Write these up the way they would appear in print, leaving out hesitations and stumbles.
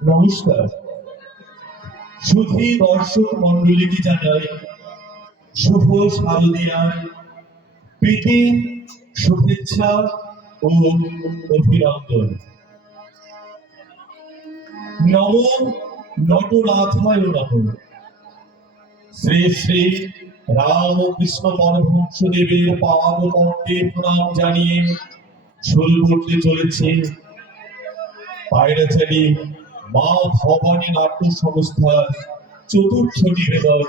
নমস্কার। সুধী দর্শক মন্ডলীকে জানাই শুভ শারদীয়ার প্রীতি, শুভেচ্ছা ও অভিনন্দন। নম নটনাথায় নমঃ। শ্রী শ্রী রামকৃষ্ণ পরমহংসদেবের পাদ পদ্মে প্রণাম জানিয়ে শুরু করতে চলেছে পায়রাচারী মা ভবানী নাট্য সংস্থার চতুর্থ নিবেদন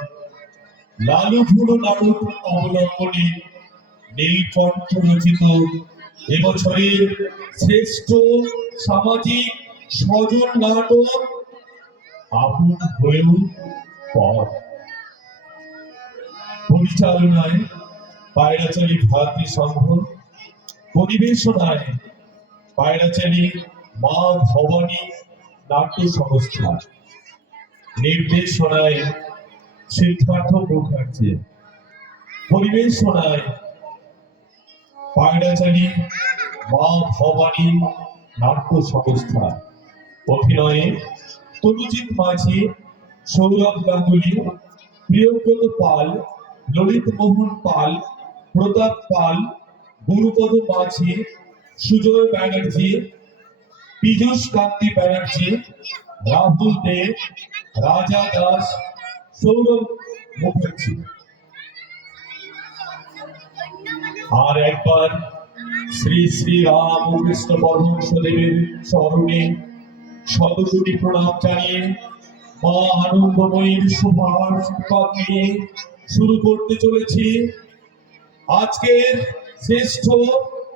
লালু ফুলো নাটক অবলম্বনে নীলকণ্ঠ রচিত এবছরের শ্রেষ্ঠ সামাজিক সজল নাটক আপন হয়েও পর। পরিচালনায় পায়রাচারী ভারতী সংঘ, পরিবেশনায় পায়রাচারী মা ভবানী নাট্য সংস্থা, নির্দেশনায় সিদ্ধার্থ মুখার্জি, পরিবেশনায় পায়রাচারী মা ভবানী নাট্য সংস্থা, অভিনয়ে তনুজিৎ মাঝি, সৌরভ গাঙ্গুলি, প্রিয়ব্রত পাল, ললিত মোহন পাল, প্রতাপ পাল, গুরুপদ মাঝি, সুজয় ব্যানার্জি, পীযূষ কান্তি ব্যানার্জি, রাহুল দেব, রাজা দাস, সৌরভ মুখার্জি। আর একবার শ্রী শ্রী রামকৃষ্ণ পরমহংসদেবের চরণে শতকোটি প্রণাম জানিয়ে মা আনন্দময়ীর শুভাশীর্বাদ নিয়ে শুরু করতে চলেছি আজকের শ্রেষ্ঠ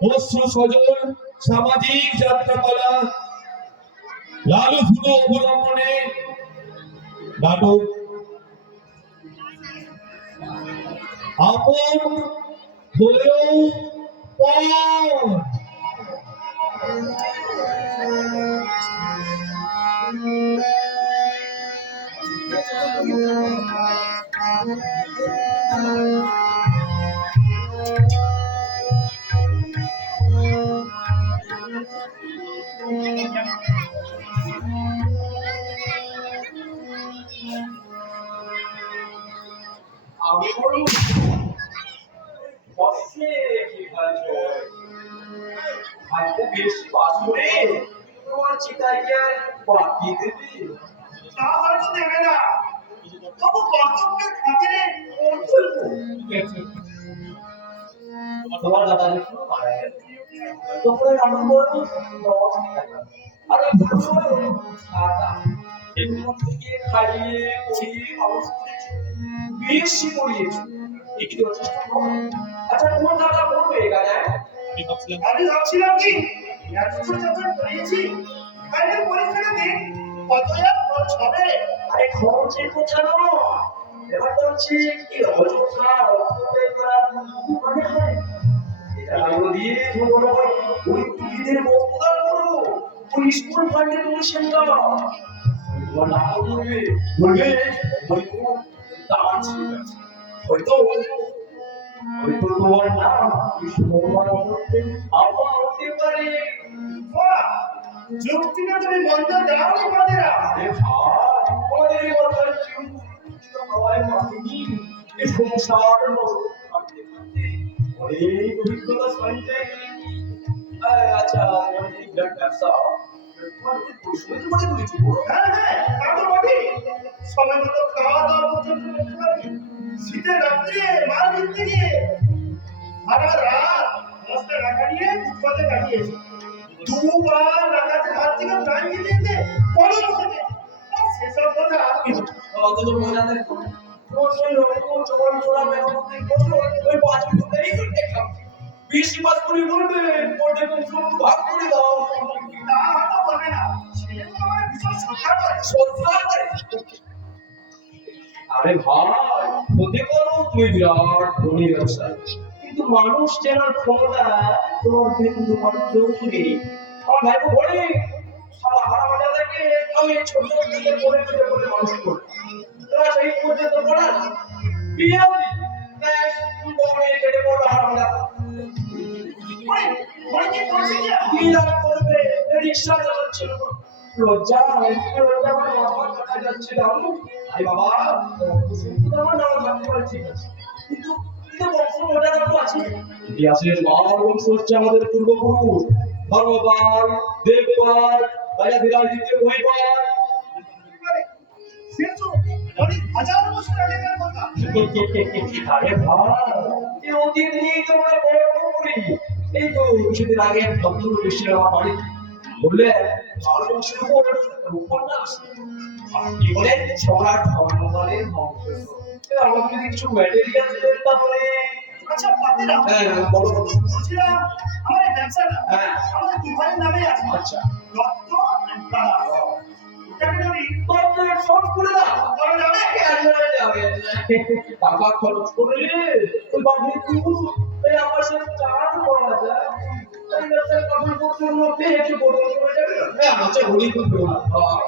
অশ্রু সজল সামাজিক যাত্রাপালা লালু ফুলো অবলম্বনে নাটক আপন হয়েও পর। আমি বলবো বসে কি কাজ আজকে বেশি পাস করে তোমার চিতাইকে বাকি দেবে তা হয়তো দেবে না, তবু কর্তব্যের খাতিরে করবো। তোমার দাদা শুরু করে তোমরা রান্না করো 10 টাকা আর দাদা এগুলো থেকে খাইয়ে পড়িয়ে অবস্থা বেশি পড়িয়েছো একটু চেষ্টা করো। আচ্ছা তোমার দাদা বলবে গাজায় আমি ভাবছিলাম কি এত যখন পড়িয়েছি ফাইনাল পরীক্ষাটা দিন কত আর খরচ হবে। আরে খরচের কথা নয়, ব্যাপারটা হচ্ছে কি অযথা অর্থ ব্যয় করার মানে হয় এটা আলো দিয়ে তোমার ওই টুকিদের বস্তুদান করো, ওই স্কুল ফান্ডে ডোনেশন দাও। তোমার নাম বলবে বলবে ওই কোনো দান ছিল হয়তো তোমার নাম বিষ্ণুমান হতে আমার হতে পারে। বাহ, যুক্তিটা তুমি মন্দ দাও নি বাদেরা। আরে ভাই আমাদের এই কথার চিন্তা সবাই মানেনি এই সংসার থাকতে থাকতে অনেক অভিজ্ঞতা সঞ্চয় করেছি। আচ্ছা আমাদের ব্লাড ব্যবসা হ্যাঁ হ্যাঁ, তা তো বটেই। সময় মতো খাওয়া দাওয়া পর্যন্ত করতে পারি। শীতের রাত্রে মাল কিনতে গিয়ে সারা রাত বস্তা রাখা নিয়ে ফুটপাতে কাটিয়েছি। দুবার রাখাতে হাত থেকে প্রাণ যেতে যেতে পলক হতে সেসব কথা অত বোঝাতে তোমার সেই রকম জোয়ান জোড়া মেহনতি করলো ওই 5 মিনিট দেরি করতে খাও বেশি পাস করে বলবে পড়ে কোন সব ভাগ করে দাও। তা হয়তো হবে না, ছেলেগুলো আমার ভীষণ শ্রদ্ধা করে। শ্রদ্ধা করে আরে ভাই হতে পারো তুমি বিরাট ধনী ব্যবসায়ী কিন্তু মানুষ চেনার ক্ষমতা তোমার বিন্দু মাত্র নেই। আমার ভাইকে বলে সারা হারা মাজাদাকে আমি ছোট থেকে পড়ে ফেলে বলে মানুষ করি তোরা সেই পর্যন্ত পড়া বিয়ে ব্যাস তুমি বলে কেটে পড়লো হারা মাজাদা কি করছে কি আর করবে, রিক্সা চালাচ্ছিল, লজ্জা লজ্জা করে বাবা কাটা যাচ্ছিলাম। আরে বাবা শুধু আমার নাম ভাবতে পারে, ঠিক আছে, কিন্তু কিন্তু বংশ মোটা দাম আছে। ইতিহাসের মহান বংশ হচ্ছে আমাদের পূর্বপুরুষ ধর্মপাল, দেবপাল, রাজা ধীরাজ দ্বিতীয় মহিপাল। সে তো অনেক হাজার বছর আগেকার কথা। আরে ভাই, এই অতীত নিয়ে তোমরা গল্প করি। এই তো কিছুদিন আগে ভদ্র এসেছিল আমার বাড়ি, বললে ভারতবর্ষের উপর একটা উপন্যাস, কি বলে সম্রাট ধর্মপালের বংশ। আমাকে যদি কিছু ম্যাটেরিয়াল দিতেন তাহলে। আচ্ছা পাতেরা, হ্যাঁ বলো বলো। বলছিলাম আমার এই ব্যবসাটা হ্যাঁ আমাদের দুভাইয়ের নামে আছে। আচ্ছা, দত্ত আর দাদা। ওটাকে যদি তোমরা সব করে দাও, করা যাবে, টাকা খরচ করে ওই বাড়ির পুরো এই আমার সাথে চার্জ করা যায়। এই ব্যবসার কাপড়পত্রের মধ্যে একটু বদল করে যাবে। হ্যাঁ আচ্ছা ঘড়ি তো দেবো না,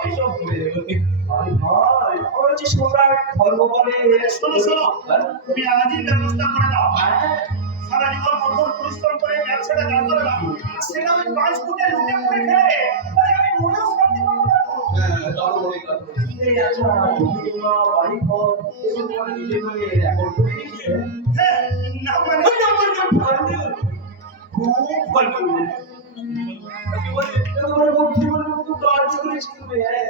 এইসব করে দেবে। আরে ভাই আমার হচ্ছে সম্রাট ধর্মপালের। শোনো শোনো, তুমি আজই ব্যবস্থা করে দাও। সারা জীবন কঠোর পরিশ্রম করে ব্যবসাটা দাঁড় করে দাও, সেটা আমি 5 ফুটে লুটে পড়ে খেলে আরে আমি মনেও শান্তি পাবো না। হ্যাঁ তারও বলি কাজ করি। এই আচ্ছা জমিজমা বাড়ি ঘর এগুলো তোমার নিজে করে রেকর্ড করে নিয়েছে। হ্যাঁ, না মানে খুব ভালো। একেবারে বুদ্ধিমান মতো কাজ করেছি তুমি। হ্যাঁ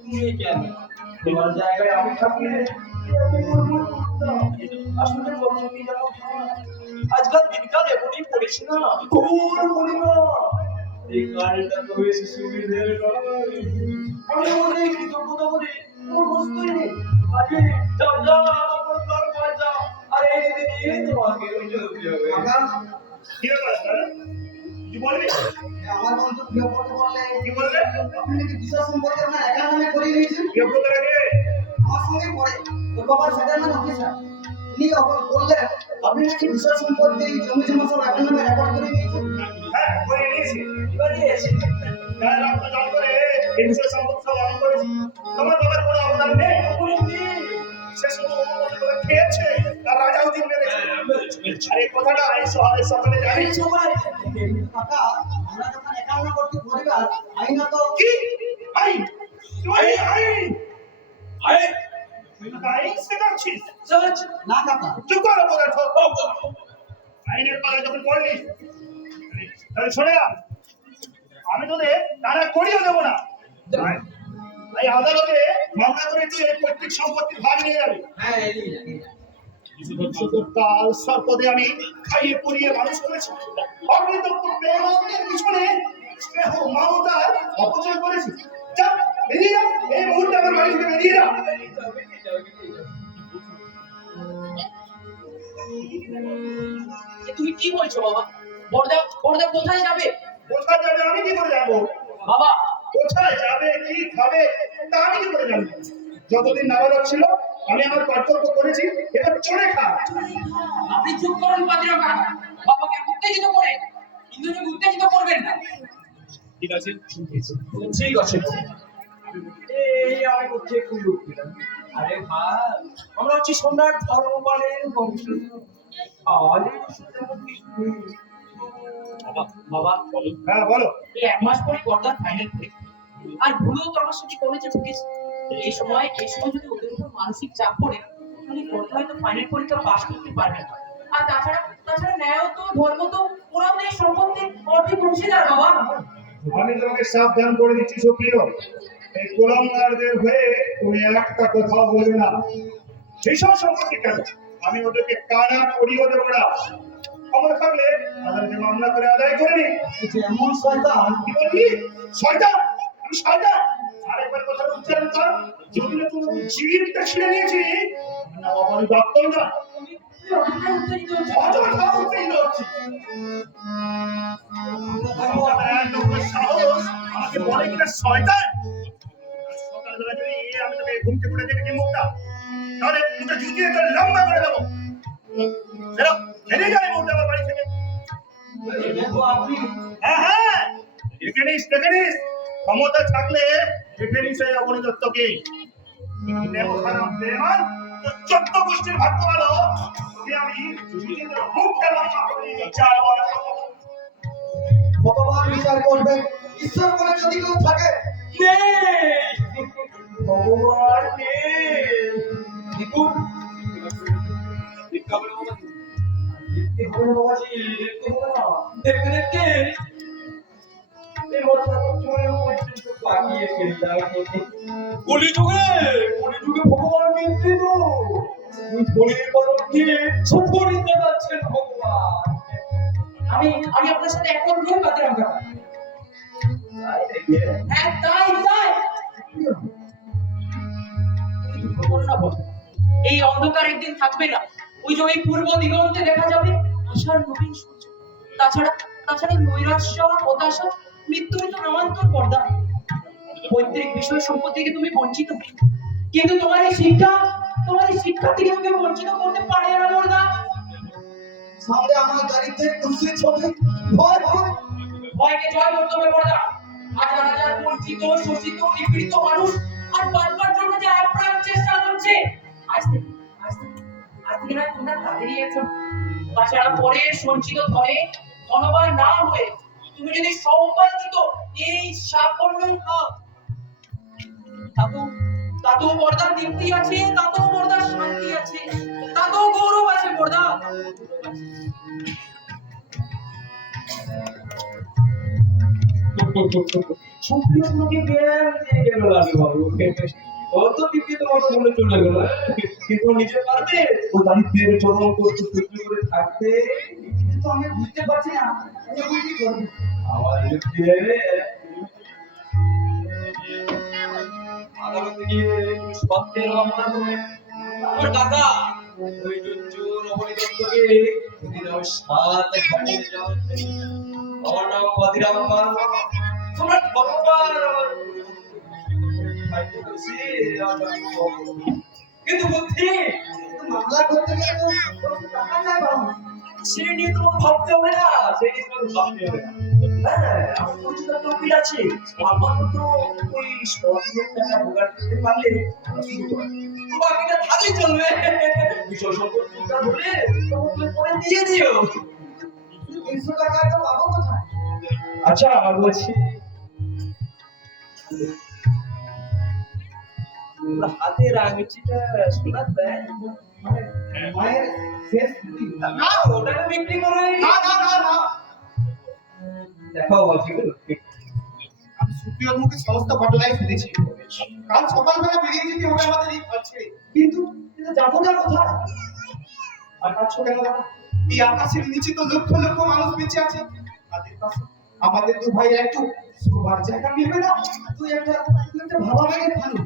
তুমি কেন তোমার জায়গায় আমি থাকলে আমি মনে করতাম। আসলে বলছো কি জানো, আজকাল দিনকাল এমনই পড়েছে না, ঘোর পরিমা। এই কাজটা তো বেশি সুবিধের নয়। আমি অনেক কৃতজ্ঞতা বলি তোমার বুঝতেই নেই। আরে যাও যাও আমার কার কাজ যাও। আরে এই যদি নিয়ে তোমাকে ওই চলতে হবে। কি ব্যাপার দাদা? কি বলবি? আমার বন্ধু প্রিয়ব্রত বললে কি বললে? আপনি নাকি বিশাল সম্পর্কে আপনার একা নামে করিয়ে নিয়েছেন। কি ব্রতরা কে? আমার সঙ্গে পড়ে ওর বাবার সেটেলমেন্ট অফিসার, তিনি বললেন আপনি নাকি বিশাল সম্পত্তি জমি জমা সব একা নামে রেকর্ড করে নিয়েছেন। হ্যাঁ, করে নিয়েছি। এবারে এসে তার রক্ত দান করে এই বিষয় সম্পর্কে সব আমি করেছি। তোমার বাবার কোনো অবদান নেই। সে শুধু অনুমতি করে খেয়েছে, তার রাজাও দিন মেরেছে। আর এই কথাটা এই শহরের সকলে জানে। সবাই কাকা, আমরা যখন একাউন্ট পরিবার আইনত কি? আইন? আইন? আইন? আরে আইন শেখাচ্ছিস? সহজ না কাকা, চুপ কর অপদার্থ। আইনের পালা যখন পড়লি, তাহলে শোনে না, আমি তোদের তারা করিয়ে দেবো না। এই আদালতে মামলা করে তুই এই পৈতৃক সম্পত্তির ভাগ নিয়ে যাবি। হ্যাঁ কাল সর্পদে আমি খাইয়ে পরিয়ে মানুষ করেছি, অকৃতজ্ঞ প্রেমানন্দের পিছনে স্নেহ মমতার অপচয় করেছি। যা বেরিয়ে যা, এই মুহূর্তে আমার বাড়ি থেকে বেরিয়ে যা। তুমি কি বলছো বাবা? বড়দা বড়দা কোথায় যাবে? কোথায় যাবে আমি কি করে যাবো? বাবা কোথায় যাবে, কি খাবে, তা আমি কি করে জানবো? যতদিন নাবালক ছিল আমি আমার কর্তব্য করেছি, এবার চলে খা। আপনি চুপ করুন পাত্র কাকা। বাবাকে উত্তেজিত করে ইন্দ্রকে উত্তেজিত করবেন না। ঠিক আছে, ঠিক আছে। এই আমি হচ্ছে কুলুপ দিলাম। আরে ভাই আমরা হচ্ছে সম্রাট ধর্মপালের বংশ। আরে বাবা বাবা বলো। হ্যাঁ বলো। এই 1 মাস পরে কর্তার ফাইনাল পরীক্ষা, আর ভুলেও তো আমার সাথে কলেজে ঢুকেছে। এই সময় যদি ওদের উপর মানসিক চাপ পড়ে, তাহলে কর্তা হয়তো ফাইনাল পরীক্ষা পাস করতে পারবে না। আর তাছাড়া ন্যায় তো ধর্ম তো ওরাও তো এই সম্পত্তির অর্ধেক অংশীদার বাবা। আমি তোমাকে সাবধান করে দিচ্ছি সুপ্রিয়, এই কোলাঙ্গারদের হয়ে তুমি একটা কথাও বলবে না। ভীষণ সম্পত্তি কেন, আমি ওদেরকে কানা করিয়ে দেবো না। ক্ষমতা থাকলে আদালতে মামলা করে আদায় করে নি। যে এমন শয়তান, কি বললি? শয়তান? আমি শয়তান? আরেকবার কথা উচ্চারণ কর। যদি না তুমি জীবটা ছিঁড়ে নিয়েছি না, আমি ডাক্তার না। উত্তেজিত হচ্ছে। অযথা উত্তেজিত হচ্ছি। সকালে এক নম্বর সাহস আমাকে বলে কিনা শয়তান। সকালবেলা যদি আমি তোকে ঘুম থেকে উঠে দেখেছি মুখটা, তাহলে দুটো জুতিয়ে তোর লম্বা করে দেবো। বেরো, বেরিয়ে যায় মুখটা আমার বাড়ি থেকে। দেখো আপনি হ্যাঁ হ্যাঁ, দেখে নিস দেখে নিস, ক্ষমতা থাকলে দেখে নিস এই অবনী দত্তকে। চোদ্দ গোষ্ঠীর ভাগ্য ভালো, আমি মুখটা লম্বা করে দিই। ভগবান বিচার করবে। ঈশ্বর বলে যদি কেউ থাকে, নেই ভগবান নেই। দেখুন দেখতে হবে না বাবাজি, দেখতে হবে না। দেখতে দেখতে এই বছর চলে পর্যন্ত পাকিয়ে ফেললাম। কলিযুগে ভগবান নিন্দিত, ধনির পরকে সুপরিচিত যাচ্ছেন ভগবান। আমি আপনার সাথে একমত নই কাদিরাম কাকা। তাই দেখি হ্যাঁ তাই তাই। দুঃখ করো না বল, এই অন্ধকার একদিন থাকবে না। ওই যে ওই পূর্ব দিগন্তে দেখা যাবে আশার নবীন সূর্য। তাছাড়া নৈরাশ্য, হতাশা, মৃত্যুর তো নামান্তর পর্দা। পৈতৃক বিষয় সম্পদ থেকে তুমি বঞ্চিত, কিন্তু তোমার এই শিক্ষা থেকে তুমি বঞ্চিত করতে পারে না পর্দা। সামনে আমার দারিদ্রের কুৎসিত ছবি, ভয় ভয় ভয়কে জয় করতে হবে পর্দা। হাজার হাজার বঞ্চিত, শোষিত, নিপীড়িত মানুষ আর বাঁচবার জন্য যে আপ্রাণ চেষ্টা করছে, আজ থেকে না তোমরা তাদেরই একজন। তাছাড়া পরে সঞ্চিত ধনে ধনবান না হয়ে তুমি যদি সৌপার্জিত এই সাফল্য খাও, তাতেও পর্দার তৃপ্তি আছে, তাতেও পর্দার শান্তি আছে, তাতেও গৌরব আছে পর্দা। সুপ্রিয় তোমাকে জ্ঞান দিয়ে গেল লাগে বাবু। অত দিকে তোমার মনে চলে গেল, কিন্তু নিজে পারবে ও দারিদ্রের চরম কষ্ট সহ্য করে থাকতে। কিন্তু আমি বুঝতে পারছি না আমি কি করব। আমার যুক্তি আদালতে গিয়ে সত্যের মামলা করে আমার দাদা ওই জঞ্জুর অবনীদত্তকে দিনের সাত ঘাটে যাও। আমার নাম কাদিরাম পাল। তোমরা ভগবান আমার কিন্তু বুদ্ধি মামলা করতে গেলে তো টাকা চাই বাবা। সে নিয়ে তোমাকে ভাবতে হবে না, সে নিয়ে তোমাকে ভাবতে হবে না। হ্যাঁ, আমার পরিচিত একটা উকিল আছে, আপাতত ওই 100,000 টাকা জোগাড় করতে পারলে বাকিটা থাকলে চলবে। বিষয় সম্পর্কটা বলে তোমাকে পরে দিয়ে দিও। 300 টাকা তো পাবো কোথায়? আচ্ছা বলছি হাতের আঙুচিটা শোনা দেয় মানে মায়ের শেষ স্মৃতি। না, ওটাকে বিক্রি করে না না না না, দেখাও বলছি। আমি সুপ্রিয়র মুখে সমস্ত ঘটনাই শুনেছি। কাল সকালবেলা বেরিয়ে যেতে হবে আমাদের এই ঘর ছেড়ে। কিন্তু যাবো না কোথায়? আর কাছে কেন দাদা? এই আকাশের নিচে তো লক্ষ লক্ষ মানুষ বেঁচে আছে, তাদের পাশে আমাদের দু ভাইয়ের একটু শোবার জায়গা মিলবে না? তুই একটা ভাবা লাগে ভালো,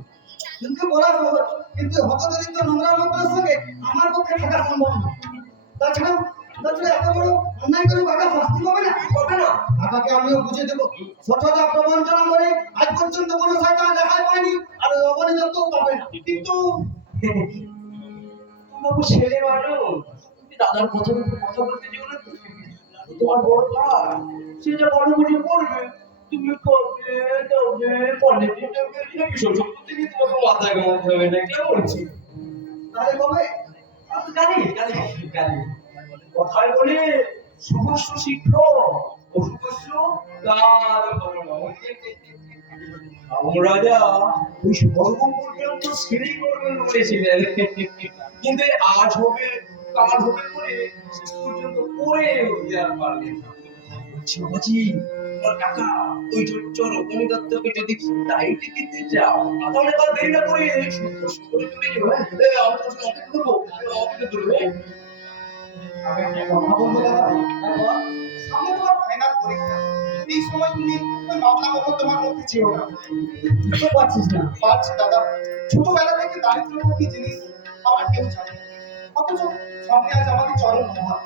কিন্তু বলা সহজ, কিন্তু হতদরিদ্র নোংরা লোকের সঙ্গে আমার পক্ষে থাকা সম্ভব না। তাছাড়া এত বড় অন্যায় করে কাকা শাস্তি পাবে না। কাকাকে আমিও বুঝে দেবো, সততা প্রবঞ্চনা করে আজ পর্যন্ত কোনো শয়তান দেখাই পায়নি, আর ওই অবনীদত্তও পাবে না। কিন্তু বাবু ছেলে মানুষ, তুমি দাদার কথা বলতে যেও না। তোমার বড় ভাই সে যা বড় বুঝে পড়বে, তুমি কবে তবে পরে বিষয় সম্পত্তি নিয়ে তোমাকে মাথায় ঘামাতে হবে না। কে বলছি তাহলে কবে? গালি কথায় বলে সুভাষ্য শিক্ষক ও সুভাষ্য তার রাজা ওই স্বর্গ পর্যন্ত সিঁড়ি করবেন বলেছিলেন, কিন্তু আজ হবে কাল হবে করে শেষ পর্যন্ত পড়ে উঠতে আর পারলেন না। বাবাজি, ওর কাকা ওই জোর অবনীদত্তকে যদি দায়িত্ব দিতে চাও তাহলে তার দেরি না করে সুন্দর করে চলে যাও। আমি তো অপেক্ষা করবো, অপেক্ষা করবে। আমি একটা কথা বলবো দাদা। সামনে তোমার ফাইনাল পরীক্ষা, এই সময় তুমি ওই মামলা মোকদ্দমার মধ্যে যেও না। বুঝতে পারছিস না? পারছি দাদা, ছোটবেলা থেকে দারিদ্র্য কি জিনিস আমার কেউ জানে না। অথচ সামনে আজ আমাদের চরম মহা,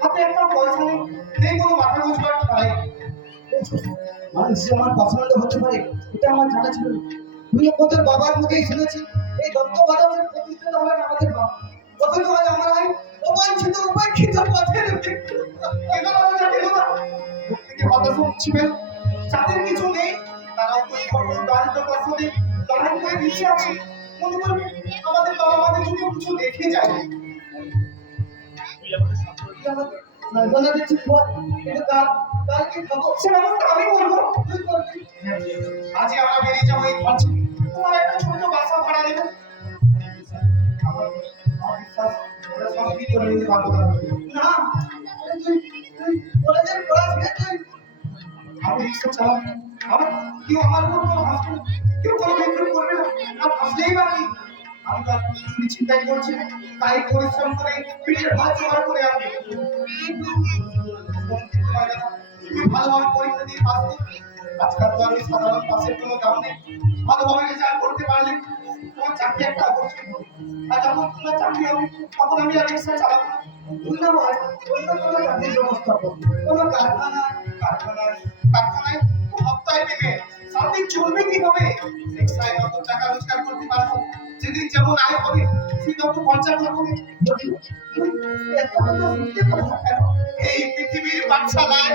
হাতে একটা পয়সা নেই, নেই কোনো মাথা গোছবার ঠাঁই। মানুষ যে আমার পছন্দ হতে পারে এটা আমার জানা ছিল না। তুই তোদের বাবার মুখেই শুনেছি এই দত্তবাদনের প্রতিষ্ঠাতা হলেন আমাদের বাবা। অথচ আজ আমরা এই অবাঞ্ছিত উপেক্ষিত পথের কেন রাজা কেন না? মুখ থেকে হতাশা উঠছিবেন, যাদের কিছু নেই তারাও তো এই কঠোর দারিদ্র কষ্টে লড়াই করে বেঁচে আছে। মনে করবে আমাদের বাবা মাদের জন্য কিছু রেখে যায়। সান্ত্বনা দিচ্ছিস বল, কিন্তু তার কাল কি খাবো সে ব্যবস্থা আমি করবো। তুই করবি। আজই আমরা বেরিয়ে যাবো এই ঘর ছেড়ে। তোমার একটা ছোট বাসা ভাড়া দেবো। আমার বিশ্বাস ওরা সব ঠিক করে নিতে পারবো না। না আরে তুই কলেজের পড়াশোনা তুই আমি রিক্সা চালাবো। আমার কেউ আমার উপর কোনো হাসবে না, কেউ কোনো বিদ্রুপ করবে না। আর হাসলেই বা কি? আমি তো আর চুরি চিন্তাই করছি না, তাই পরিশ্রম করে পেটের ভাত জোগাড় করে আমি ভালোভাবে পরীক্ষা দিয়ে পাস করবি। আজকাল তো আমি সাধারণ পাসের কোনো দাম নেই। ভালোভাবে রেজাল্ট করতে পারলে তোমার চাকরি একটা অবশ্যই হবে। আর যখন তোমার চাকরি হবে তখন আমি আর রিক্সা চালাবো না। তুই না ভাই অন্য কোনো চাকরির ব্যবস্থা কর কোনো কারখানায় তো হপ্তায় পেমেন্ট, সারাদিন চলবে কিভাবে? রিক্সায় কত টাকা রোজগার করতে পারবো? যেদিন যেমন আয় হবে সেই তত খরচা করবো। এত কথা শুনতে কথা কেন এই পৃথিবীর পাঠশালায়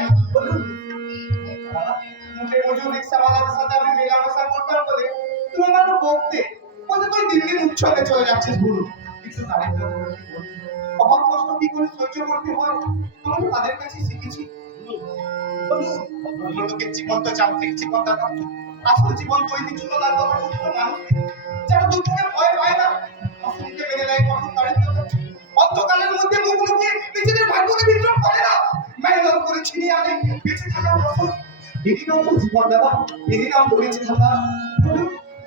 মুখে মজুর রিক্সাওয়ালাদের সাথে আমি মেলামেশা করতাম বলে তুমি আমাকে বকতে বলতে তুই দিল্লির উচ্ছলে চলে যাচ্ছিস বলুন। কিন্তু দারিদ্র অভাব কষ্ট কি করে সহ্য করতে হয় আমি তো তাদের কাছে শিখেছি। লোকের জীবন তো জানতে জীবন দাদা, আসল জীবন তো ঐতিহ্যতার কথা বলতে মানুষ যারা দুঃখকে ভয় পায় না, অসুখকে মেনে নেয় কঠোর দারিদ্রতা, অন্ধকারের মধ্যে মুখ লুকিয়ে নিজেদের ভাগ্যকে বিদ্রোহ করে না, মেহনত করে ছিনিয়ে আনে বেঁচে থাকার রসদ। এরই নাম তো জীবন দাদা, এরই নাম বেঁচে থাকা।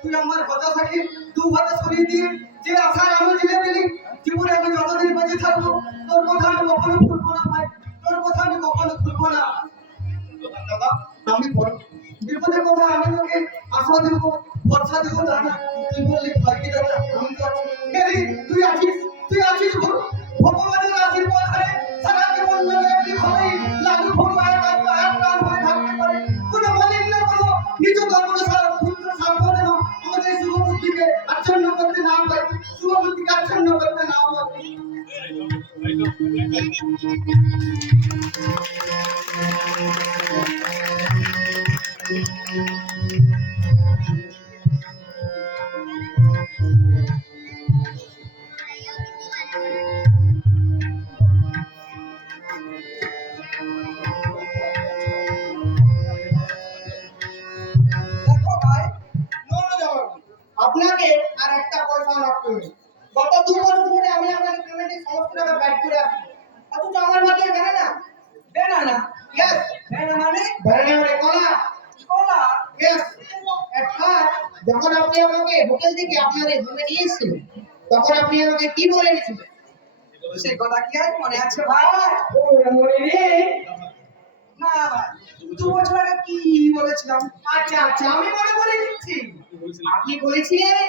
তুই আমার হতাশাকে দু হাতে সরিয়ে দিয়ে যে আশায় আমি জিলে দিলি জীবনে আমি যতদিন বেঁচে থাকবো তোর কথা আমি কখনো ভুলবো না ভাই, তোর কথা আমি কখনো ভুলবো না। দাদা আমি বড় বিপদের কথা আমি তোকে আশা দেবো ভরসা দেবো দাদা, তুই বললি ভয় কি দাদা আমি তো আছি। এরি, তুই আছিস বড় ভগবানের আশীর্বাদ হয়ে সারা জীবন ধরে একটি ভাবেই লাগু ভগবানের কাজ প্রাণ হয়ে থাকতে পারে। কোনো মালিক না কোনো নিজ ধর্মসার পুত্র সার্বজনীন আমাদের শুভ বুদ্ধিকে আচ্ছন্ন করতে না পারে, শুভ বুদ্ধিকে আচ্ছন্ন করতে না পারে। দেখো ভাই আপনাকে আর একটা পয়সা রাখতে হবে। গত 2 বছর ধরে আমি আপনাকে পেমেন্টের সমস্ত টাকা ব্যাক করে আসছি, অথচ আমার মাকে জানে না ইয়েস মানে কলা ইয়েস যখন আপনি আমাকে হোটেল থেকে আপনাদের রুমে নিয়ে এসেছিলেন তখন আপনি আমাকে কি বলে নিয়েছিলেন সে কথা কি আর মনে আছে ভাই? ও মনে নেই না ভাই, 2 বছর আগে কি বলেছিলাম? আচ্ছা আমি মনে করে দিচ্ছি। আপনি বলেছিলেন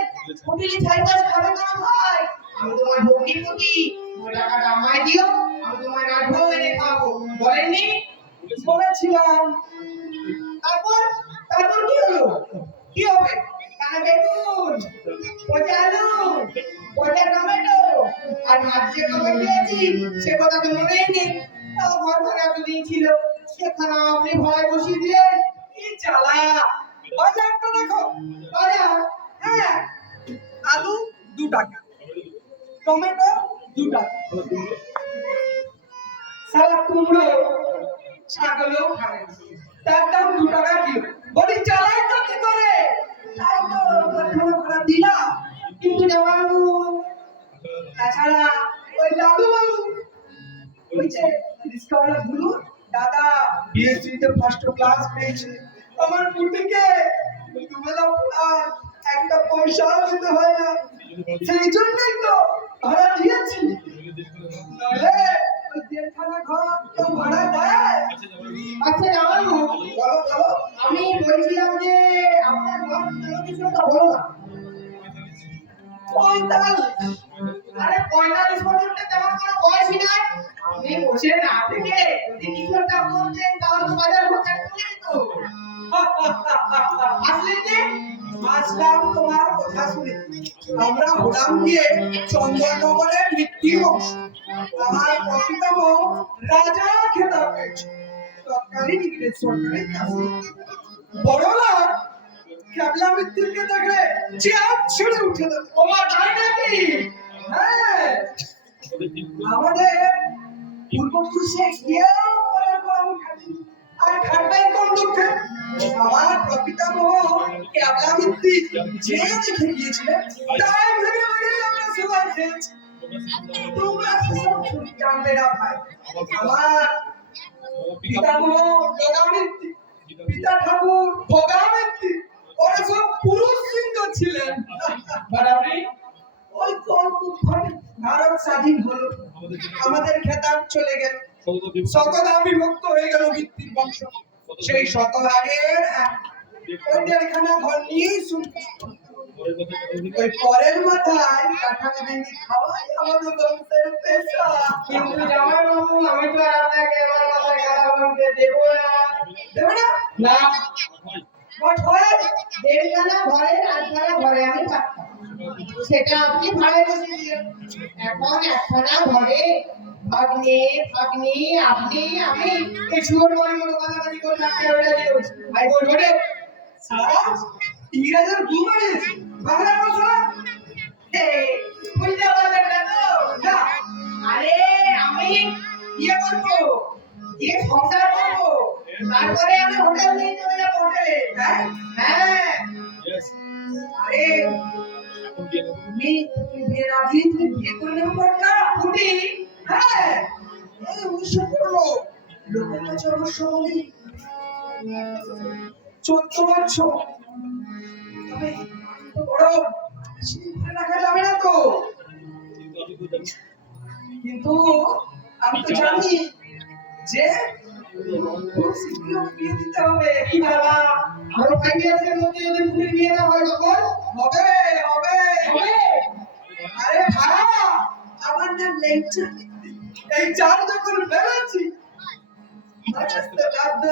হোটেলে খাইতে খাবে কেন ভাই, আমি তোমার ভক্তিপতি, ওই টাকাটা আমায় দিও, আমি তোমায় রাখবো এনে খাবো, বলেননি? বলেছিলাম। তারপর কি হলো? কি হবে? কানে বেগুন, পচা আলু, পচা টমেটো আর মাছ যে টমেটো খেয়েছি সে কথা তো মনেই নেই। তাও ঘর ভাড়া এতদিন ছিল সেখানে আপনি ভয় বসিয়ে দিলেন, কি জ্বালা। বাজারটা দেখো, বাজার হ্যাঁ আলু 2 টাকা, টমেটো 2 টাকা, সারা কুমড়ো ছাগলও খাবে তার দাম 2 টাকা কিলো। বলি চালাই তো কি করে? তাই তো ভাড়া দিলাম, কিন্তু জামাইবাবু তাছাড়া ওই লালু বাবু ওই যে রিস্কাওয়ালা গুরু দাদা বিএসসিতে ফার্স্ট ক্লাস পেয়েছে, আমার পুটিকে দুবেলা আর একটা পয়সাও দিতে হয় না, সেই জন্যই তো ভাড়া দিয়েছি, নইলে ওই 1.5 ঘর কেউ ভাড়া দেয়? আচ্ছা জামাইবাবু বলো আমি বলছিলাম যে আপনার বয়স কিছু একটা বলো না। 45। আরে 45 বছরটা তেমন কোনো বয়সই নয়, আপনি বসে না থেকে যদি কিছু একটা বলতেন তাহলে তো বাজার খরচা চলে যেত। আসলে যে আসলাম তোমার কথা শুনে, আমরা হলাম গিয়ে চন্দননগরের মৃত্যু বংশ, আমার প্রকৃতম রাজা খেতাব পেয়েছে, তৎকালীন ইংরেজ সরকারের কাছে বড়লা ক্যাবলা মৃত্যুকে দেখলে চেয়ার ছেড়ে উঠে দেবে। ওমা তাই নাকি? হ্যাঁ আমাদের পূর্বপুরুষে কেউ পরের কর্ম খায়নি, আর দুঃখে আমার প্রপিতামহ ক্যাবলা ভিত্তিক যে দেখে গিয়েছিলেন তাই ভেবে ভেবে আমরা সবাই খেয়েছি। তোমরা সেসব জানবে না ভাই। আমার পিতামহ জগামিত্তি, পিতা ঠাকুর ভোগামিত্তি, ওরা সব পুরুষ সিংহ ছিলেন। বাড়াবি ওই কল্পক্ষণে ভারত স্বাধীন হলো, আমাদের খেতাব চলে গেল, শতধা বিভক্ত হয়ে গেল ভিত্তির বংশ। সেই শতভাগের ওই দেড়খানা ঘর নিয়েই শুনতে ওই পরের মাথায় কাঁঠাল ভেঙে খাওয়াই আমাদের বংশের পেশা। কিন্তু জামাই বাবু আমি তো আর আপনাকে আমার মাথায় কাটা ভাঙতে দেবো না। দেবে না? না, বাট হয় দেড়খানা ঘরে আটখানা ঘরে আমি থাকতাম, সেটা আপনি ভাড়ায় বসিয়ে দিলেন। এখন একখানা ঘরে ভাগ্নে ভাগ্নি আপনি আমি এই শুয়োর বাড়ি মতো কাছাকাছি করে থাকতে হবে না। ভাই বল ঘটে সারা ইংরেজের ঘু মারিয়েছে বাংলা ভাষা। বুঝতে পারলেন না তো? না, আরে আমি বিয়ে করবো, দিয়ে সংসার করবো, তারপরে আমি হোটেল নিয়ে চলে যাবো হোটেলে। হ্যাঁ হ্যাঁ, আরে তুমি বিয়ে না দিয়ে তুমি বিয়ে করে নেবো কর্তা কুটি হ্যাঁ এই 1915 লোকের কাছে অবশ্য বলি 14 বছর তবে তো বড় বেশি দিন ধরে রাখা যাবে না তো। কিন্তু আমি তো জানি যে খুব শীঘ্রই ওকে বিয়ে দিতে হবে। কি বাবা, আরো 5 ইয়ার্সের মধ্যে যদি কুটির বিয়ে না হয় তখন হবে হবে হবে। আরে ভাই আমার নাম লেংচা, এই চার যখন বেরোচ্ছি মাঝাস্তে কাঁদ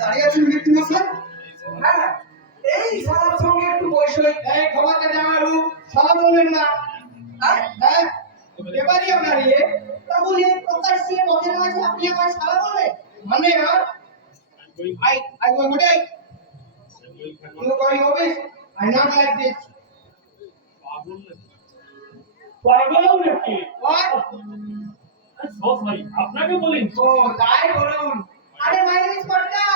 দাঁড়িয়ে আছেন মৃত্যু মশাই? হ্যাঁ এই সবার সঙ্গে একটু বসই। এই খবরটা জানালু সালা বলবেন না। হ্যাঁ হ্যাঁ, এবারই আপনার ইয়ে তা বলে প্রকাশ্যে পথের মাঝে আপনি আমার সালা বলবে মানে আর I go good day. You going office? I not like this. পাগল নাকি? What? সরি আপনাকে বলি ও তাই বলুন। আরে মাই নেম ইজ ফটকা।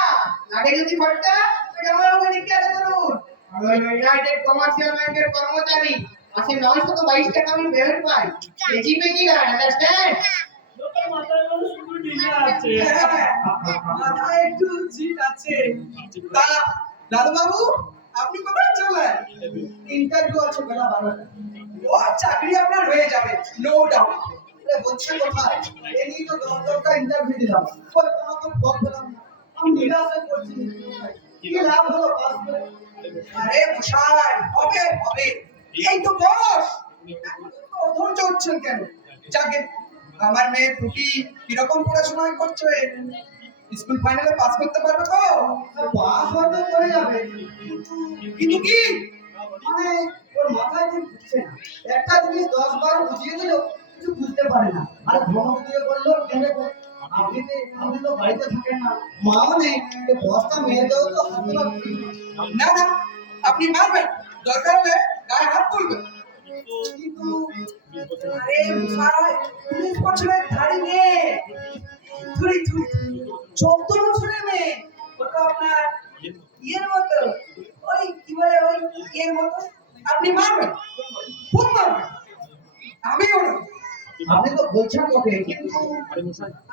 লাগে যদি ফটকা তো আমার ওখানে জিজ্ঞাসা করুন। আমি ইউনাইটেড কমার্শিয়াল ব্যাংকের কর্মচারী। মাসে 922 টাকা আমি বেতন পাই। কেজি পেজি না, আন্ডারস্ট্যান্ড? লোকের মাথায় কোনো শুধু ডিজে আছে মাথায় একটু জিত আছে। তা দাদু বাবু আপনি কোথায় চলেন? ইন্টারভিউ আছে বেলা 12টা। ও চাকরি আপনার হয়ে যাবে নো ডাউট। হচ্ছে কোথায়? এই নিয়ে তো 10টা ইন্টারভিউ দিলাম, ওই কোনো তো ফল পেলাম না। আমি নিরাশ হয়ে পড়ছি মৃত্যু মশাই। কি লাভ হলো পাস করে? আরে মশাই হবে হবে, এই তো বস। অধৈর্য হচ্ছেন কেন? যাকে আমার মেয়ে পুটি কিরকম পড়াশোনা করছে? স্কুল ফাইনালে পাস করতে পারবে তো? পাস হয়তো করে যাবে, কিন্তু কি মানে ওর মাথায় ঠিক ঢুকছে না। একটা জিনিস 10 বার বুঝিয়ে দিলেও কিছু বুঝতে পারে না। আর ধমক দিয়ে বললো কেনে আপনি তো বাড়িতে থাকেন না, মাও নেই, তো বস্তা মেয়েদেরও তো হাতে রাখছি। না না আপনি পারবেন, দরকার হলে গায়ে হাত তুলবেন। কিন্তু আরে মশাই 19 বছরের ধাড়ি মেয়ে, ধুরি ধুরি 14 বছরের মেয়ে, ওটা আপনার ইয়ের মতো, ওই কি বলে ওই ইয়ের মতো। আপনি মারবেন, খুব মারবেন, আমি ওরা। আপনি তো বলছেন ওকে, কিন্তু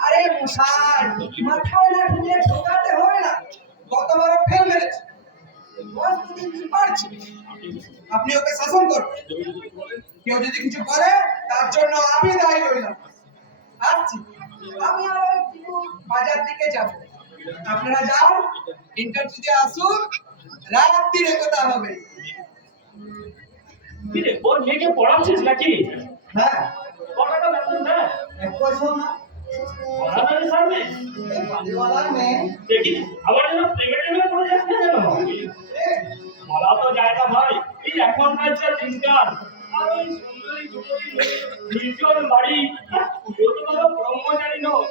আরে মশাই মাথায় না ঢুকে ঢোকাতে হবে না, গতবারও ফেল মেরেছে, বয়স দুদিন পারছে। আপনি ওকে শাসন করবেন, কেউ যদি কিছু করে তার জন্য আমি দায়ী হইলাম। আসছি, আমি আর একটু বাজার দিকে যাব, আপনারা যাও, ইন্টারভিউতে আসুন, রাত্রিরে কথা হবে। কিরে ওর মেয়েকে পড়াচ্ছিস নাকি? হ্যাঁ কত টাকা বেতন দেয়? 1 পয়সাও না। পড়ানোর সামনে এই বাড়িওয়ালার মেয়ে দেখি আবার যেন প্রেগনেন্ট পড়ে যাচ্ছে না কেন? বলা তো যায় না ভাই, এই এখনকার যা দিনকাল, আর ওই সুন্দরী যুবতী মেয়ে, নির্জন বাড়ি, পুজো তো কোনো ব্রহ্মচারী নয়,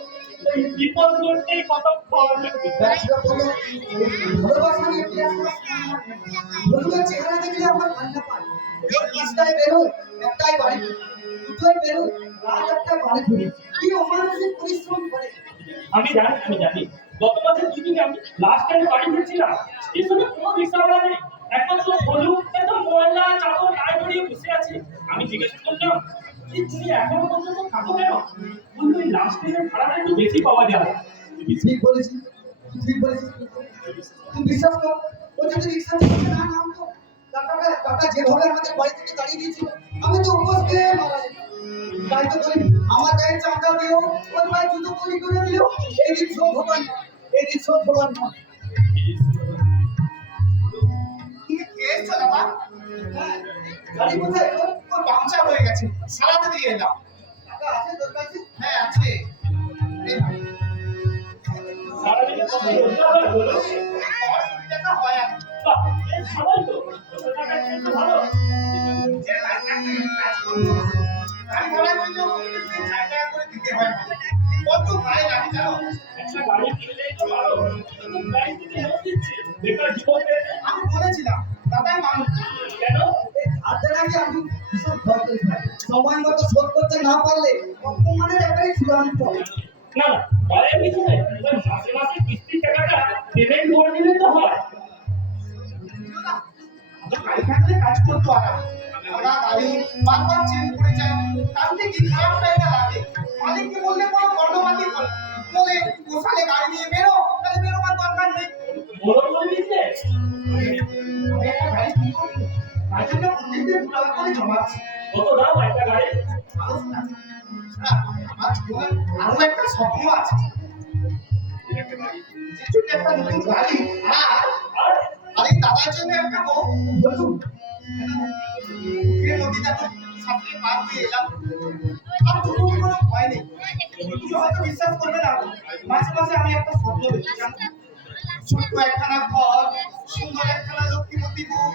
ওই বিপদ করতেই কতক্ষণ। ব্যাচটা বলো, ভালোবাসা নিয়ে কি আসলে বন্ধুদের চেহারা দেখলে আমার কান্না পায়। রোজ 5টায় বেরোয়, 1টায় বাড়ি ফিরি, 2টায় বেরোয়, রাত 1টায় বাড়ি ফিরি। কি অমানসিক পরিশ্রম আমি জানি গত মাসে 2 দিন আমি লাস্ট টাইম বাড়ি ফিরছিলাম, স্টেশনে কোনো রিক্সাওয়ালা নেই, একমাত্র বলু এত ময়লা চাদর গায়ে জড়িয়ে বসে আছে। আমি জিজ্ঞেস করলাম যে তুমি এখনো পর্যন্ত থাকো কেন? বললো এই লাস্ট টাইমের ভাড়াটা একটু বেশি পাওয়া যায়। ঠিক বলেছিস, ঠিক বলেছিস। তুই বিশ্বাস কর, ও যদি রিক্সা চালাতে না নামতো, টাকা যেভাবে আমাদের বাড়ি থেকে তাড়িয়ে দিয়েছিল, আমি তো উপোস খেয়ে মারা যেতাম। তাই তো বলি, আমার গায়ে চামড়া দিও, ওর পায়ে জুতো তৈরি করে দিও, এই দিন সব ভগবান, এই দিন সব ভগবান। তুমি কে এসছো দাদা? গাড়ি কোথায় তোর? ওর পাংচার হয়ে গেছে, সারাতে দিয়ে এলাম। টাকা আছে তোর কাছে? হ্যাঁ আছে। এই নাও। সারাদিনে কত রোজগার হয় বলো? আমার 20 টাকা হয় আর কি। বাহ, বেশ ভালোই তো, 200 টাকা কিন্তু ভালো। যে কাজ করবো, গাড়ি ভাড়ার জন্য আমাকে 3-4 টাকা করে দিতে হয়। কত গায়ে লাগে জানো? একটা গাড়ি কিনলেই তো ভালো, কিন্তু ব্যাংক থেকে লোন দিচ্ছে, বেকার জীবন পেয়েছে। আমি বলেছিলাম দাদাই মানুষ। কেন? এই হাতে নাকি আমি ভীষণ ভয় করি ভাই। সময় মতো শোধ করতে না পারলে অপমানের একটাই চূড়ান্ত। না না, ভয়ের কিছু নেই, ওই মাসে মাসে কিস্তির টাকাটা পেমেন্ট করে দিলেই তো হয়। গাড়ি থাকলে কাজ করতো আরাম। ওরা গাড়ি বারবার চেঞ্জ করে যায়, তাহলে কি খারাপ জায়গা লাগে। মালিককে বললে কোনো গর্দমাতি বলে গোসালে গাড়ি নিয়ে বেরো, তাহলে বেরোবার দরকার নেই। বড় করে বিজনেস। আমি একটা গাড়ি কিনে করি, তার জন্য প্রত্যেকদিন 2 টাকা করে জমাচ্ছি। কত দাম একটা গাড়ি? আমার জীবনে আরো একটা স্বপ্ন আছে, যে জন্য একটা নতুন গাড়ি আর আর আর এই দাদার জন্য একটা বউ। বলুন, পুকুরে নদীটা তো সাঁতরে পার হয়ে এলাম, আর দুটো কোনো ভয় নেই। তুমি হয়তো বিশ্বাস করবে না, মাঝে মাঝে আমি একটা স্বপ্ন দেখি জানো? ছোট্ট একখানা ঘর, সুন্দর একখানা লক্ষ্মীপতি বউ,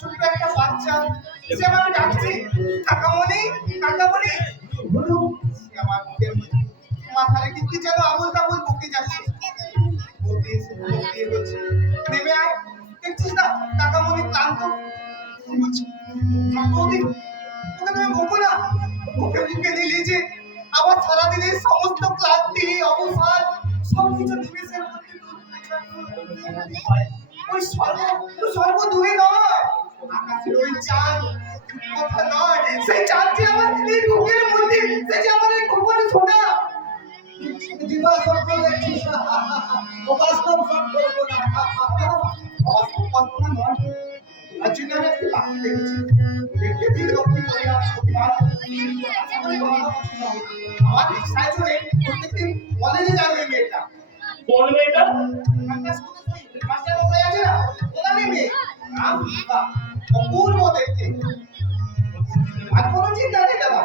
ছোট্ট একটা বাচ্চা, সে আমার ডাকছে কাকামণি কাকামণি। বলুন। সে আমার বুকের মধ্যে মাথা রেখে কি যেন আবুল তাবুল বকে যাচ্ছে। বলতে এসে বলতে বলছে নেমে আয়, দেখছিস না কাকামণি ক্লান্ত। আমি বলছি কাকামণি ওকে তুমি বকো না, ওকে বুকে নিলে যে আবার সারাদিনের সমস্ত ক্লান্তি অবসাদ সবকিছু নিমেষের মধ্যে দূর হয়ে যায়। ওই স্বর্গ দূরে নয়, আকাশের ওই চাঁদ কথা নয়, সেই চাঁদটি আমার এই বুকের মধ্যে, সে যে আমার এই গোপনে শোনা। দিবা স্বপ্ন দেখছিস, ও বাস্তব স্বপ্ন করবো না। বাস্তব কল্পনা নয়, তার জন্য আমি একটু পাখি দেখেছি। দেখতে দিন লক্ষ্মী পরিবার প্রতিবার আমার রিক্সায় চড়ে প্রত্যেকদিন কলেজে যাবে এই মেয়েটা। কোন মেয়েটা? একটা স্কুলে ওই মাস্টার মশাই আছে না, ওনারই মেয়ে। নাম দীপা, অপূর্ব দেখতে। আর কোনো চিন্তা নেই দাদা,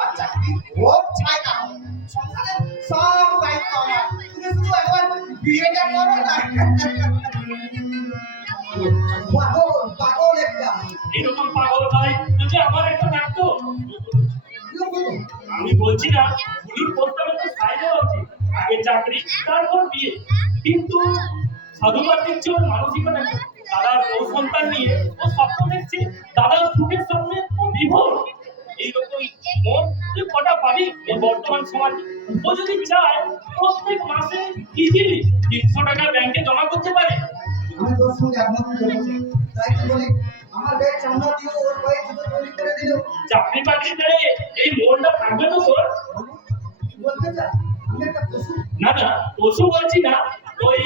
আর চাকরি হোক চাই না হোক, সংসারের সব দায়িত্ব আমার। তুমি শুধু একবার বিয়েটা করো না। পাগল, পাগল একটা। এরকম পাগল ভাই যদি আমার একটা থাকতো। কেউ বলুন, আমি বলছি না বুলুর প্রস্তাবে তো সাই দেওয়া উচিত, আগে চাকরি তারপর বিয়ে, কিন্তু সাধুবাদ দিচ্ছে ওর মানসিকতা কি? দাদার বউ সন্তান নিয়ে ও স্বপ্ন দেখছে, দাদার সুখের স্বপ্নে ও বিভোর। এইরকম মন তুই কটা পাবি এই বর্তমান সমাজে? ও যদি চায় প্রত্যেক মাসে ইজিলি 300 টাকা ব্যাংকে জমা করতে পারে। আমি তোর সঙ্গে একমত হতে তাই তো বলি, আমার গায়ে চামড়া দিও, ওর গায়ে জুতো তৈরি করে দিল। চাকরি বাকরি পেলে এই মনটা থাকবে তো তোর? বলতে চা আমি একটা পশু? না না, পশু বলছি না, ওই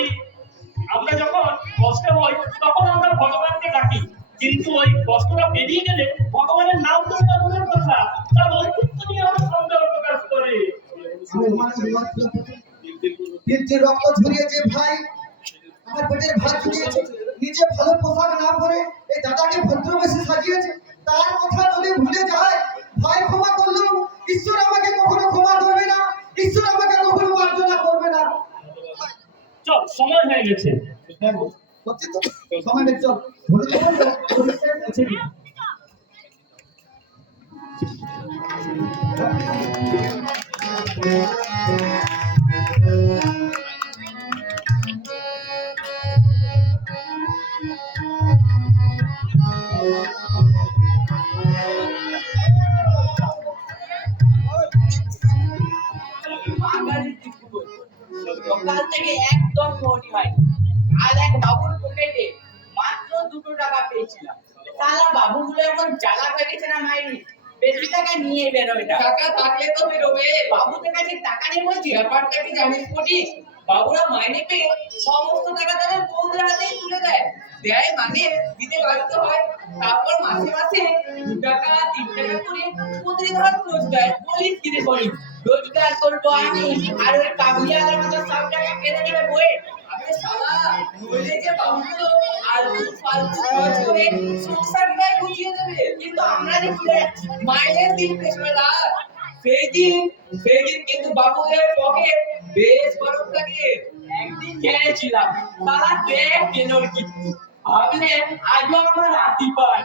আমরা যখন কষ্ট হয় তখন আমরা ভগবানকে ডাকি, কিন্তু ওই কষ্টটা বেরিয়ে গেলে ভগবানের নাম তো দূরের কথা, তার অস্তিত্ব নিয়ে আমরা সন্দেহ প্রকাশ করে। আমি মানে যে রক্ত ঝরিয়েছে ভাই, আমার পেটের ভাত জুড়িয়েছে, নিজে ভালো পোশাক না পরে এই দাদাকে ভদ্রবেশে সাজিয়েছে, তার কথা যদি ভুলে যায়, ভাই ক্ষমা করলেও ঈশ্বর আমাকে কখনো ক্ষমা করবে না, ঈশ্বর আমাকে কখনো মার্জনা করবে না। চল, সময় হয়ে গেছে। সত্যি তো সময় নেই, চল বলে তো বলবো, পরিষ্কার আছে কি? সকাল থেকে একদম মোটি হয়নি। আর এক বাবুর পকেটে মাত্র 2 টাকা পেয়েছিলাম। সালা বাবুগুলো এখন জ্বালা হয়ে গেছে না মাইরি, বেশি টাকা নিয়ে বেরোয় না। টাকা থাকলে তো বেরোবে। বাবুদের কাছে টাকা নেই বলছি? ব্যাপারটা কি জানিস কোটি? বাবুরা মাইনে পেয়ে সমস্ত টাকা তাদের বউদের হাতেই তুলে দেয়। দেয় মানে দিতে বাধ্য হয়। তারপর মাসে মাসে 2 টাকা 3 টাকা করে প্রতিদিন খরচ দেয়। বলিস কি রে বলি? রোজগার করবো আমি, আর ওই কাবুলিয়ালার মতো সব টাকা কেটে নেবে বইয়ে। আবে শালা, নইলে যে বাবুগুলো আলতু ফালতু খরচ করে সংসারটাই গুছিয়ে দেবে। কিন্তু আমরা যে ভুলে যাচ্ছি। মাইনের দিন পেছনে লাগ। সেই দিন কিন্তু বাবুদের পকেট বেশ বরফ থাকে। একদিন গেছিলাম, সালা দেখ কেনোর কিন্তু ভাবলে আজও আমার হাতি পায়।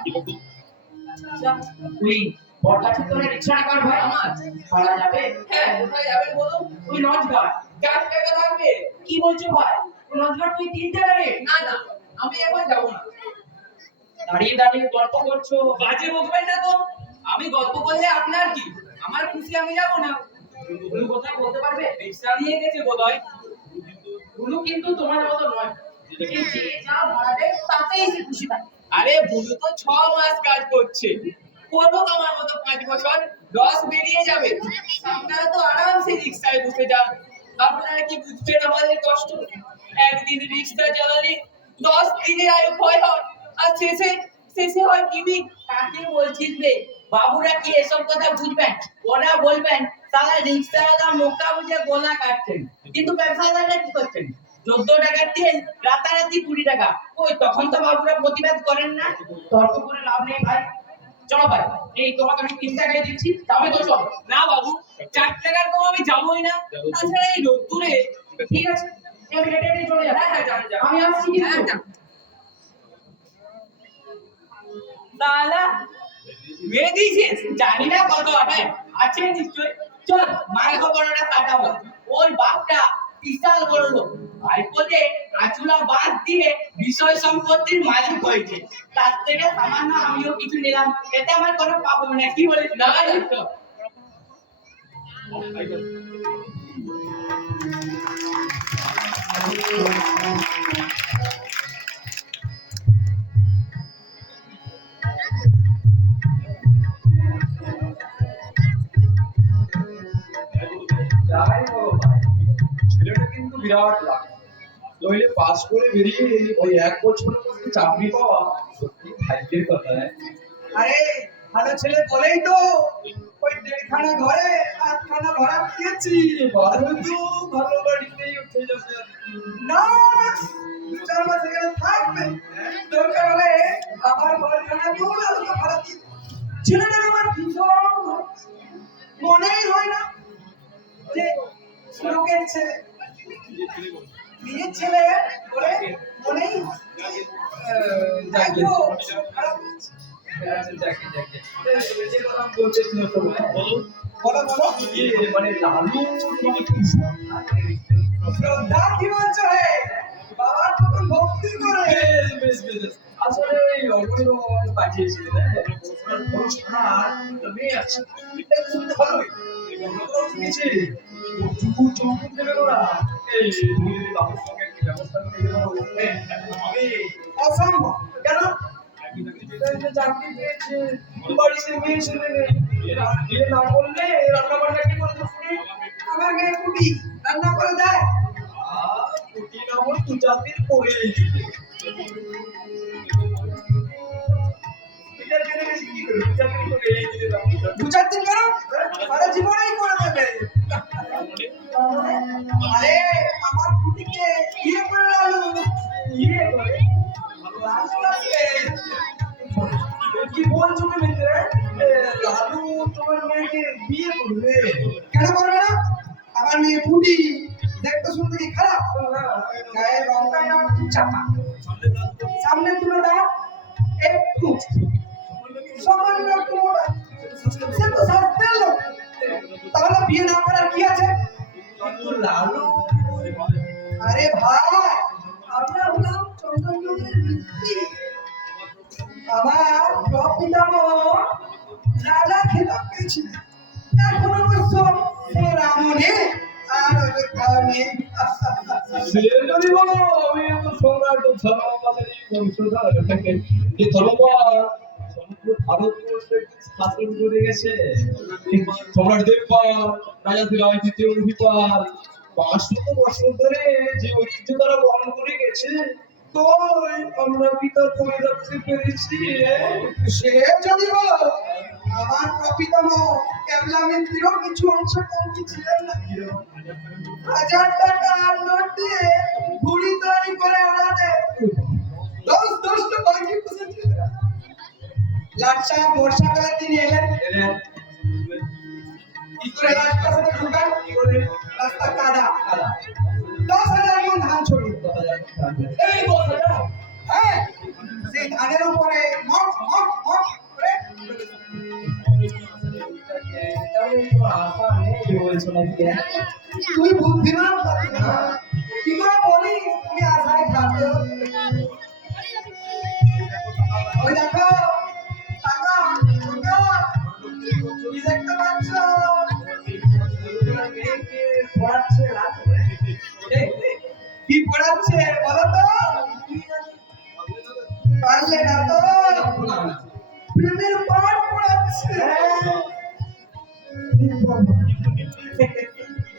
তুই বড়টা ঠিক করে রিক্সা কর ভাই, আমার ভাড়া যাবে? হ্যাঁ, কোথায় যাবেন বলুন? তুই নজগার 4 টাকা লাগবে। কি বলছো ভাই? নজগার তুই 3 টাকা রে? না, আমি এখন যাবো না। দাঁড়িয়ে দাঁড়িয়ে গল্প করছো। বাজে বকবেন না তো। আমি গল্প করলে আপনার কি? আমার খুশি, আমি যাবো না। ভুলু কোথায় বলতে পারবে? রিক্সা নিয়ে গেছে বোধহয়। ভুলু কিন্তু তোমার মতো নয়, যে যা ভাড়া দেয় তাতেই সে খুশি থাকে। আরে ভুলু তো 6 মাস কাজ করছে। করবো আমার মতো 5 বছর, 10 বেরিয়ে যাবে। আপনারা তো আরামসে রিক্সায় বসে যান। আপনারা কি বুঝবেন আমাদের কষ্ট? একদিন রিক্সা চালালে 10 দিনের আয়ু ক্ষয় হয়। আর শেষে হয় টিভি। কাকে বলছিস রে? বাবুরা কি এসব কথা বুঝবেন? ওরা বলবেন তাহলে রিক্সাওয়ালা মোকা বুঝে গোলা কাটছেন, কিন্তু ব্যবসাদাররা কি করছেন? 14 টাকার তেল রাতারাতি 20 টাকা। ওই তখন তো বাবুরা প্রতিবাদ করেন না। তর্ক করে লাভ নেই ভাই, চলো ভাই, এই তোমাকে আমি 3 টাকায় দিচ্ছি, তবে তো চলো। না বাবু, 4 টাকার কম আমি যাবোই না। তাছাড়া এই রোদ্দুরে। ঠিক আছে, আমি হেঁটে হেঁটে চলে যাবো। হ্যাঁ, যান। আমি আসছি কিন্তু। হ্যাঁ, যান। তাহলে মেয়ে দিয়েছিস? জানি না কত হবে, আছে নিশ্চয়। চল মার খবরটা কাটাবো। ওর বাপটা বিশাল বড় লোক, ভাইপোতে আচুলা বাদ দিয়ে বিষয় সম্পত্তির মালিক হয়েছে। তার থেকে সামান্য আমিও কিছু নিলাম, এতে আমার কোনো পাপ হবে না। কি বলিস? না, তো যাই বলো ভাই, ছেলেটা কিন্তু বিরাট লাগে। নইলে পাস করে বেরিয়ে ওই 1 বছরের মধ্যে চাকরি পাওয়া সত্যি ভাগ্যের কথা। আরে ভালো ছেলে বলেই তো ওই 1.5খানা ঘরে 8খানা ভাড়া দিয়েছি। ভালো তো ভালো বাড়িতেই উঠে যাবে। না, 2-4 মাস এখানে থাকবে, দরকার হলে আমার ঘরখানা দৌড় আলুকে ভাড়া দিয়ে দেবো। ছেলেটার আমার ভীষণ ভালো। মনেই হয় না যে লোকের ছেলে, নিজের ছেলে বলে মনেই হয়। তাই তো খারাপ হয়েছে। যে কথা আমি বলতেছিলাম তো, বলো বলো, মানে লালু মানে কি শ্রদ্ধা কি বলছো হে? বাবার মতন ভক্তি করে। বেশ। আসলে এই অবৈধ আমাকে পাঠিয়েছিলেন, বড় সার মেয়ে আছে, এটা শুনতে ভালোই। শুনেছি যুবু চৌকুন দেবে ওরা। এই তুমি যদি বাবুর সঙ্গে একটি ব্যবস্থা করে দিতে পারো, আমি অসম্ভব। কেন? চাকরি পেয়েছে, বাড়িতে মেয়ে ছেলে নেই, বিয়ে না করলে রান্না বান্না কি করে শুনি? আমার মেয়ে কুটি রান্না করে দেয়। কুটি না বল 2-4 দিন পরেই দিবে। বিচার করে বেশি কি করবে? বিচার করে এই দিলে দাম 2-4 দিন করো, সারা জীবনেই করে দেবে। আরে আমার কুটিকে বিয়ে করে লালু। ইয়ে করে লালু আছে। কি বলছো তুমি? লালু তোমার মেয়েকে বিয়ে করবে? কেন করবে না? আমার মেয়ে কুটি দেখতে শুনতে কি খারাপ? গায়ের রংটা না চাপা, সামনে তুলে দাও একটু সামান্য একটু মোটা, সে তো স্বাস্থ্যের লোক। তাহলে বিয়ে না করার কি আছে? কিন্তু লালু আরে ভাই, আমরা হলাম চন্দ্রযুগের ভিত্তি। আমার প্রপিতামহ রাজা খেতাব পেয়েছিলেন। এখন অবশ্য সে রামনে আর অযোধ্যা নেই। সে যদি বলো আমি তো সম্রাট ধর্মপালের বংশধর, যে ধর্মপাল সমগ্র ভারতবর্ষে শাসন করে গেছে। সম্রাট দেবপাল, রাজা ধীরাজ দ্বিতীয় রবিপাল 500 বছর ধরে যে ঐতিহ্য তারা বহন করে গেছে, তো আমরা কি তার ধরে রাখতে পেরেছি? সে যদি বলো আমার প্রপিতামহ কেবলা মিত্রও কিছু অংশ কমতি ছিলেন না। 1000 টাকার নোট দিয়ে ঘুড়ি তৈরি করে ওনাদের 10টা বাকি বসেছিল। লাটসা বর্ষাকালে তিনি এলেন, কি করে রাজপ্রাসাদে ঢুকান, কি করে রাস্তা কাদা 10,000 মণ ধান ছড়িয়ে। এই 10,000, হ্যাঁ, সেই ধানের উপরে মট মট মট করে তুই বুদ্ধিমান কি করে বলিস তুমি আশায় খাবে। ওই দেখো টাকা কি দেখতে পাচ্ছ, কি পড়াচ্ছে বলো তো, পারলে না তো প্রেমের পাঠ পড়াচ্ছে।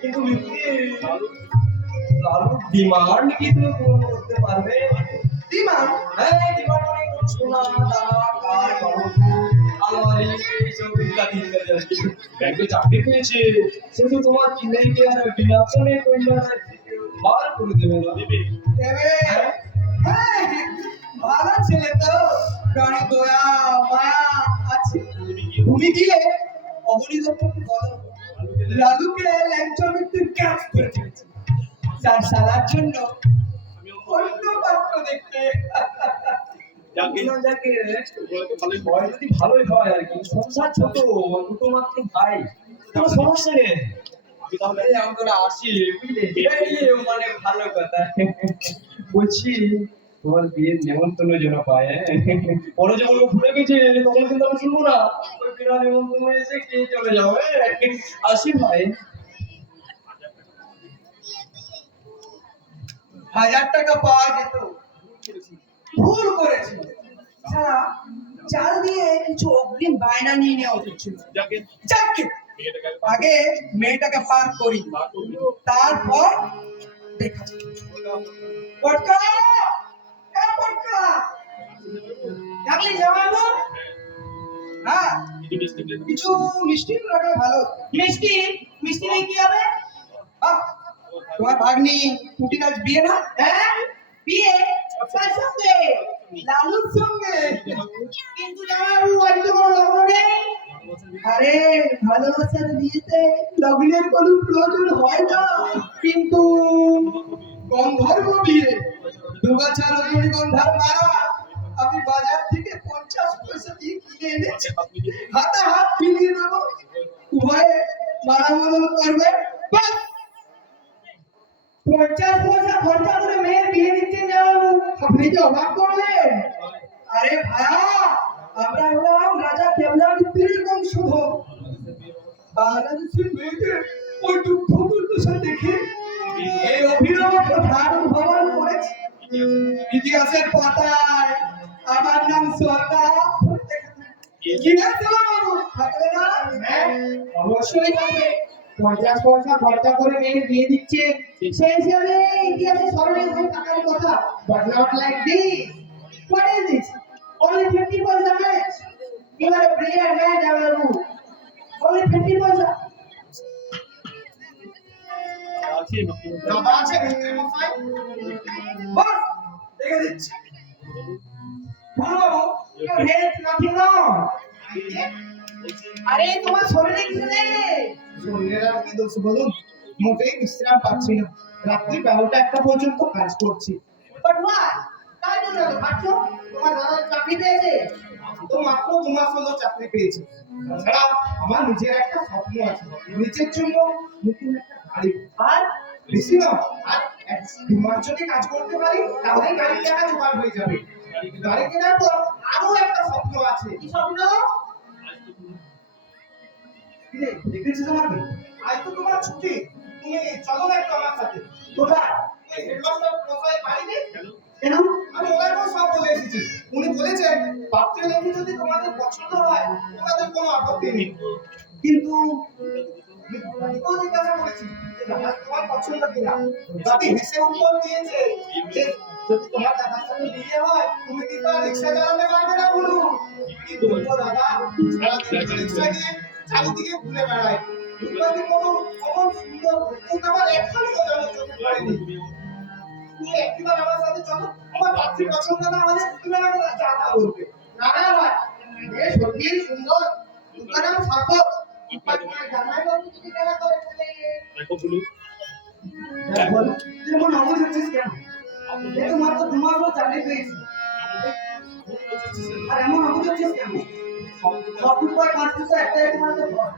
কিন্তু লালু ডিমান্ড কি তুমি পূরণ করতে পারবে? ডিমান্ড, হ্যাঁ, ডিমান্ড মানে সোনা দানা কাঠ আলমারি এইসব ইত্যাদি ইত্যাদি আর কি। ব্যাংকে চাকরি পেয়েছে, শুধু তোমার কিনেকে আর বিনা ফোনে বার করে দেবে না। দেবে, হ্যাঁ, ভালো ছেলে তো, প্রাণী দয়া মায়া আছে। তুমি গিয়ে অবনী দত্তকে বলো লালুকে ল্যাংচা মৃত্যুর ক্যাচ করে দিয়েছে, তার সালার জন্য অন্য পাত্র দেখতে। যদি ভালোই হয় আর কি, সংসার ছোট, দুটো মাত্র ভাই, কোনো সমস্যা নেই। তাহলে আমরা আসি, বুঝলে, এই মানে ভালো কথা। বলছি তোমার বিয়ের নেমন্তন্ন যেন পায়, পরে যখন ও ভুলে গেছে তখন কিন্তু আমি শুনবো না, ওই বিনা নেমন্তন্ন এসে কে চলে যাবে। আসি ভাই। 1000 টাকা পাওয়া যেত, ভুল করেছি। ছাড়া চাল দিয়ে কিছু অগ্রিম বায়না নিয়ে নেওয়া উচিত ছিল। যাকে আগে মেয়েটাকে পার করি, তারপর দেখা যাবে। পটকা, এ পটকা, ডাকলি জামাইবাবু? হ্যাঁ, কিছু মিষ্টি রাখলে ভালো। মিষ্টি? মিষ্টি নিয়ে কি হবে? তোমার ভাগ্নি কুটির আজ বিয়ে না? হ্যাঁ, বিয়ে কার সঙ্গে? লালুর সঙ্গে। কিন্তু জামাইবাবু আজ তো কোনো লগ্ন নেই। আরে ভালোবাসার বিয়েতে লগ্নের কোনো প্রয়োজন হয় না, কিন্তু গন্ধর্ব বিয়ে, দুগাছা রজনীগন্ধার মালা আমি বাজার থেকে 50 পয়সা দিয়ে কিনে এনেছি, হাতে হাত মিলিয়ে দেবো, উভয়ে মালা বদল করবে, বাস। 50 পয়সা খরচা করে মেয়ের বিয়ে দিচ্ছেন জামাইবাবু, আপনি তো অবাক করলেন। আরে ভাইয়া, আমরা হলাম রাজা কেবলা মিত্রের বংশধর। বাংলাদেশের মেয়েদের ওই দুঃখ দুর্দশা দেখে এই অভিনব প্রধান উদ্ভাবন করেছে। ইতিহাসের পাতায় আমার নাম সরকার কি আছে বাবু, থাকবে না? হ্যাঁ, অবশ্যই থাকবে। 50 পয়সা খরচা করে মেয়ের বিয়ে দিচ্ছে, সেই হিসাবে ইতিহাসে স্মরণীয় হয়ে থাকার কথা। But not like this. What is this? Only 50 পয়সা match. You are a brilliant man, Jamalu. Only 50 পয়সা। আছে মিস্ত্রি মশাই। বস, দেখে দিচ্ছি। বাবু, your head nothing wrong. আরে তোমার শরীরে কিছু নেই। শরীরের আর কি দোষ বলুন, মোটেই বিশ্রাম পাচ্ছি না, রাত্রি 12টা-1টা পর্যন্ত কাজ করছি। But why? তাই জন্য ভাবছো তোমার দাদা চাকরি পেয়েছে? তো মাত্র 2 মাস হলো চাকরি পেয়েছে। তাছাড়া আমার নিজের একটা স্বপ্ন আছে, নিজের জন্য নতুন একটা গাড়ি। আর বেশি না, আর 2 মাস যদি কাজ করতে পারি তাহলেই গাড়ি কেনা জোগাড় হয়ে যাবে। গাড়ি কেনার পর আরো একটা স্বপ্ন আছে। কি স্বপ্ন? দেখেছিস আমাকে? আজ তো তোমার ছুটি, তুমি চলো না একটু আমার সাথে। কোথায়? ওই হেডমাস্টার মশাই বাড়িতে। কেন? আমি ওনাকেও সব বলে এসেছি। উনি বলেছেন পাত্রে দেখে যদি তোমাদের পছন্দ হয় ওনাদের কোনো আপত্তি নেই। কিন্তু আমি দাদাকেও জিজ্ঞাসা করেছি যে দাদা তোমার পছন্দ কিনা। দাদি হেসে উত্তর দিয়েছে যে যদি তোমার দাদার সাথে বিয়ে হয় তুমি কিন্তু আর রিক্সা চালাতে পারবে না বলু। কি বলবো দাদা, সারাদিন তো রিক্সা নিয়ে চারিদিকে ঘুরে বেড়ায়। তোমাদের মতো অমন সুন্দর রূপ আমার একখানিও যেন চোখে পড়েনি। তুমি একবার আমার সাথে চলো, আমার পাত্রী পছন্দ না হলে তুমি আমাকে যা তা বলবে। না না ভাই, বেশ সত্যি সুন্দর। তোমার নাম সার্থক। তোমার জামাই বাবু যদি দেখা করে ফেলে। দেখো বলু বল, তুই এমন অবুঝ হচ্ছিস কেন? এই তো মাত্র 2 মাস হলো চাকরি পেয়েছি। আর এমন অবুঝ হচ্ছিস কেন? সব রূপায় 5 পয়সা একটা মাত্র ঘর।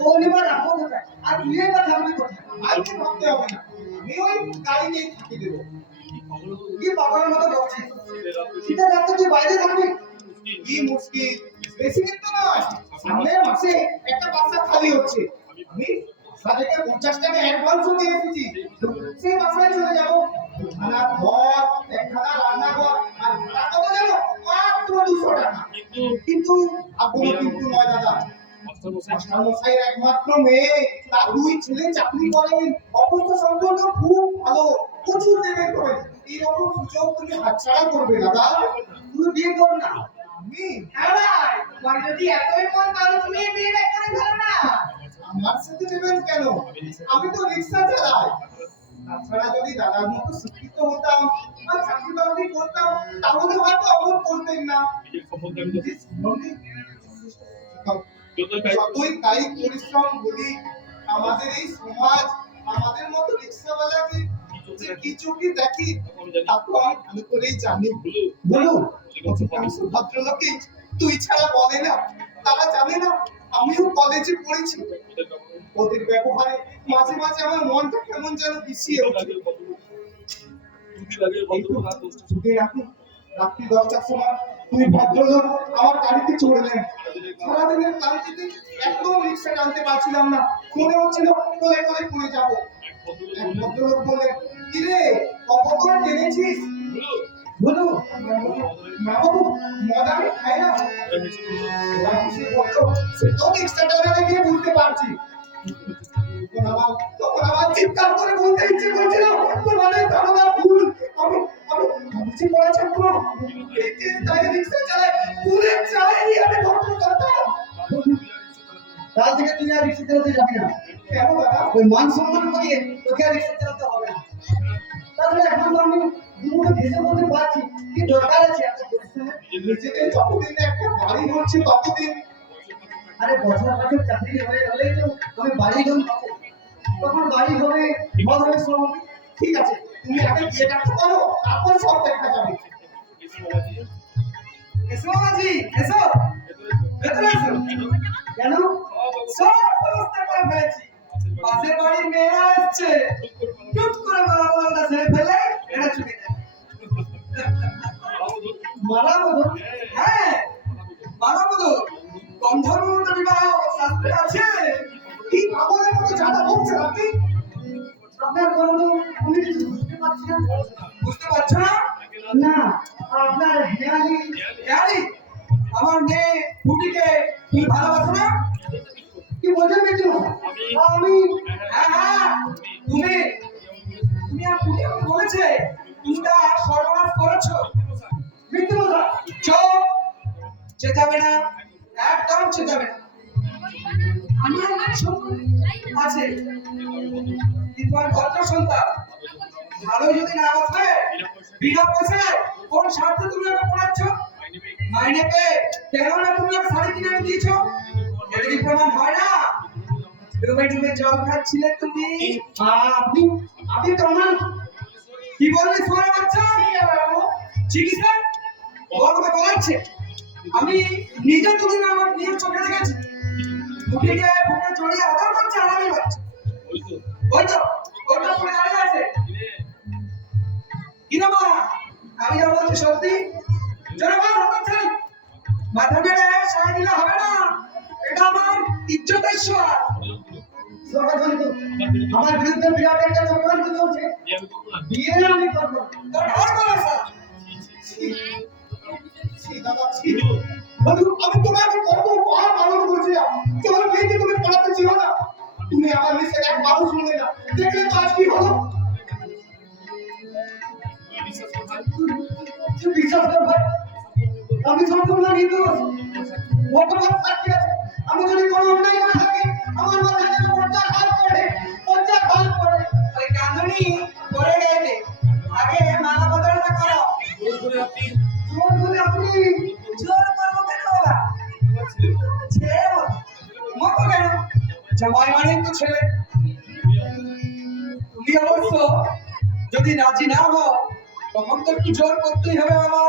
ও নিবার রাখবো কোথায়? আর তুই এবার থাকবি কোথায়? আর কি ভাবতে হবে না, আমি ওই গাড়িতেই থাকি দেবো। কি পাগলের মতো বকছিস? শীতের রাতে তুই বাইরে থাকবি? কি মুশকিল, বেশি দিন তো নয়, সামনের মাসে একটা বাসা খালি হচ্ছে। আমি তাদেরকে 50 টাকা অ্যাডভান্সও দিয়ে এসেছি। সেই বাসায় চলে যাবো। খানা ঘর, একখানা রান্নাঘর, আর ভাড়া কত জানো? মাত্র 200 টাকা। কিন্তু আর কোনো কিন্তু নয় দাদা, মশাইয়ের একমাত্র মেয়ে, তার 2 ছেলে চাকরি করেন, অবস্থা সম্পর্ক খুব ভালো, প্রচুর দেবে করে। এইরকম সুযোগ তুমি হাতছাড়া করবে দাদা? তুই বিয়ে কর না। আমি হ্যাঁ ভাই, তোমার যদি এতই মন তাহলে তুমি বিয়েটা করে ফেলো না। আমার সাথে নেবেন কেন? আমি তো রিক্সা চালাই। তাছাড়া যদি দাদার মতো শিক্ষিত হতাম আর চাকরি বাকরি করতাম তাহলে হয়তো অমন করতেন না। যতই কায়িক পরিশ্রম বলি, আমাদের এই সমাজ আমাদের মতো রিক্সাওয়ালাকে যে কি চোখে দেখি তা তো আমি ভালো করেই জানি। বলো, অধিকাংশ ভদ্রলোকই তুই ছাড়া বলে না, তারা জানে না আমিও কলেজে পড়েছি। ওদের ব্যবহারে মাঝে মাঝে আমার মনটা কেমন যেন বিষিয়ে ওঠে। ছুটে রাখি রাত্রি 10টার সময় তুই ভদ্রলোক আমার গাড়িতে চড়লেন। সারাদিনের ক্লান্তিতে একদম রিক্সা টানতে পারছিলাম না, মনে হচ্ছিল কোলে কোলে পড়ে যাবো। এক ভদ্রলোক বললেন, কিরে কতক্ষণ টেনেছিস? বলো, না বাবু, মদ আমি খাই না। ওরা হেসে বললো, সে তো রিক্সা টানাতে গিয়ে বুঝতে পারছি। তখন আমার চিৎকার করে বলতে ইচ্ছে করছিল, তোমাদের ধারণা ভুল। আমি আমি বুঝি পড়া ছাত্র, তাই রিক্সা চালাই, পুরে চাইনি আমি ভক্ত করতাম। কাল থেকে তুই আর রিক্সা চালাতে যাবি না। কেন দাদা? ওই মান সম্মান করিয়ে তোকে আর রিক্সা চালাতে হবে না। তাহলে এখন তো আমি দুটো ভেসে বলতে পারছি কি দরকার আছে এত পরিশ্রমের? নিজেদের যতদিন একটা বাড়ি হচ্ছে ততদিন। আরে বছর বছর চাকরি হয়ে গেলেই তো আমি বাড়ি লোন পাবো। তখন বাড়ি হবে, ঘর হবে, সব হবে। ঠিক আছে, তুমি আগে বিয়েটা তো করো, তারপর সব দেখা যাবে। এসো মাঝি, এসো, ভেতরে এসো। কেন? সব ব্যবস্থা করে ফেলেছি। পাশের বাড়ির মেয়েরা আসছে, চুপ করে মালা ছেড়ে ফেলে এরা চুকে যায়। মালা বদল? হ্যাঁ, মালা বদল। গন্ধর্ব মতো বিবাহ শাস্ত্রে আছে। কি পাগলের মতো জানা বলছেন আপনি? আপনার গন্ধ আমি কিছু বুঝতে পারছি না। বুঝতে পারছো না? না, আপনার হেয়ালি হেয়ালি আমার মেয়ে ফুটিকে কি ভালোবাসো না? কি বলছেন বেটু? আমি হ্যাঁ হ্যাঁ তুমি তুমি আর ফুটি আমাকে বলেছে তুমি তা সর্বনাশ করেছো। মৃত্যু মশা চোখ চেতাবে না, একদম চেতাবে না। আমি আমার আছে কিন্তু আর কত সন্তান ভালো যদি না বাঁচবে বিনা পয়সায় কোন স্বার্থে তুমি ওকে পড়াচ্ছ? মাইনে পেয়ে কেন না তুমি ওকে শাড়ি কিনে এনে দিয়েছো? এটা কি প্রমাণ হয় না? ডুবে ডুবে জল খাচ্ছিলে তুমি। আপনি আপনি প্রমাণ কি বললে সোনা বাচ্চা? চিকিৎসা বলতে বলাচ্ছে আমি নিজে দুদিন আমার নিজের চোখে দেখেছি। বুকে বুকে জড়িয়ে আদর করছে আরামে বাচ্চা। ওই তো ওটা পড়ে দাঁড়িয়ে আছে। কি না মা, আমি যা বলছি সত্যি? জনগণ হচ্ছে মাথা মেরে সারা দিলে হবে না, এটা আমার ইজ্জতের সওয়াল। ষড়যন্ত্র, আমার বিরুদ্ধে বিরাট একটা চক্রান্ত চলছে। বিয়ে আমি করবো। তোর ঘর বলো স্যার। ছি দাদা, ছি। বন্ধু, আমি তোমাকে কত বার বারণ করেছিলাম, তোমার মেয়েকে তুমি পড়াতে ছিল না। তুমি আমার নিষেধ একবারও শুনলে না। দেখলে তো আজ কি হলো। তুই বিশ্বাস কর ভাই, আমি সম্পূর্ণ নির্দোষ। ভগবান সাক্ষী আছে, আমি যদি কোনো অন্যায় করে থাকি, আমার মাথায় যেন পঞ্চাঘাত পড়ে, পঞ্চাঘাত পড়ে। ওই কাঁদুনি করে গেছে, আগে মালা বদলটা করো। জোর করে আপনি জোর করবো কেন বাবা? ছেলে মতো কেন? জামাই মানে তো ছেলে। তুমি অবশ্য যদি রাজি না হও তখন তো একটু জোর করতেই হবে বাবা।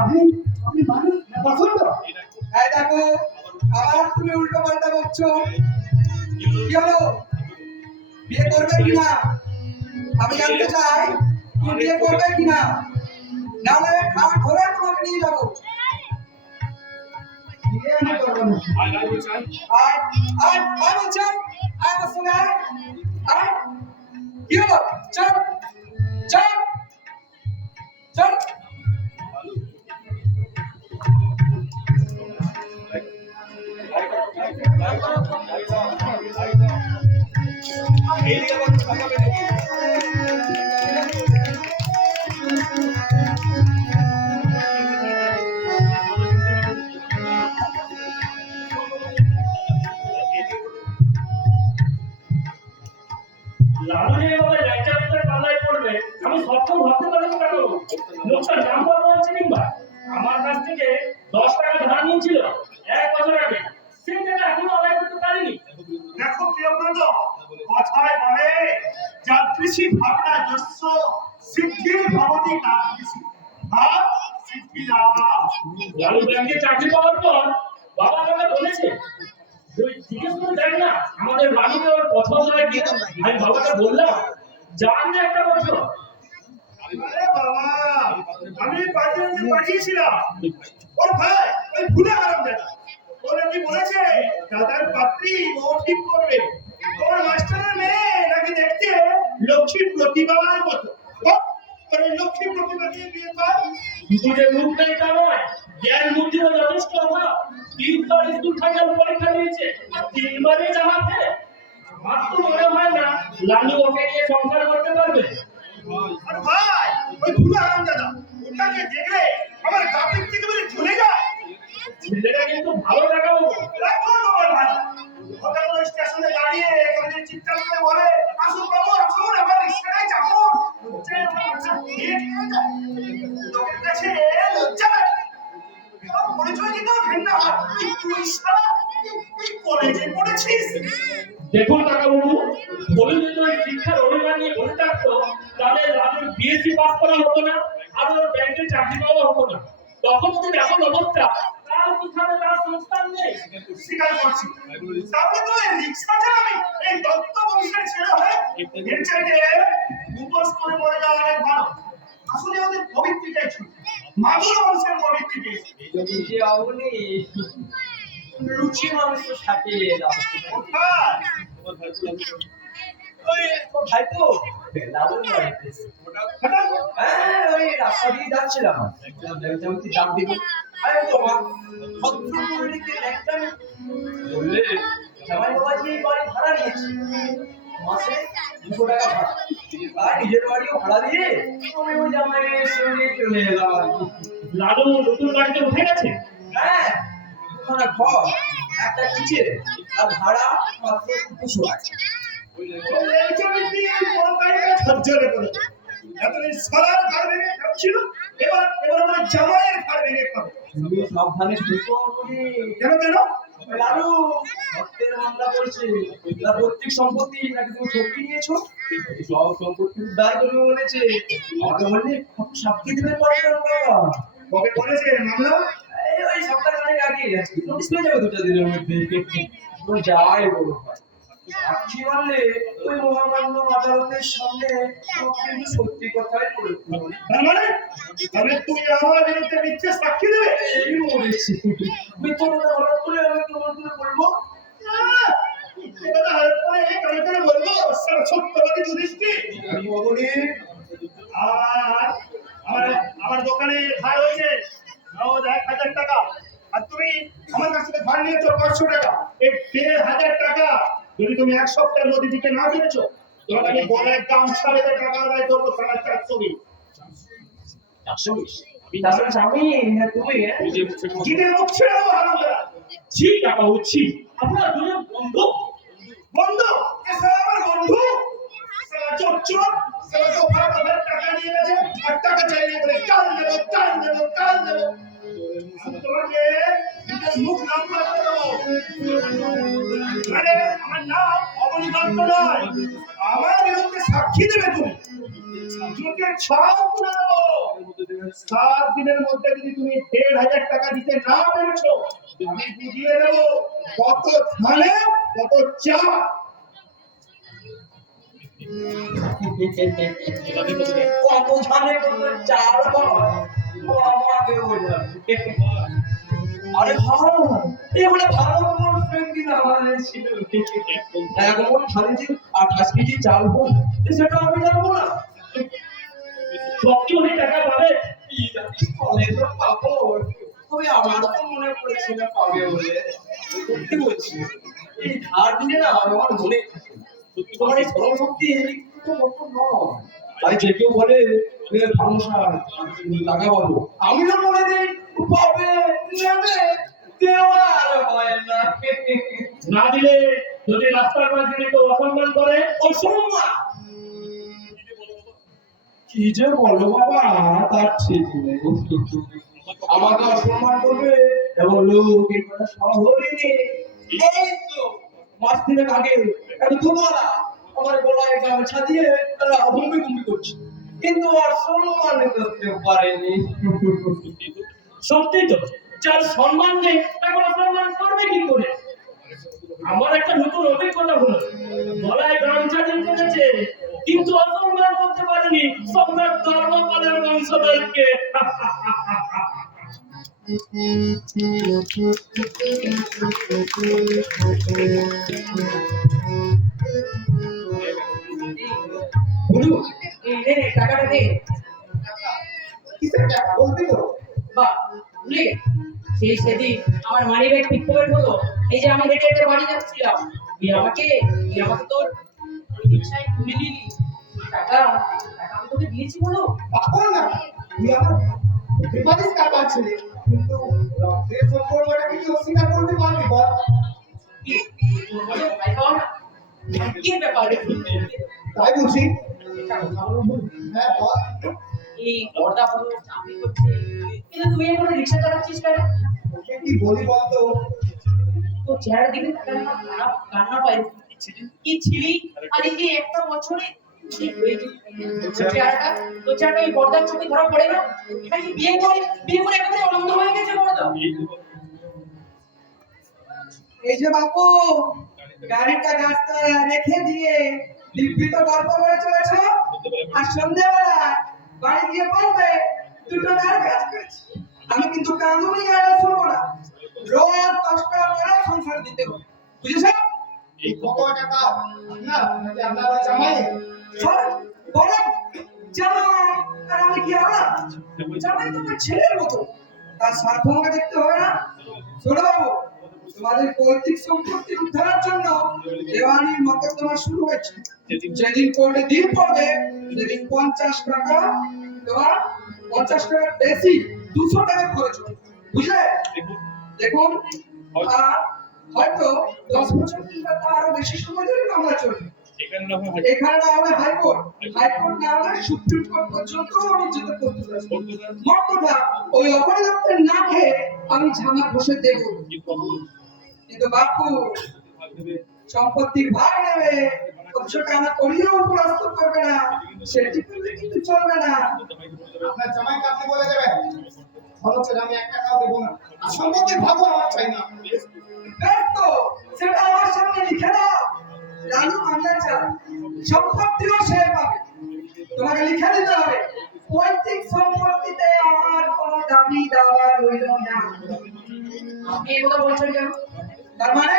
আপনি আপনি মানুষ পছন্দ। এই দেখো, আবার তুমি উল্টো পাল্টা বকছো। কি হলো, বিয়ে করবে কিনা? আমি জানতে চাই তুমি বিয়ে করবে কিনা, নাহলে খাট ধরে তোমাকে নিয়ে যাবো। বিয়ে আমি করবো না। আয় আয় আয় বলছো, আয় আমার সঙ্গে আয়। আয়, কি হলো? চল চল চল। লালু যে এভাবে ল্যাংচা লোকের পাল্লায় পড়বে আমি স্বপ্ন ভাবতে পারিনি। কেন লোকটা নাম্বার ওয়ান চিনিংবার, আমার কাছ থেকে 10 টাকা ধার নিয়েছিল 1 বছর আগে, সেই টাকা এখনো আদায় করতে পারিনি। দেখো প্রিয়ব্রত, কথায় বলে যাদৃশী ভাবনা যস্য সিদ্ধির ভবতি তাদৃশী ভাব সিদ্ধি লাভ। লালু ব্যাংকে চাকরি পাওয়ার পর বাবা আমাকে বলেছে, তুই জিজ্ঞেস করে দেখ না আমাদের লালুকে ওর পছন্দ হয় কিনা। আমি বাবাকে বললাম, যান না একটা বছর। আরে বাবা, আমি পাঠিয়ে পাঠিয়েছিলাম ওর ভাই ওই ভুলে হারাম দাদা। ওরা কি বলেছে দাদার পাত্রী ও ঠিক করবে। ওর মাস্টারের মেয়ে নাকি দেখতে লক্ষ্মী প্রতিভার মতো। ওর লক্ষ্মী প্রতিভা দিয়ে বিয়ে কর। কিন্তু যে মুখ নেই তা নয়, জ্ঞান বুদ্ধিরও যথেষ্ট অভাব। 3বার স্কুল ফাইনাল পরীক্ষা দিয়েছে আর 3বারই জামাতে। আমার তো মনে হয় না লালু ওকে নিয়ে সংসার করতে পারবে। আর ভাই ওই ভুলে হারাম দাদা, ওটাকে দেখলে আমার গাপির থেকে বেরিয়ে চলে যায়। ছেলেটা কিন্তু ভালো দেখাবো। রাখো তোমার ভাই। হঠাৎ ওই স্টেশনে দাঁড়িয়ে এখানে চিৎকার করে বলে, আসুন বাবু আসুন, আমার রিক্সাটাই চাপুন। লজ্জায় আমার মাথা হেঁট হয়ে যায়। লোকের কাছে লজ্জা লাগে। আমার পরিচয় দিতেও ঘেন্না হয়। তুই শালা তুই কলেজে পড়েছিস? দেখুন কাকাবাবু, বলে যদি ওই শিক্ষার অভিমান নিয়ে বসে থাকতো তাহলে লালুর বিএসসি পাস করা হতো না আর ওর ব্যাংকে চাকরি পাওয়া হতো না। তখন যদি এমন অবস্থা, তার পিছনে তার সংস্থান নেই। স্বীকার করছি। তাহলে তো এই রিক্সা চালাবি এই দত্ত বংশের ছেলে হয়ে এর চাইতে উপোস করে মরে যাওয়া অনেক ভালো। আসলে ওদের পবিত্রিটাই ছিল, মাগুর বংশের পবিত্রিটাই। যে অবনি রুচি মানুষ সাথে এলাম। কোথায়? ওই তোর ভাইপো লালুর বাড়িতে। হ্যাঁ, ওই রাস্তা দিয়ে যাচ্ছিলাম, যেমন দাম দিব। আরে তোমার ভদ্র মহিলাকে একটা বললে জামাই বাবাজি এই বাড়ি ভাড়া নিয়েছে মাসে 200 টাকা ভাড়া। আর নিজের বাড়িও ভাড়া দিয়ে আমি ওই জামাইয়ের সঙ্গে চলে এলাম আর কি। লালু নতুন বাড়িতে উঠে গেছে। হ্যাঁ, দুখানা ঘর, একটা কিচেন আর ভাড়া মাত্র 200 টাকা। এই জমি দিয়ে বড় গাড়িটা ঝরঝরে করে দেয়। এতদিন সালার ঘর ভেঙে খাচ্ছিল, এবার আমার জামাইয়ের ঘর ভেঙে খাবে। তুমি সাবধানে থেকো তুমি। কেন কেন? লালু ভক্তের মামলা করেছে, তার পৈতৃক সম্পত্তি নাকি তুমি ঠকিয়ে নিয়েছো, সব সম্পত্তি উদ্ধার করবে বলেছে। আমাকে বললে সাক্ষী দেবে পরে বাবা। কবে করেছে মামলা? এই ওই সপ্তাহখানেক আগে নোটিশ পেয়ে যাবে 2 দিনের মধ্যে। তুমি যাই বলো ভাই, সাক্ষী মানলে ওই মহামান্য আদালতের সামনে তোমাকে কিন্তু সত্যি কথাই বলতে হবে। তার মানে তাহলে তুমি আমার বিরুদ্ধে মিথ্যে সাক্ষী দেবে? এই মরেছি, মিথ্যা কথা হঠাৎ করে আমি তোমার করে বলবো? আহ! এটা পরে কানে কানে বলবো সারা সত্যবাদী যুধিষ্ঠির আমি বলি আর আমার দোকানে ধার হয়েছে নগদ 1,000 টাকা আর তুমি আমার কাছ থেকে ধার নিয়েছো 500 টাকা এই 1,500 টাকা যদি তুমি এক সপ্তাহের মধ্যে দিতে না দিয়েছো তাহলে আমি বলে গামছা বেঁধে টাকা আদায় করবো 420 আমি তুমি জিনে মুখ ছেড়ে দেবো হারামজাদা। ছি টাকা হচ্ছি আপনারা দুজন বন্ধু বন্ধু এ শালা আমার বন্ধু শালা চোর শালা তো ভাড়া টাকা নিয়ে গেছে আর টাকা চাইলে বলে কাল দেবো আমি তোমাকে নিজের মুখ নাম করে দেবো আরে আমার নাম অবনী দত্ত নয় আমার বিরুদ্ধে সাক্ষী দেবে তুমি সাক্ষীকে ছাড় করে দেবো 7 দিনের মধ্যে যদি তুমি 1,500 টাকা দিতে না পেরেছো আমি বুঝিয়ে দেবো কত ধানে কত চা কত ধানে কত চাল হয় ও আমাকে বোঝাবে আরে ভালো এগুলো ভালো ফ্রেন্ড কিনা আমাদের ছিল এখন খালি যে 28 কেজি চাল হোক সেটা আমি জানবো না সত্যি উনি টাকা পাবে কলেজ পাবো তবে আমার তো মনে পড়েছিল পাবে বলে সত্যি বলছি এই ধার দিনে না আমার মনে তোমার এই স্মরণ শক্তি তো কত নয় তাই যে কেউ বলে সমস্যা টাকা পাবো আমি তো মনে দিই পাবে নেবে দেওয়ার হয় না না দিলে যদি রাস্তার মাঝে কেউ অসম্মান করে অসম্মান কি যে বলো বাবা তার ঠিক নেই আমাকে অসম্মান করবে এবং লোক এই কথা শহরে এই তো মাস দিনের আগে একটা দুমালা আমার গলায় গামছা দিয়ে তারা ভূমি ভূমি করছে কিন্তু আর সম্মান করতে পারেনি সত্যি তো যার সম্মান নেই তাকে অসম্মান করবে কি করে আমার একটা নতুন অভিজ্ঞতা হলো গলায় গামছা দিয়ে গেছে কিন্তু অসম্মান করতে পারেনি সম্রাট ধর্মপালের বংশধরকে বলু এই নে টাকাটা দে কিসের টাকা বলবি তো বাহ বুঝলি সেদিন আমার মানি ব্যাগ পিকপকেট হলো এই যে আমি হেঁটে হেঁটে বাড়ি যাচ্ছিলাম তুই আমাকে তোর রিকশায় তুলে নিলি টাকা আমি তোকে দিয়েছি বলো পাগল না তুই আমার বিপাদিস টাকা ছেলে কিন্তু রক্তের সম্পর্কটা কি অস্বীকার করতে পারবি বল কি তোর বলে ভাই পাও না কি ব্যাপারে তাই বলছি এটা কথা বলো বল। হ্যাঁ বল এই বড়টা হলো চাকরি করছে কিন্তু তুই এখন রিকশা চালাচ্ছিস কেন ওকে কি বলি বলতো তোর চেহারা দেখে কান্না পায় কি ছিলি আর এই যে একটা বছরে তোর চেহারাটা ওই বড়দার চোখে ধরা পড়ে না এটা কি বিয়ে করে একেবারে অন্ধ হয়ে গেছে বড়দা এই যে বাপু গাড়িটা রাস্তায় রেখে দিয়ে দিব্যি তো গল্প করে চলেছ আর সন্ধ্যাবেলা বাড়ি গিয়ে বলবে দুটো গাড়ি কাজ করেছি আমি কিন্তু কান্দুনি গাড়ি শুনবো না রোজ 10 টাকা করে সংসার দিতে হবে বুঝেছ এই কত টাকা না নাকি আপনারা জামাই সর বড় জামাই আর আমি কি আমরা জামাই তোমার ছেলের মতো তার স্বার্থ আমাকে দেখতে হবে না শোনো বাবু তোমাদের পৈতৃক সম্পত্তি উদ্ধারের জন্য দেওয়ানির মকদ্দমা শুরু হয়েছে যেদিন কোর্টে দিন পড়বে সেদিন 50 টাকা তোমার 50 টাকা বেশি 200 টাকা খরচ হবে বুঝলে দেখুন আর হয়তো 10 বছর কিংবা তারও বেশি সময় ধরে মামলা চলবে এখানে না হলে হাইকোর্ট না হলে সুপ্রিম কোর্ট পর্যন্ত আমি যেতে করতে মোট কথা ওই অপরাধের না খেয়ে আমি ঝামা বসে দেব কিন্তু বাপু সম্পত্তির ভাগ নেবে অথচ কানা করিয়েও পরাস্ত করবে না সেটি করলে কিন্তু চলবে না আপনার জামাই কাকে বলে দেবেন খরচের আমি 1 টাকাও দেবো না আর সম্পত্তির ভাগও আমার চাই না বেশ তো সেটা আমার সামনে লিখে দাও রানু মামলা চাল সম্পত্তিও সে পাবে তোমাকে লিখে দিতে হবে পৈতৃক সম্পত্তিতে আমার কোনো দাবি দাওয়া রইল না আপনি এগুলো বলছেন কেন তার মানে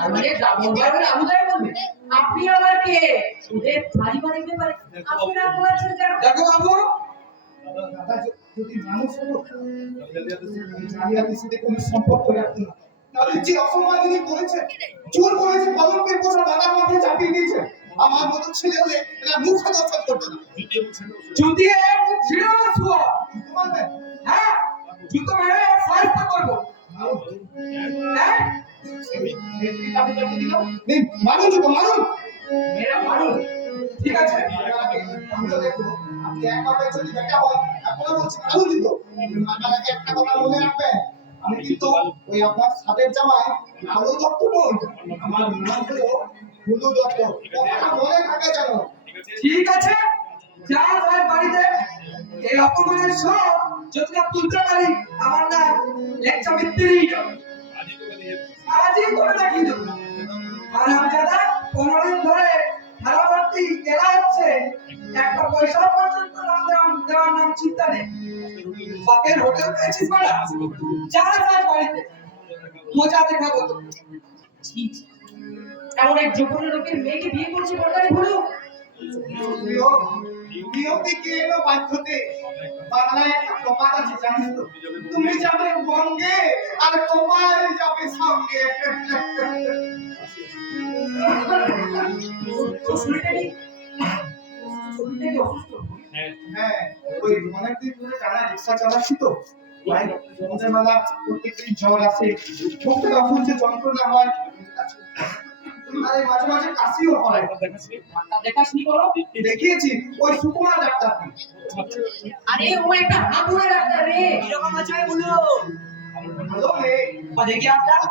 আর মানে রাবুদাই বলবে আপনি আবার কে ওদের ভারী ভারী দেখতে পারে আপনি না বলেছেন কেন? দেখো বাবু, দাদা যদি মানুষ হতো জালিয়াতির সাথে কোনো সম্পর্ক রাখতো না, তাহলে যে অসম্মানিনী করেছে, চোর করেছে, কলঙ্কের বোঝা দাদার মাথায় চাপিয়ে দিয়েছে, আমার মতো ছেলে হলে এরা মুখ দর্শন করতো না। জুতিয়ে ছিল শুয়া, বুঝতে পারবেন? হ্যাঁ জুতো মেরে সাহায্য করবো। হ্যাঁ নিন, মারুন জুতো, মারুন। মেরা মারুন, ঠিক আছে। আমিও দেখবো, আপনি এক বাপের যদি বেটা হন, এখনো বলছি মারুন জুতো। মারবার আগে একটা কথা মনে রাখবেন, আমি কিন্তু ওই আপনার সাদের জামায় কালো দত্ত নই, আমার নাম হলো হুলু দত্ত। কথাটা মনে থাকে যেন। ঠিক আছে, যা যায় বাড়িতে। এই অপমানের সব যদি না তুলতে পারি, আমার না লেকচার মিত্রি আজই করে দেখিয়ে দেবো। হারামজাদা 15 দিন ধরে ধারাবার্তি গেলা হচ্ছে, একটা পয়সা পর্যন্ত দেওয়ার নাম চিন্তা নেই। বাপের হোটেল পেয়েছিস বেটা, যা যায় বাড়িতে, মজা দেখাবো তো। ছি, ছি। এমন এক যোগ্য লোকের মেয়েকে বিয়ে করছে বর্দারে ভুলো নিয়তিকে এলো বাধ্যতে। বাংলায় একটা প্রবাদ আছে জানিস তো, তুমি যাবে বঙ্গে আর তোমার যাবে সঙ্গে। তো শরীরটা কি অসুস্থ? হ্যাঁ, ওই অনেকদিন ধরে টানা রিক্সা চালাচ্ছি তো, তাই সন্ধ্যেবেলা প্রত্যেকদিন জ্বর আসে, বুকটা অসহ্য যন্ত্রণা হয়, আরে মাঝে মাঝে কাশিও হয়। ডাক্তার দেখাসনি করো? দেখিয়েছি ওই সুকুমার ডাক্তারকে। আরে ও একটা হাতুড়ে ডাক্তার রে, এরকম আছে বলো। ভালো মেয়ে, বা দেখি আপনার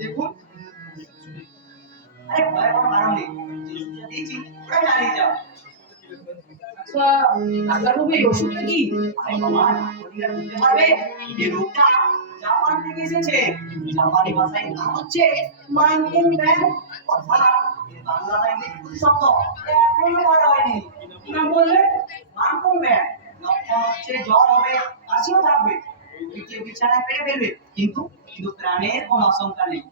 দেখুন। আরে ভয় পাওয়ার কারণ নেই, দিয়েছি ওরা চালিয়ে যাও। আচ্ছা ডাক্তারবাবু এই ওষুধটা কি? আরে বাবা ডাক্তাররা বুঝতে পারবে এই রোগটা জাপান থেকে এসেছে। জাপানি ভাষায় নাম হচ্ছে মাইকেল ম্যান। অর্থাৎ এর বাংলা বাইরে কিছু শব্দ এখনো বলা হয়নি। কি নাম বললে? Michael man. লক্ষণ হচ্ছে জ্বর হবে, কাশিও থাকবে, নিচে বিছানায় পেড়ে ফেলবে, কিন্তু প্রাণের কোনো আশঙ্কা নেই।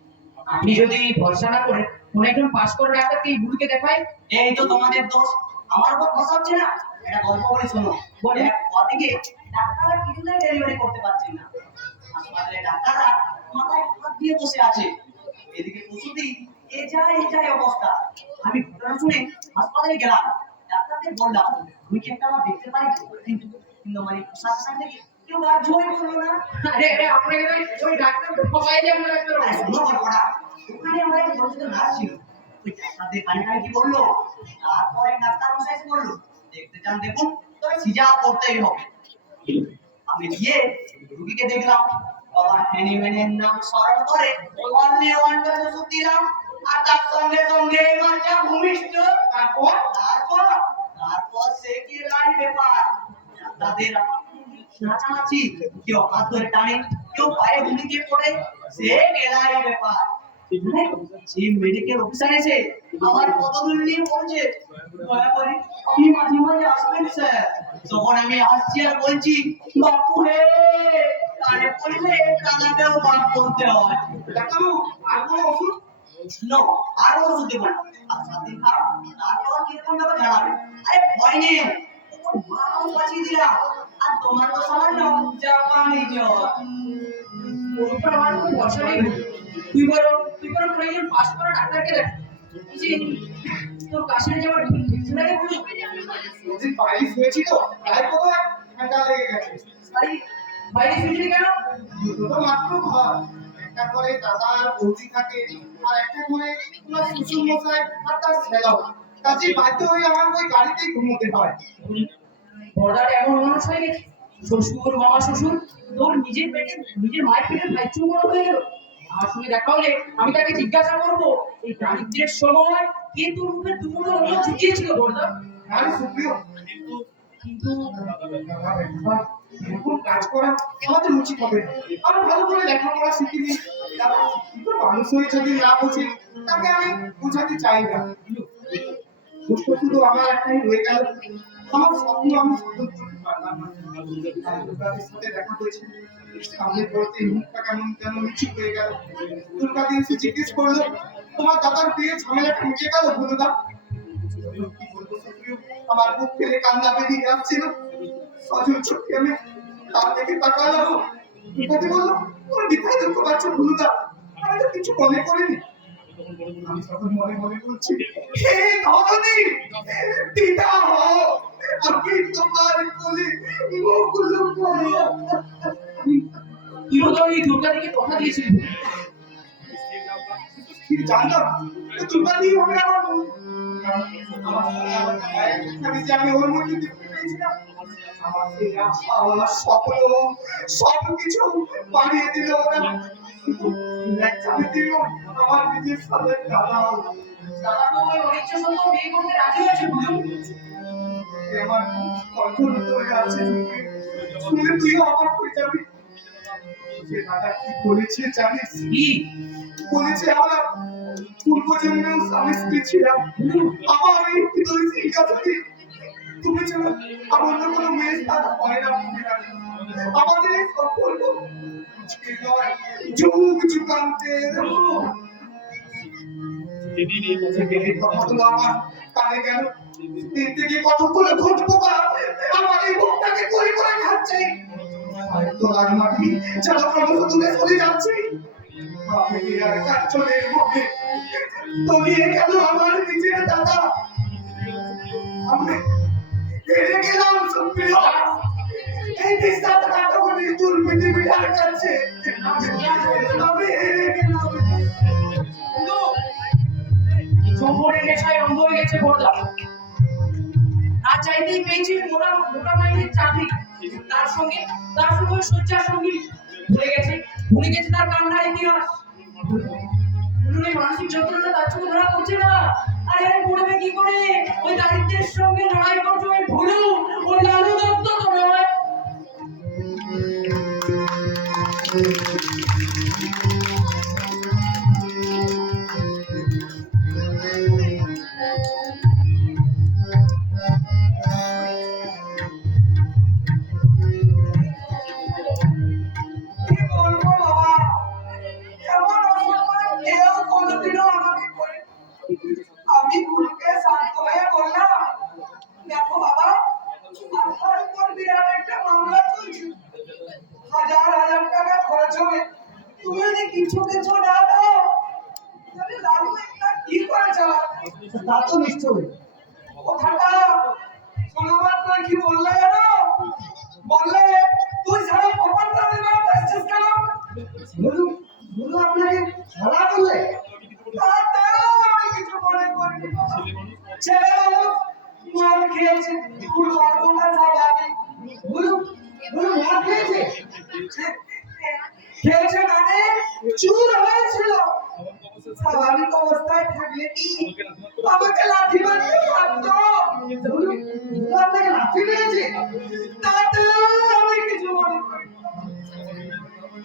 আপনি যদি ভরসা না করেন কোন একজন পাস করে ডাক্তারকে এই বুড়িকে দেখাই। এই তো তোমাদের দোষ, আমার উপর ভরসা হচ্ছে না। এটা গল্প বলে শোনো। বলে ওদিকে ডাক্তাররা কিছুতেই ডেলিভারি করতে পারছেন না, হাসপাতালে ডাক্তাররা মাথায় হাত দিয়ে বসে আছে, এদিকে প্রসূতি এই যায় অবস্থা। আমি ঘটনা শুনে হাসপাতালে গেলাম, ডাক্তারদের বললাম তুমি কি একটা আমার দেখতে পারি, কিন্তু মানে পোশাক থেকে কেউ রাজ্যই বললো না। আরে আপনাকে ওই ডাক্তার ঠকাই যাবে ডাক্তার। আরে শোনো গল্পটা, ওখানে আমার এক পরিচিত নার্স ছিল, ওই ডাক্তারদের কানে কানে কি বললো, তারপরে ডাক্তার মশাই এসে বললো দেখতে চান দেখুন, তবে সিজা করতেই হবে। আমি গিয়ে রুগীকে দেখলাম, বাবা হেনিম্যানের নাম স্মরণ করে অনলি ওয়ান্ডার ওষুধ দিলাম, আর তার সঙ্গে সঙ্গে মাথা ভূমিষ্ঠ। তারপর সে কি লাই ব্যাপার, তাদের নাচানাচি, কেউ হাত ধরে টানে, কেউ পায়ে গুলিকে পড়ে, সে গেলাই ব্যাপার। যে মেডিকেল অফিসার এসে আমার পদদূর নিয়ে বলছে দয়া করে আপনি মাঝে মাঝে আসবেন স্যার, তখন আমি আসছি আর বলছি বাপু রে, কানে পড়লে কানাটাও বাদ করতে হয়। ডাক্তারবাবু, আর কোনো ওষুধ? নো, আর ওষুধ দেবো না, আর 7 দিন খাও, তারপর কিরকম ভাবে জানাবে। আরে ভয় নেই, মাও বাঁচিয়ে দিলাম, আর তোমার তো সামান্য জাপানি জ্বর। ওর আমার কোনো ভরসা নেই। তুই বলো কোনো একজন পাস করা ডাক্তারকে দেখ, তোর কাশির যাওয়ার ঠিক লাগে বলো। যদি পাইলস হয়েছি তো, তাই কোনো ঠান্ডা লেগে গেছে। বাইরে শুনলি কেন? দুটো মাত্র ঘর, একটা করে দাদা আর বৌদি থাকে, আর একটা করে তোমার শ্বশুর মশাই আর তার ছেলেও। কাজেই বাধ্য হয়ে আমার ওই গাড়িতেই ঘুমোতে হয়। বর্দাটা এমন মানুষ হয়ে গেছে, শ্বশুর মামা শ্বশুর তোর নিজের পেটে নিজের মায়ের পেটে ভাই বড় হয়ে গেল। আমার সঙ্গে দেখা হলে আমি তাকে জিজ্ঞাসা করবো এই দারিদ্রের সময় কে তোর মুখে দুমুটো অন্ন ঝুঁকিয়েছিল বর্দা। আরে সুপ্রিয়, কিন্তু এরকম কাজ করা আমাদের উচিত হবে। আমি ভালো করে লেখাপড়া শিখিনি, কিন্তু মানুষ হয়ে যদি না বুঝি, তাকে আমি বোঝাতে চাই না। দুঃখ শুধু আমার একটাই রয়ে গেল, আমার স্বপ্ন আমি সাধন করতে পারলাম না। দুর্গাদের সাথে দেখা হয়েছে, সামনে পড়তে মুখটা কেমন যেন নিচু হয়ে গেল। দুর্গাদি এসে জিজ্ঞেস করলো তোমার দাদার বিয়ে ঝামেলাটা মিটে গেল ভুলুদা। কি বলবো সুপ্রিয়, আমার বুক ফেলে কান্না বেরিয়ে যাচ্ছিল। সজল চোখে আমি তার দিকে তাকালাম। কথা বললো, তুমি বিধায় দুঃখ পাচ্ছ ভুলুদা, আমি তো কিছু মনে করিনি। আমি তখন মনে মনে বলছি, হে ধরনী, পিতা হও, আমি তোমার কোলে মুখ লুকাইয়া। তুইও তো এই দুর্গাদিকে কথা দিয়েছিলি। কি জানতাম দুর্গা দিয়ে হবে আমার। আমি ওর মধ্যে দেখতে পেয়েছিলাম আমার সেই আশা, আমার স্বপ্ন সবকিছু বাড়িয়ে দিল ওরা। একসাথে দিল আমার নিজের সাথে দাদা। দাদা তো ওই অনিচ্ছা সত্ত্বেও বিয়ে করতে রাজি হয়েছে বুঝুন। আমার কখন হয়ে আছে, শুনে তুইও আমার হয়ে যাবি। যে দাদা কি বলেছে জানিস? কি বলেছে আমরা পূর্বজন্মেও স্বামী স্ত্রী ছিলাম। আমার এই হৃদয় সিংহাসনে তুমি ছাড়া আমার অন্য কোনো মেয়ের স্থান পায় না। আমাদের এই সম্পর্ক আজকে নয়, যুগ যুগান্তে। যেদিন এই কথা এই কথাগুলো আমার কানে গেল, দিন থেকে কতগুলো ঘটবো বা আমার এই বুকটাকে করে করে খাচ্ছে। আর তোলার মাটি যেন ক্রমশ দূরে সরে যাচ্ছে। আমি আর কাঞ্চনের মুখে তলিয়ে গেল আমার নিজের দাদা। আমি হেরে গেলাম সুপ্রিয়, এই বিশ্বাস কাটাবনি তোর পৃথিবীটার কাছে। আমি হেরে গেলাম। যৌবনের নেশায় অন্ধ হয়ে গেছে বড়দা। না চাইতেই পেয়েছি মোটা মোটা মাইনের চাকরি, তার সঙ্গে শয্যার সঙ্গী। ভুলে গেছে তার কান্নার ইতিহাস। উনুনে মানসিক যন্ত্রণা তার চোখে ধরা পড়ছে না। আরে আরে পড়বে কি করে? ওই দারিদ্রের সঙ্গে লড়াই করছে ওই ভুলু, ওই লালু দত্ত তো নয়। কি বলবো বাবা, এমন অসম্মান কেউ কোনোদিনও আমাকে করে। আমি ভুলকে শান্ত হয়ে বললাম, দেখো বাবা, আমার উপর বিরাট একটা মামলা চলছে, হাজার হাজার টাকা খরচ হবে। তুমি যদি কিছু কিছু না দাও তাহলে লালু একটা কি করে চালাবে? তা তো নিশ্চয়ই। কথাটা শোনা মাত্র কি বললে জানো? বললে তুই সারা কখন তাহলে বাবা এসেছিস কেন? বলু বলু আপনাকে সারা বললে? তাতেও আমি কিছু মনে করিনি বাবা। ছেলে মানুষ মার খেয়েছে, ফুল মারবোটা স্বাভাবিক। বলু বলু মার খেয়েছে? খেয়েছে মানে চুর হয়েছিল। স্বাভাবিক অবস্থায় থাকলে কি আমাকে লাঠি মারতে পারতো? বলু বলু আপনাকে লাঠি মেরেছে? তাতেও আমি কিছু মনে করিনি।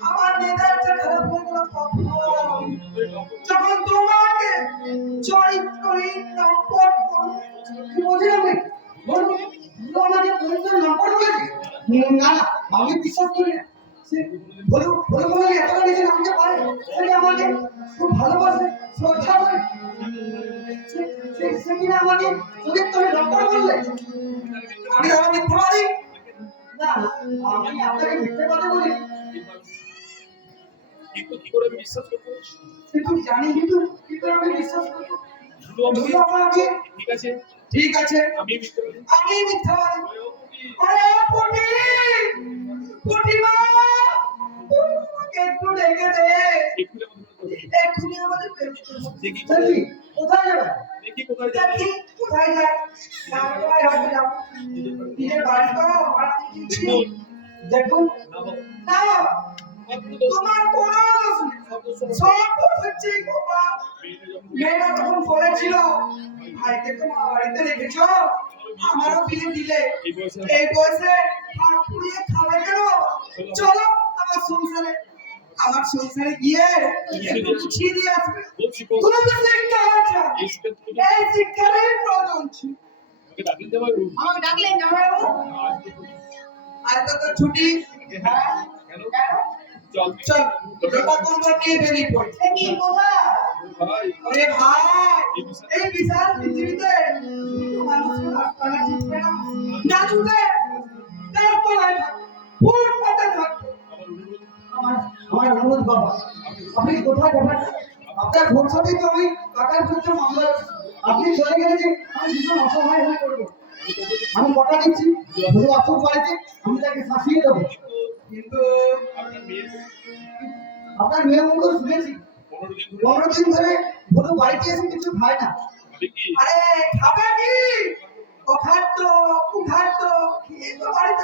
আমার মেজাজটা খারাপ হয়ে গেল কখন, যখন তোমাকে চরিত্রহীন নম্বর কি বলছি আমি? বলু বলু আমাকে চরিত্রহীন নম্বর বলেছে? না না, আমি বিশ্বাস করি না। বলু বলু বলু এতটা নিজে নামতে পারে, সে আমাকে খুব ভালোবাসে, শ্রদ্ধা করে। সে কিনা আমাকে চরিত্রহীন নম্বর বললে? আমি আরো মিথ্যাবাদী? না আমি আপনাকে মিথ্যে কথা বলি, কিন্তু কি করে আমি বিশ্বাস করবো? কিন্তু জানি কিন্তু কি করে আমি বিশ্বাস করবো? শুধু আমাকে ঠিক আছে, ঠিক আছে আমি মিথ্যাবাদী। আমি মিথ্যাবাদী। আরে পুটি পুটি মা, আমাকে একটু ডেকে দে, এক্ষুনি আমাদের দেখি কোথায় যাবে? দেখি কোথায় যাবে। দেখি কোথায় যায়। না কোথায় হবে যাব? নিজের বাড়ি তো ভাড়া দিচ্ছি। দেখুন না বাবা, না বাবা, মাত্র 10 তোমার কোনো দোষ নেই, সব দোষ হচ্ছে এই গোপা। মেয়েটা তখন বলেছিল ভাইকে তো মা বাড়িতে রেখেছো, আমারও বিয়ে দিলে, এই বয়সে হাত পুড়িয়ে খাবে কেন বাবা? চলো আমার সংসারে গিয়ে একটু গুছিয়ে দিয়ে আসবে। কোনো তো শিক্ষা হয়েছে, এই শিক্ষারই প্রয়োজন ছিল। আমাকে ডাকলেন জামাই বাবু? আমাকে ডাকলেন জামাইবাবু? আজ তো তোর ছুটি। হ্যাঁ কেন? চল চল, ব্যাপার নিয়ে বেরিয়ে পড়ি। কি কোথায়? ওরে ভাই, এই বিশাল পৃথিবীতে দুটো মানুষের রাস্তাঘাট চিনবে না, না ছুটে তারপরে ফুটপাতে থাকবে। আমার অনুরোধ বাবা, আপনি কোথায় যাবেন? আপনার ভোটসাতেই তো আমি কাকার বিরুদ্ধে মামলা, আপনি চলে গেলে যে আমি ভীষণ অসহায় হয়ে পড়বো। আমি কথা দিচ্ছি, শুধু আসুক বাড়িতে, আমি তাকে ফাঁসিয়ে দেবো। কিন্তু আপনার মেয়ে মুখ শুনেছি 15 দিন ধরে শুধু বাড়িতে এসে কিছু খায় না। আরে খাবে কি? ও খাদ্য কুখাদ্য খেয়ে তো বাড়িতে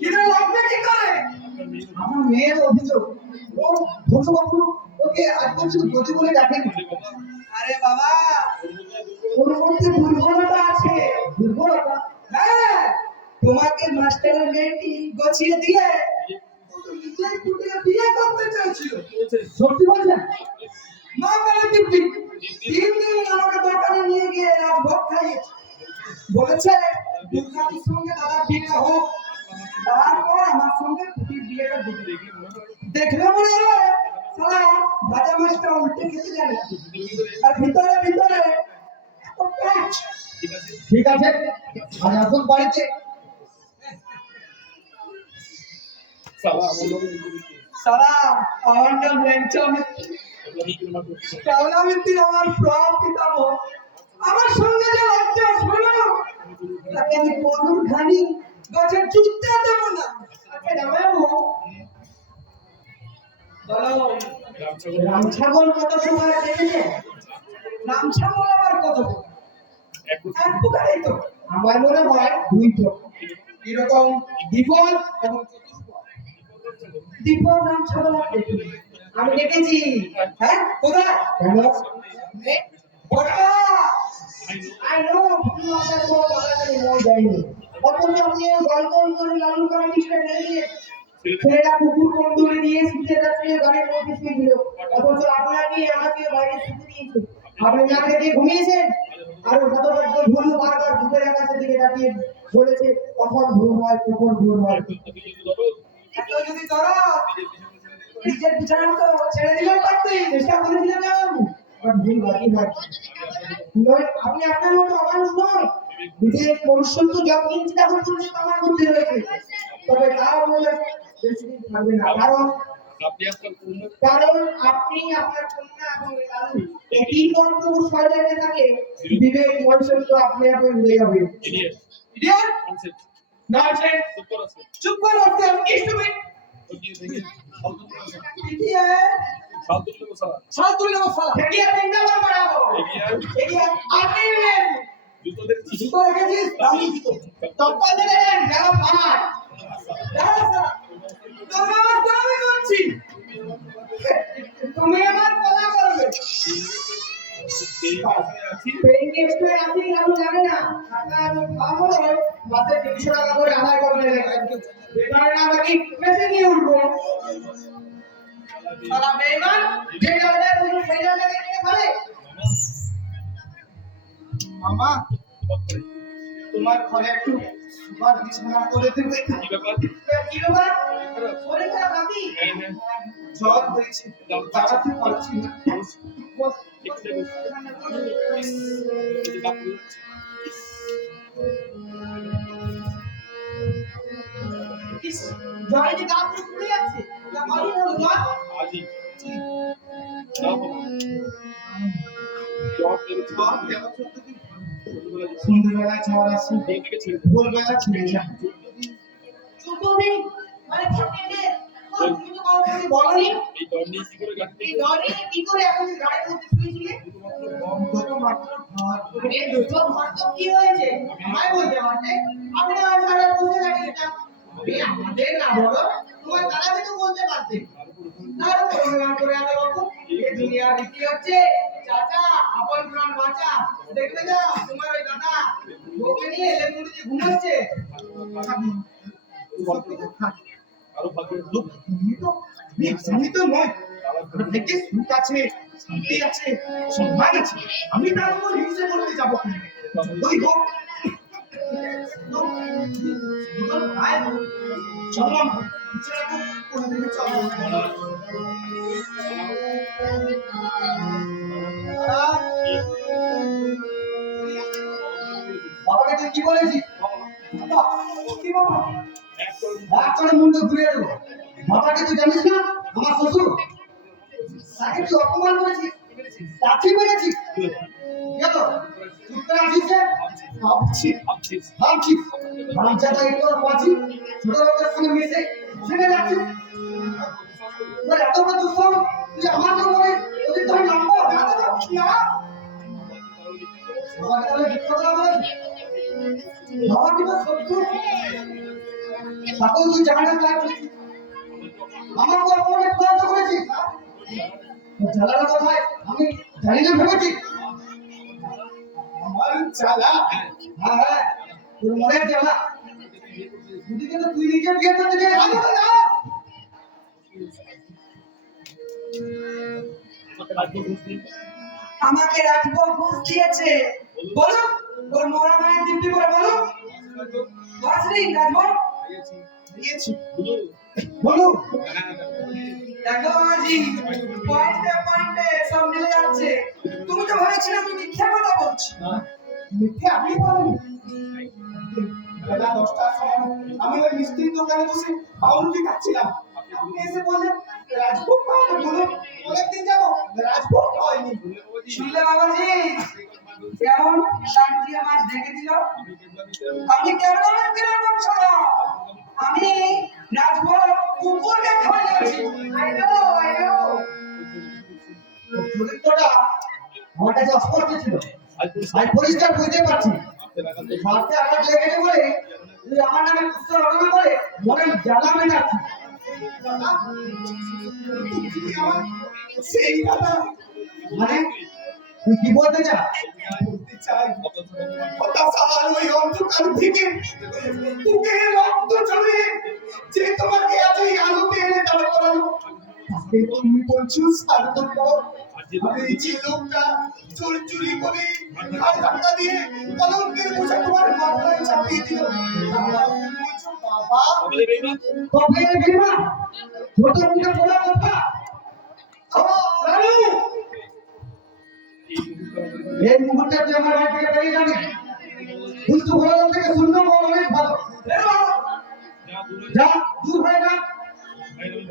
ফিরে লাগবে কি করে? আমার মেয়ের অভিযোগ, ও ছোট বাবু ওকে আজ পর্যন্ত গতি বলে ডাকেনি। আরে বাবা, ওর মধ্যে দুর্বলতা আছে। দুর্বলতা? হ্যাঁ, তোমাকে মাস্টারের মেয়েটি গছিয়ে দিয়ে নিজের কুটিরে বিয়ে করতে চাইছিল। সত্যি বলছেন? মা বলে দিব্যি 3 দিন আমাকে দোকানে নিয়ে গিয়ে রাজভোগ খাইয়েছে। বলেছে দুর্গাদির সঙ্গে দাদা বিয়েটা হোক, তারপর আমার সঙ্গে কুটির বিয়েটা দিবে। দেখলে মনে হয় সারা ভাজা মাছটা উল্টে খেতে জানে, আর ভিতরে ভিতরে ঠিক আছে, আজ আসুন বাড়িতে। সারা আমার নাম ল্যাংচা মিত্র, কেওলা মিত্র আমার পিতামহ। আমার সঙ্গে যে লজ্জা শোনো, তাকে আমি কোন ঘানি গাছের চুটতে দেবো না। আচ্ছা জামাইবাবু, বলো রামছাগল কত সময় দেখেছে? রামছাগল আবার কত এক প্রকারই তো, আমার মনে হয় 2 জন, এরকম দ্বিপদ এবং দ্বিপদ রামছাগল আমি দেখেছি। হ্যাঁ, কোথায়? কেন? I know you are the one who knows যায়নি। অথচ আপনি গল্প করে লালন করা বিষয় নিয়ে ছেলেটা কুকুর কন্দুরি নিয়ে শীতের রাত্রে গাড়ির মধ্যে শুয়েছিল, অথচ আপনাকে আমাকে বাইরে শুতে দিয়েছে। আপনি না খেয়ে ঘুমিয়েছেন, আর শতবদ্ধ ভুল বারবার বুকের আকাশের দিকে তাকিয়ে বলেছে কখন ভুল হয়, কখন ভুল হয়। এত যদি ধরো নিজের পিছনে তো ছেড়ে দিলেও পারতেই, চেষ্টা করেছিলেন না ভুল বাকি হয়। আপনি আপনার মতো অমানুষ নয়, নিজের মনুষ্যত্ব যখন চিন্তা করছেন আমার মধ্যে রয়েছে, তবে তাও বলে বেশি দিন থাকবে না। কারণ আপনি আপনার কন্যা এবং লালু একই কর্তব্য সজাগে থাকে, বিবেক মনুষ্যত্ব আপনি আপনি ভুলে যাবে। চুপ করে রাখতে আমি কি স্টুপিড সালতুলে মশলা এগিয়ে তিনটা বার বাড়াবো, এগিয়ে আপনি জুতো রেখেছিস, আমি জুতো চপ্পল দেখেন যারা ফামার আমি করছি, তুমি আমার কথা করবে। জানে না মাসে 300 টাকা করে আদায় করবে, নাকি বেশি নিয়ে উঠবো। মামা, তোমার ঘরে একটু সুপার বিছানা করে দেবে। কি ব্যাপার? শরীর খারাপ নাকি? জ্বর হয়েছে, দাঁড়াতে পারছি না। জ্বরে যে গা পুরো ফুলে যাচ্ছে, কদিন হলো জ্বর? সন্ধ্যেবেলা জ্বর আসে, ভোরবেলা ছেড়ে যায়। মানে বলনি এই জ্বর নিয়ে কি করে এখন গাড়ির মধ্যে শুয়েছিলে? কি হয়েছে আমায় বলতে পারতে? আপনি আমার বসে দাঁড়িয়েছিলাম, আমাদের না বলো, তোমার দাদাকে তো বলতে পারতে। দুনিয়ার রীতি হচ্ছে চাচা আপন প্রাণ বাঁচা। দেখবে না তোমার ওই দাদা বউকে নিয়ে লেবু দিয়ে ঘুমাচ্ছে। আমি তো নয়, দেখে সুখ আছে, শান্তি আছে, সম্মান আছে, আমি তার উপর হিংসে করতে যাবো। ওই হোক চলো চলো কি বলেছি বাবা, কি বাবা এক করে এক করে মুন্ডু ঘুরিয়ে দেবো বাবাকে তুই জানিস না আমার শ্বশুর তাকে তুই অপমান করেছিস তাকে বলেছি গেল চুপ করে আসিস যে? ভাবছিস ভাবছাটা একটু পাচ্ছি ছোট লোকের সঙ্গে মিশে সেখানে যাচ্ছিস তোর এত বড় দুঃসাহস তুই আমাকে বলিস ওদের তো আমি নামবো না তো না বাবাকে তাহলে মিথ্যা কথা বলেছিস বাবা কি তো সত্য তাকেও তুই জানার ট্রাই করেছিস আমাকে অপমানে প্রয়াস করেছিস তোর জ্বালার কথায় আমি জানি না ভেবেছি আমার জ্বালা হ্যাঁ হ্যাঁ তোর মনের জ্বালা দুদিকে তো তুই নিজে বিয়ে করতে চাই না আমাকে রাজভোগ ঘুষ দিয়েছে বলো ওর মরা মায়ের দিব্যি করে বলো বাসরি রাজভোগ দিয়েছি বলো দেখো মামাজি পয়েন্টে সব মিলে যাচ্ছে তুমি তো ভেবেছিলে তুমি মিথ্যা কথা বলছো মিথ্যে আপনি বলেন বেলা 10টার সময় আমি ওই মিষ্টির দোকানে বসে পাউরুটি খাচ্ছিলাম আপনি এসে বললেন রাজভোগ খাওয়াতে বলুন অনেকদিন যাবো রাজভোগ হয়নি শুনলে বাবাজি কেমন শান্তি মাছ ঢেকে দিল আপনি কেমন কিরকম শোনো আমি রাজভোগ কুকুরকে খাওয়াইছি আই নো চরিত্রটা আমার কাছে অস্পষ্ট ছিল আমি পরিষ্কার বুঝতে পারছি স্বার্থে আঘাত লেগেছে বলে তুই আমার নামে কুৎসা রচনা করে মনে জ্বালা মেটাচ্ছি সেই দাদা মানে তুই কি বলতে চাস বলতে চাই হতাশার ওই অন্ধকার থেকে বুকে রক্ত চলে যে তোমাকে আজ এই আলোতে এনে দাঁড় করালো তাকে তুমি বলছো স্বার্থপর আমি যে লোকটা চোর চুরি করে ঘাট ধাক্কা দিয়ে কলঙ্কের বোঝা তোমার মাথায় চাপিয়ে দিল তারা তুমি বলছো বাবা তবে এই বিমা ছোট মুখে বলা কথা রানু এই মুহূর্তে তুই আমার বাড়ি থেকে বেরিয়ে যাবি দুষ্টু ঘোড়া থেকে শূন্য পাওয়া অনেক ভালো যা দূর হয়ে যা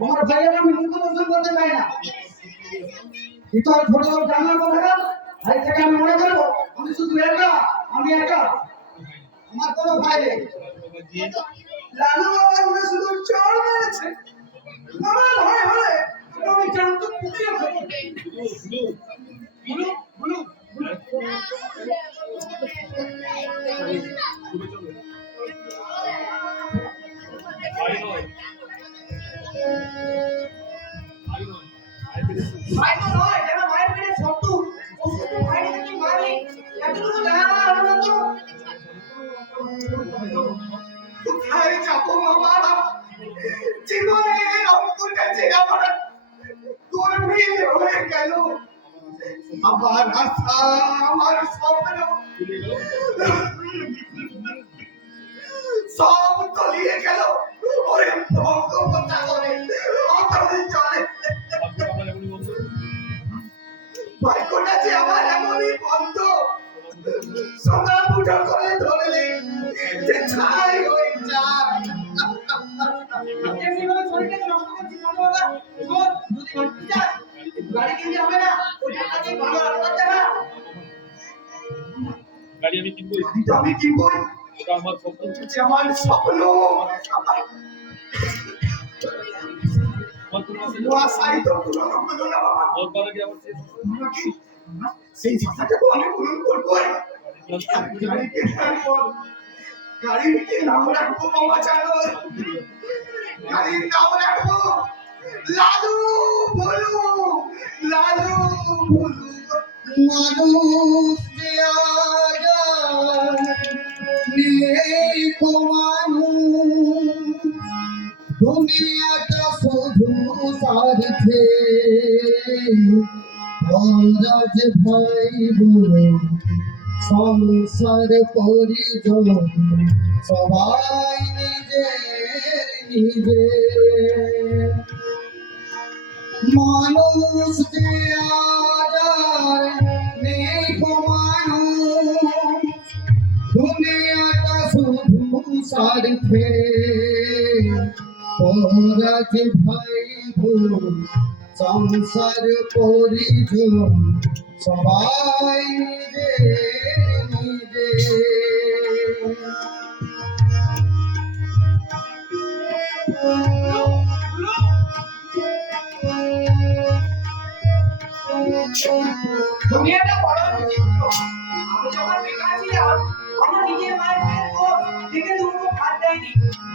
আমার ভাইয়ের আমি মুখ দর্শন করতে চাই না কিন্তু আর ছোট লোক জানার কথা না ভাই থেকে আমি মনে করবো আমি শুধু আমি একা আমার কোনো ভাই নেই লালু বাবা উনি শুধু চোর মেরেছে আমার ভয় হলে আমি জানতো কুপিয়ে ফেলবো ভাই তো নয় যারা মায়ের পেটে শত্রু অসুস্থ ভাইকে কি মারি এতটুকু জানা না তো কোথায় যাবো বাবা জীবনে অঙ্কুরটা যে আমার গর্বিল হয়ে গেল আমার আশা আমার স্বপ্ন সব তলিয়ে গেল ওরে ভগবতা করে অতল চলে ভাগ্যটা যে আমার এমনই বন্ধ সোনা পুজো করে ধরলে যে ছাই হয়ে যায় এমনিভাবে শরীরটাকে নষ্ট করছি মনোবাবা শোন যদি মারতে যাস গাড়ি কিনতে হবে না ওই টাকা দিয়ে ভালো রাস্তা যাবে গাড়ি আমি কিনবো এটা আমি কি বই ওটা আমার স্বপ্ন যে আমার স্বপ্ন আমার কোনো আছে আশাই তো পূরণ হলো না বাবা ওর পরে কি আমার শেষ আমাকে সেই ভাষাটা তো আমি পূরণ করবো গাড়ি কেনার পর গাড়ির কি নাম রাখবো বাবা জানো গাড়ির নাম রাখবো লালু বলু লালু বলু মানুষ যে নেই মানুষ দুনিয়াটা শুধু স্বার্থে রাজ ভাই বোন সংসার পরিজন সবাই নিজের মানুষ যে আজার নেই মানুষ দুনিয়া স্বার্থে পরাজ ভাই বোন সংসার পরিজন সবাই নিজে নিজে দুনিয়াটা বড় বিচিত্র। আমি যখন বেকার ছিলাম আমার নিজের মায়ের পেটের কোষ থেকে দুটো ভাত দেয়নি,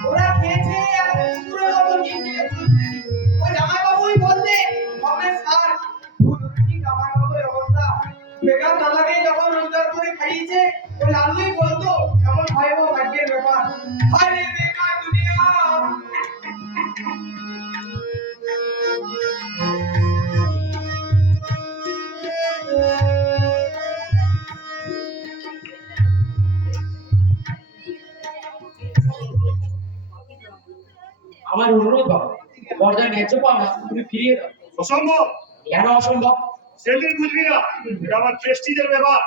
ওরা খেয়েছে আর কুকুরের মতো নিজে ওই জামাইবাবুই বলতে হবে স্যার ঠিক জামাইবাবুর অবস্থা বেকার দাদাকে যখন রোজগার করে খাইয়েছে ওই লালুই বলতো এমন ভাইবো ভাগ্যের ব্যাপার। আরে বেকার দুনিয়া। আমার অনুরোধ বাবা, বর্দার ন্যায্য পাওনা তুমি ফিরিয়ে দাও। অসম্ভব। কেন অসম্ভব? সেদিন বুঝবি না, এটা আমার প্রেস্টিজের ব্যাপার।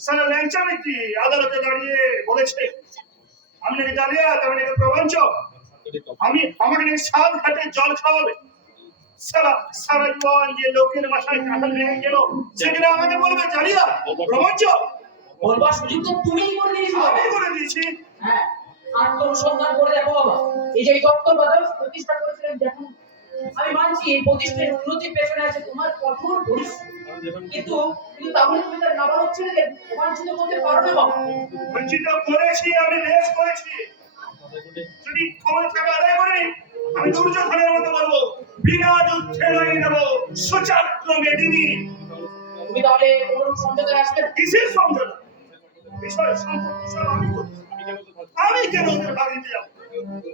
সারা ল্যাংচা ব্যক্তি আদালতে দাঁড়িয়ে বলেছে আমি নাকি জালিয়াত, আমি নাকি প্রবঞ্চক, আমাকে নাকি সাত ঘাটে জল খাওয়াবে। সারা সারা জীবন যে লোকের বাসায় কাঁঠাল ভেঙে গেল সেখানে আমাকে বলবে জালিয়াত, প্রবঞ্চক। বলবার সুযোগ তো তুমিই করে দিয়েছো। আমি করে দিয়েছি। হ্যাঁ, আত্মসন্ধান করে দেখো বাবা। এই যে দপ্তর বাজার প্রতিষ্ঠা করেছিলেন দেখুন, আমি মানছি এই প্রতিষ্ঠানের উন্নতির পেছনে আছে তোমার কঠোর পরিশ্রম, কিন্তু কিন্তু তাহলে তুমি তার নাবালক ছেলেকে বঞ্চিত করতে পারো না বাবা। বঞ্চিত করেছি, আমি রেস করেছি। যদি ক্ষমতা টাকা আদায় করি আমি দুর্যোধনের মতো বলবো বিনা যুদ্ধে লড়িয়ে দেবো সুচাত্র মেদিনী। তুমি তাহলে কোন সমঝোতায় আসবে না? কিসের সমঝোতা? বিষয় সম্পত্তি সব আমি করবো। আমি কেন ওদের ভাগ দিতে যাবো?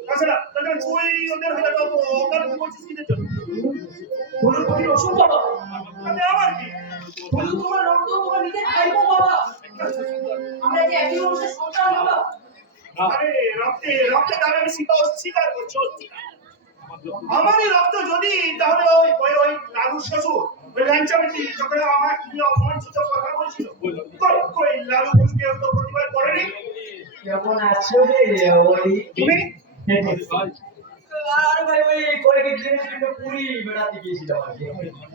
তাছাড়া তুই ওদের হলে যাবো, ওখানে তুই বলছিস কিসের জন্য? বলুন কঠিন ওষুধ বাবা। তাতে আমার কি? বলুন তোমার রক্ত তোমার নিজের খাইবো বাবা। আমরা যে একই বংশের সন্তান বাবা। আরে রক্তে রক্তে দামে আমি স্বীকার করছি। আমারই রক্ত যদি, তাহলে ওই ওই ওই লালুর শ্বশুর ওই ল্যাংচামিতি যখন আমার কি অপমানিত কথা বলছিল, কই কই লালু কোনো কেউ তো প্রতিবাদ করেনি। কেমন আছো রে ওই তুমি আর ভাই ওই কয়েকদিন জন্য পুরী বেড়াতে গিয়েছিলাম আর কি।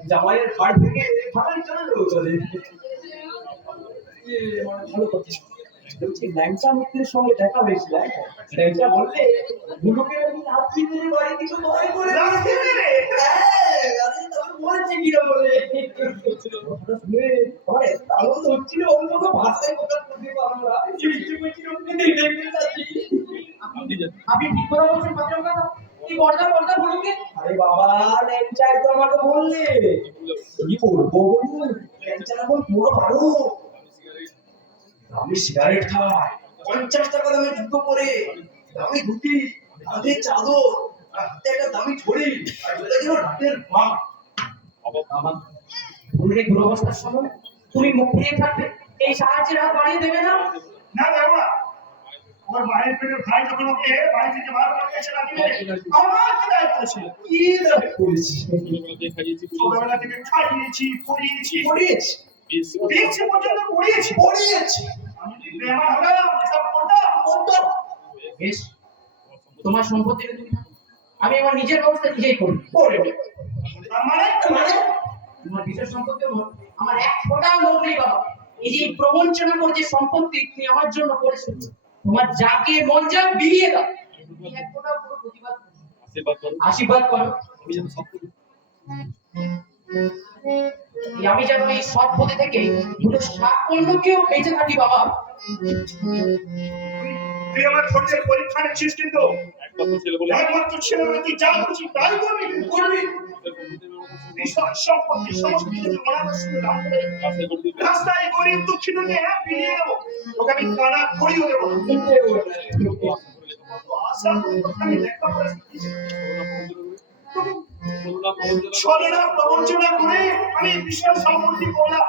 জামাইয়ের ঘাট থেকে ভালোই চললো চলে মানে ভালো করছিস। বলছি ল্যাংচা মিত্রের সঙ্গে দেখা হয়েছিল। ল্যাংচা বললে দুটোকে আমি রাত্রি মেরে বাড়ি কিছু দয় করে রাত্রি মেরে? আরে তবে বলছি কিনা বলে কথাটা শুনে আমার এত আনন্দ হচ্ছিল ওর মতো ভাষায় প্রকাশ করতে পারবো না। দেখতে যাচ্ছি। আপনি ঠিক করে বলছেন পাত্র কাকা, এই বর্দা বর্দা বলুকে। আরে বাবা ল্যাংচাই তো আমাকে বললে কি বলবো বলুন, ল্যাংচার এখন পুরো ভালো। আমি সিগারেট খাই, 50 টাকা দামে জুতো পরে, দামি ধুতি, কাঁধে চাদর, হাতে একটা দামি ছড়ি, আর বলে যেন রাতের মা। ভুলের দুরবস্থার সময় তুমি মুখ ফিরিয়ে থাকবে, এই সাহায্যের হাত বাড়িয়ে দেবে না? না দেবো না। আমার মায়ের পেটের ভাই যখন ওকে বাড়ি থেকে বার করে এসে রাখি আমার কি দায়িত্ব ছিল? কি দাবি করেছি? ছোটবেলা থেকে খাইয়েছি, পড়িয়েছি, পড়িয়েছি দিয়েছি পর্যন্ত পড়িয়েছি। পড়িয়েছি আমি যদি বেমার হলাম এসব করতাম করতাম। বেশ, তোমার সম্পত্তি তুমি থাকো। আমি আমার নিজের ব্যবস্থা নিজেই করি। করে নে। তার মানে মানে তোমার বিশেষ সম্পত্তি আমার এক ফোঁটাও লোভ নেই বাবা। এই যে প্রবঞ্চনা করে যে সম্পত্তি তুমি আমার জন্য করেছো, তোমার যাকে মন যা বিলিয়ে দাও, তুমি এক ফোঁটাও পুরো প্রতিবাদ করো না। আশীর্বাদ করো আমি যেন এই সৎ পথে থেকে দুটো সাফল্যকেও বেঁচে থাকি বাবা। তুই আমার ধৈর্যের পরীক্ষা নিচ্ছিস, কিন্তু একমাত্র ছেলে বলে তুই যা খুশি তাই করবি। বিষয় সম্পত্তি সমস্ত কিছু মনের সঙ্গে দাম করে রাস্তায় গরিব দুঃখীদেরকে বিলিয়ে দেবো, তোকে আমি কানা করিও দেবো। আশা আমি দেখা করে ছলনা প্রবঞ্চনা করে আমি বিশাল সম্পত্তি করলাম।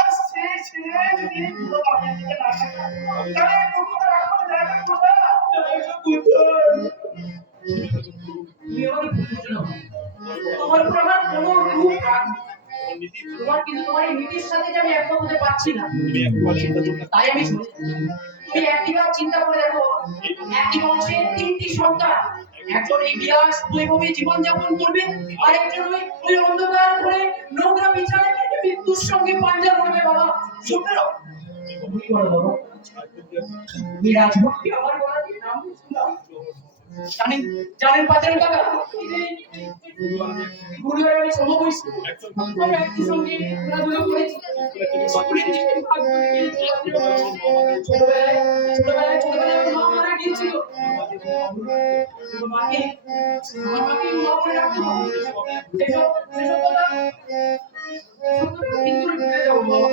আর সেই ছেলে যদি পুরো বাপের দিকে না থাকে, তাহলে কোথাও রাখবার জায়গা কোথায়? তুমি আমাকে বুঝছো না, তোমার উপর আমার কোনো রূপ রাগ নেই। তোমার কিন্তু তোমার এই নীতির সাথে যে আমি একমত হতে পারছি না, তাই আমি শুনি। তুমি একটিবার চিন্তা করে দেখো একই বংশের তিনটি সন্তান, একজন এই বিলাস বৈভবে জীবনযাপন করবে, আর একজন ওই অন্ধকার করে নোংরা বিছানায় মৃত্যুর সঙ্গে পাঞ্জা লড়বে। বাবা শুনবে না? এই রাজভক্তি আমার গলা দিয়ে নাম শুনলাম। জানেন জানেন পাচার কাকা, গুরুবার আমি সমবয়স্ক, আমরা একই সঙ্গে খেলাধুলো করেছি। ছোটবেলায় আমার মা মারা গিয়েছিল। আমার মাকে মা করে রাখতো। সেসব কথা কি করে ভুলে যাবো বাবা?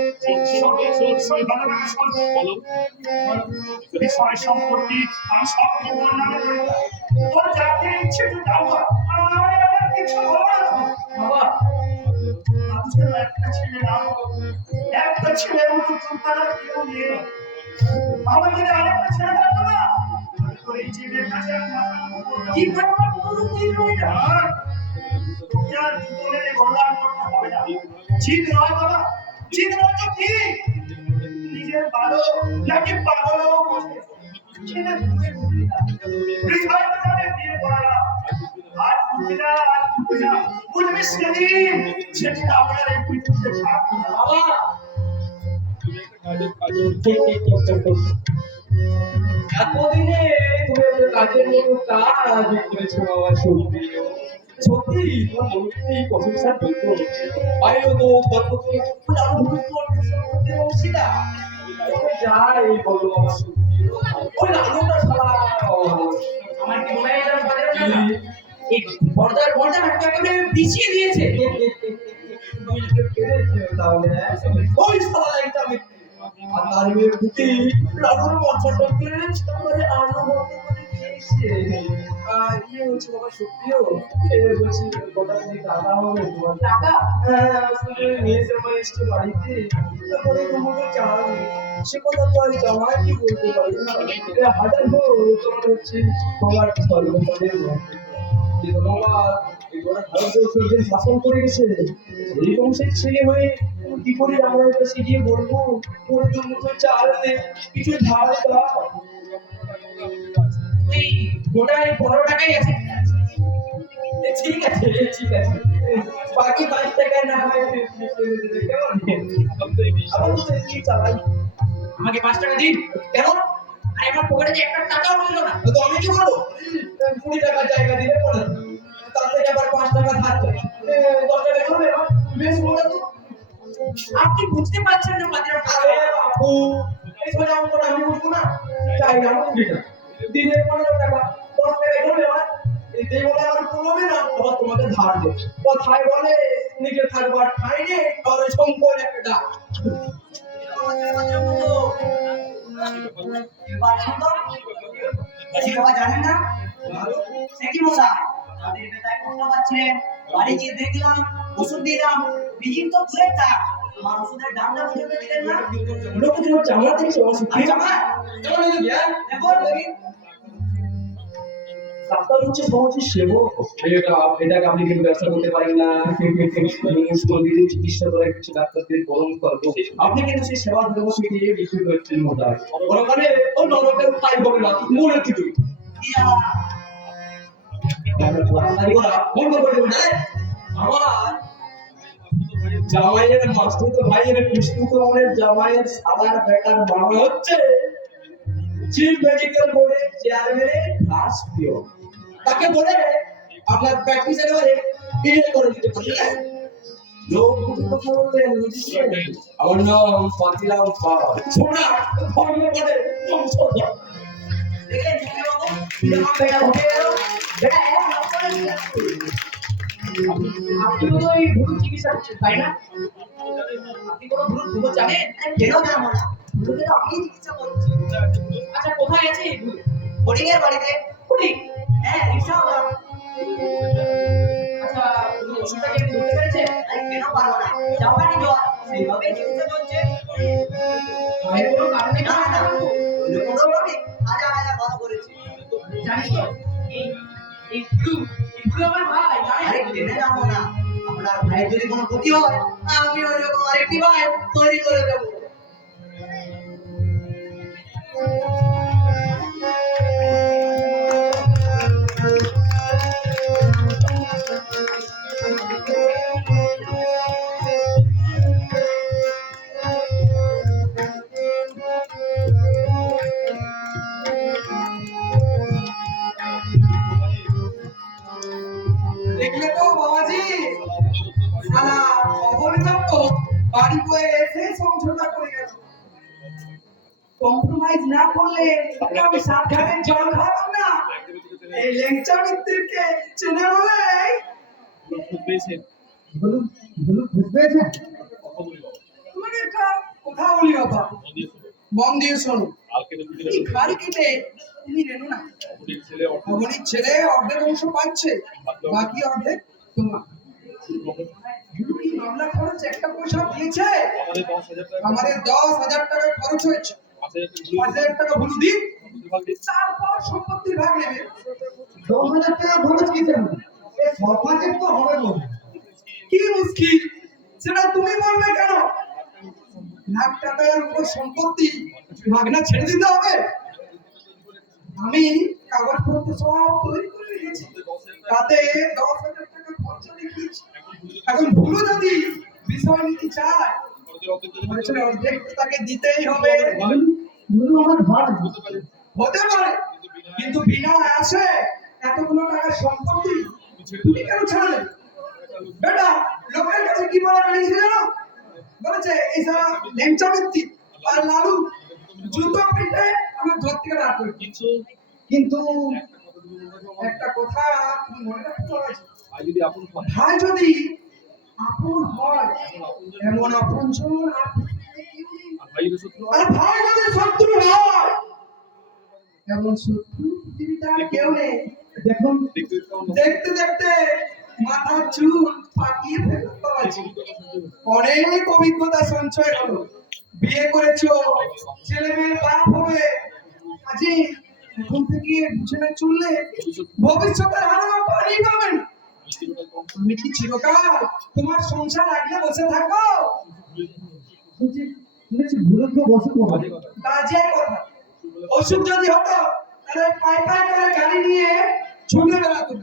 বিষয় সম্পত্তি আমি সব তোমার নামে করে দেব। তোর যাকে ইচ্ছে তুই দাও না। আমার কিছু হবে না বাবা মানুষের একটা ছেলে না একটা ছেলের মতো চিন্তাটা কেউ নেই। আমার যদি আরেকটা ছেলে থাকতো না তোর এই ছেলের কাছে আমি মাথা নত করতাম। কি ব্যাপার? কোনো ঠিক নয় না। আর তোকে আর জীবনে কল্যাণ করতে হবে না। জিদ নয় বাবা, জিদ নয় তো কি? নিজের ভালো নাকি পাগলও বসে ছেলে ঘুরে ঘুরে হৃদয় বাজারে বিয়ে করা আর বুঝবি না বুঝবি সেদিন সেদিন আমার এই পৃথিবীতে থাকবে না। বাবা এতদিনে তুমি আমাদের কাজের মতো কাজ করেছো বাবা। সত্যি সত্যি তোমার মনে প্রশংসা করতে হচ্ছে। আইও তো যাই বলো বাবা, সত্যি ওই আলোটা ছাড়া আমার কি মনে হয় এটা বাজারে না? এই পর্দার একেবারে বিছিয়ে দিয়েছে। বুঝতে পেরেছি তাহলে। ওই শালা একটা মিথ্যে আর তার মেয়ের প্রতি লালুর মঞ্চটা করে তারপরে আলো ভর্তি করে দিয়েছে। ইয়ে হচ্ছে বাবা, সত্যিও বলছি গোটা কোটি টাকা হবে তোমার। টাকা হ্যাঁ, আসলে মেয়ে জামাই এসছে বাড়িতে, তারপরে তোমাকে চাল নেই। সে কথা তো আর জামাই কি বলতে পারি না। হাজার হোক তোমার হচ্ছে তোমার সর্বপদের যে তোমার ভারতবর্ষের যে শাসন করে গেছে এই বংশের ছেলে হয়ে কি করে আমার কাছে গিয়ে বলবো ওর জন্য তো চাল নেই, কিছু ধার দাও। ওই গোটায় 15 টাকাই আছে। ঠিক আছে ঠিক আছে, বাকি 5 টাকা না হয় কেমন আমার তো কি চালাই। আমাকে 5 টাকা দিন। কেন? আরে আমার পকেটে যে একটা টাকাও রইলো না। তো আমি কি করবো? 20 টাকার জায়গা দিলে পড়ে তার থেকে আবার 5 টাকা ধার চাই, 10 টাকা চলবে না? বেশ মজা তো। আপনি বুঝতে পারছেন না বাজারে আরে বাপু, এই সোজা অঙ্কটা আমি বুঝবো না? চাই না বুঝবি না, দিনে 15 টাকা 10 টাকা চলবে আমার। এই বলে আমার প্রলোভে না আবার তোমাকে ধার দে। কথায় বলে নিজে থাকবার ঠাঁই নেই আর সম্পদ একটা ডাক। জানেন না সে কি মশা তাদের বেলায় কষ্ট পাচ্ছিলেন, বাড়ি গিয়ে দেখলাম ওষুধ দিলাম, বিজির তো দূরে থাক আমার ওষুধের দামটা পর্যন্ত দিলেন না। লোক কি হচ্ছে আমার থেকে ওষুধ আমি জামা কেমন হয়ে গেল? দেখো দেখি ডাক্তার হচ্ছে সমাজের সেবক। এটাকে আপনি কিন্তু ব্যবসা করতে পারেন না। মুষ্টির চিকিৎসা করে কিছু ডাক্তারদের পরম কর্ম। আপনি কিন্তু সেই সেবা ব্যবস্থা দিয়ে বিক্রি করছেন মোটা ওখানে ও নরকের ফাইল হবে না মনে কিছু কি জামা বন্ধ করে দেবেন। আমার জামাইয়ের মাস্টার তো ভাইয়ের কৃষ্ণ কুমারের জামাইয়ের সাদার বেটার বাবা হচ্ছে চিফ মেডিকেল বোর্ডের চেয়ারম্যানের ক্লাস পিও। তাকে বলে আপনার প্র্যাকটিস একেবারে ক্লিয়ার করে দিতে পারবেন। লোক কথা বলতেন বুঝছেন? আমার নাম পাতিরাম পাল, সম্রাট ধর্ম পদে বংশধর। দেখেন বাবু জামা বেটা ঢুকে গেল বেটা এখন আপনি তো এই ভুল চিকিৎসা করছেন তাই না? আপনি কোনো ভুল জানেন? কেন জানবো না ভুলকে তো আমি চিকিৎসা করছি। আচ্ছা কোথায় আছে এই ভুল? হরিণের বাড়িতে কোটি হ্যাঁ রিক্সাওয়ালা। আচ্ছা ওষুধটা কি ধরতে পেরেছে? আরে কেন পারবো না জামানি জ্বর সেইভাবে চিকিৎসা চলছে। এর কোনো কারণে না না কোনোভাবে হাজার হাজার কথা বলেছি জানিস তো এই ভুল আমার ভাই আরে জানেন? জেনে যাবো না আপনার ভাইয়ের যদি কোনো ক্ষতি হয় আমি ওইরকম আরেকটি ভাই তৈরি করে দেবো। বয়ে এসে সমঝোতা করে গেল। কম্প্রোমাইজ না করলে আমি সাক্ষাতের জল খাওয়াতাম না। এই লেংচা মিত্রকে চেনে বলে বলুন বলুন বুঝতে পেরেছেন? তোমাকে একটা কথা বলি বাবা, মন দিয়ে শোনো। এই খাল কেটে তুমি রেনো না, অবনীর ছেলে অর্ধেক অংশ পাচ্ছে, বাকি অর্ধেক তোমার। কি মামলা খরচ একটা পয়সা দিয়েছে? আমাদের 10,000 টাকা খরচ হয়েছে। 5,000 টাকা ভুলু দিন, তারপর সম্পত্তির ভাগ নেবে। 10,000 টাকা খরচ কি জানো? এই সমাজের তো হবে না। কি মুশকিল সেটা তুমি বলবে কেন? লাখ টাকার উপর সম্পত্তি ভাগনা ছেড়ে দিতে হবে? আমি কাগজপত্র সব তৈরি করে রেখেছি, তাতে 10,000 টাকা খরচা দেখিয়েছি। এখন ভুলো যদি বিষয় নিতে চায় বলেছিল অর্ধেক তাকে দিতেই হবে। বলুন আমার ভাই হতে পারে, কিন্তু বিনা আসে এতগুলো টাকার সম্পত্তি তুমি কেন ছাড়লে? বেটা লোকের কাছে কি বলে বেরিয়েছে জানো? বলেছে এই সারা লেংচা ব্যক্তি আর লালু জুতো পিঠে আমার ঘর থেকে রাখ করে। কিন্তু একটা কথা তুমি মনে রাখতে হবে, ভাই যদি আপন হয় এমন আপন জন আর পৃথিবীতে কেউ নেই। আর ভাই যদি শত্রু হয় এমন শত্রু পৃথিবীতে আর কেউ নেই। দেখুন দেখতে দেখতে মাথার চুল পাকিয়ে ফেলতে পারছি। অনেক অভিজ্ঞতা সঞ্চয় হলো, বিয়ে করেছো, ছেলে মেয়ে বাপ হবে, কাজে এখন থেকে বুঝে না চললে ভবিষ্যতের হারানো পানি পাবেন। তুমি কি চিরকাল তোমার সংসার আগলে বসে থাকো? শুনেছি ভুলে তো বসে পড়ে। বাজে কথা। অসুখ যদি হতো তাহলে পাই পাই করে গাড়ি নিয়ে ছুটে বেড়াতো।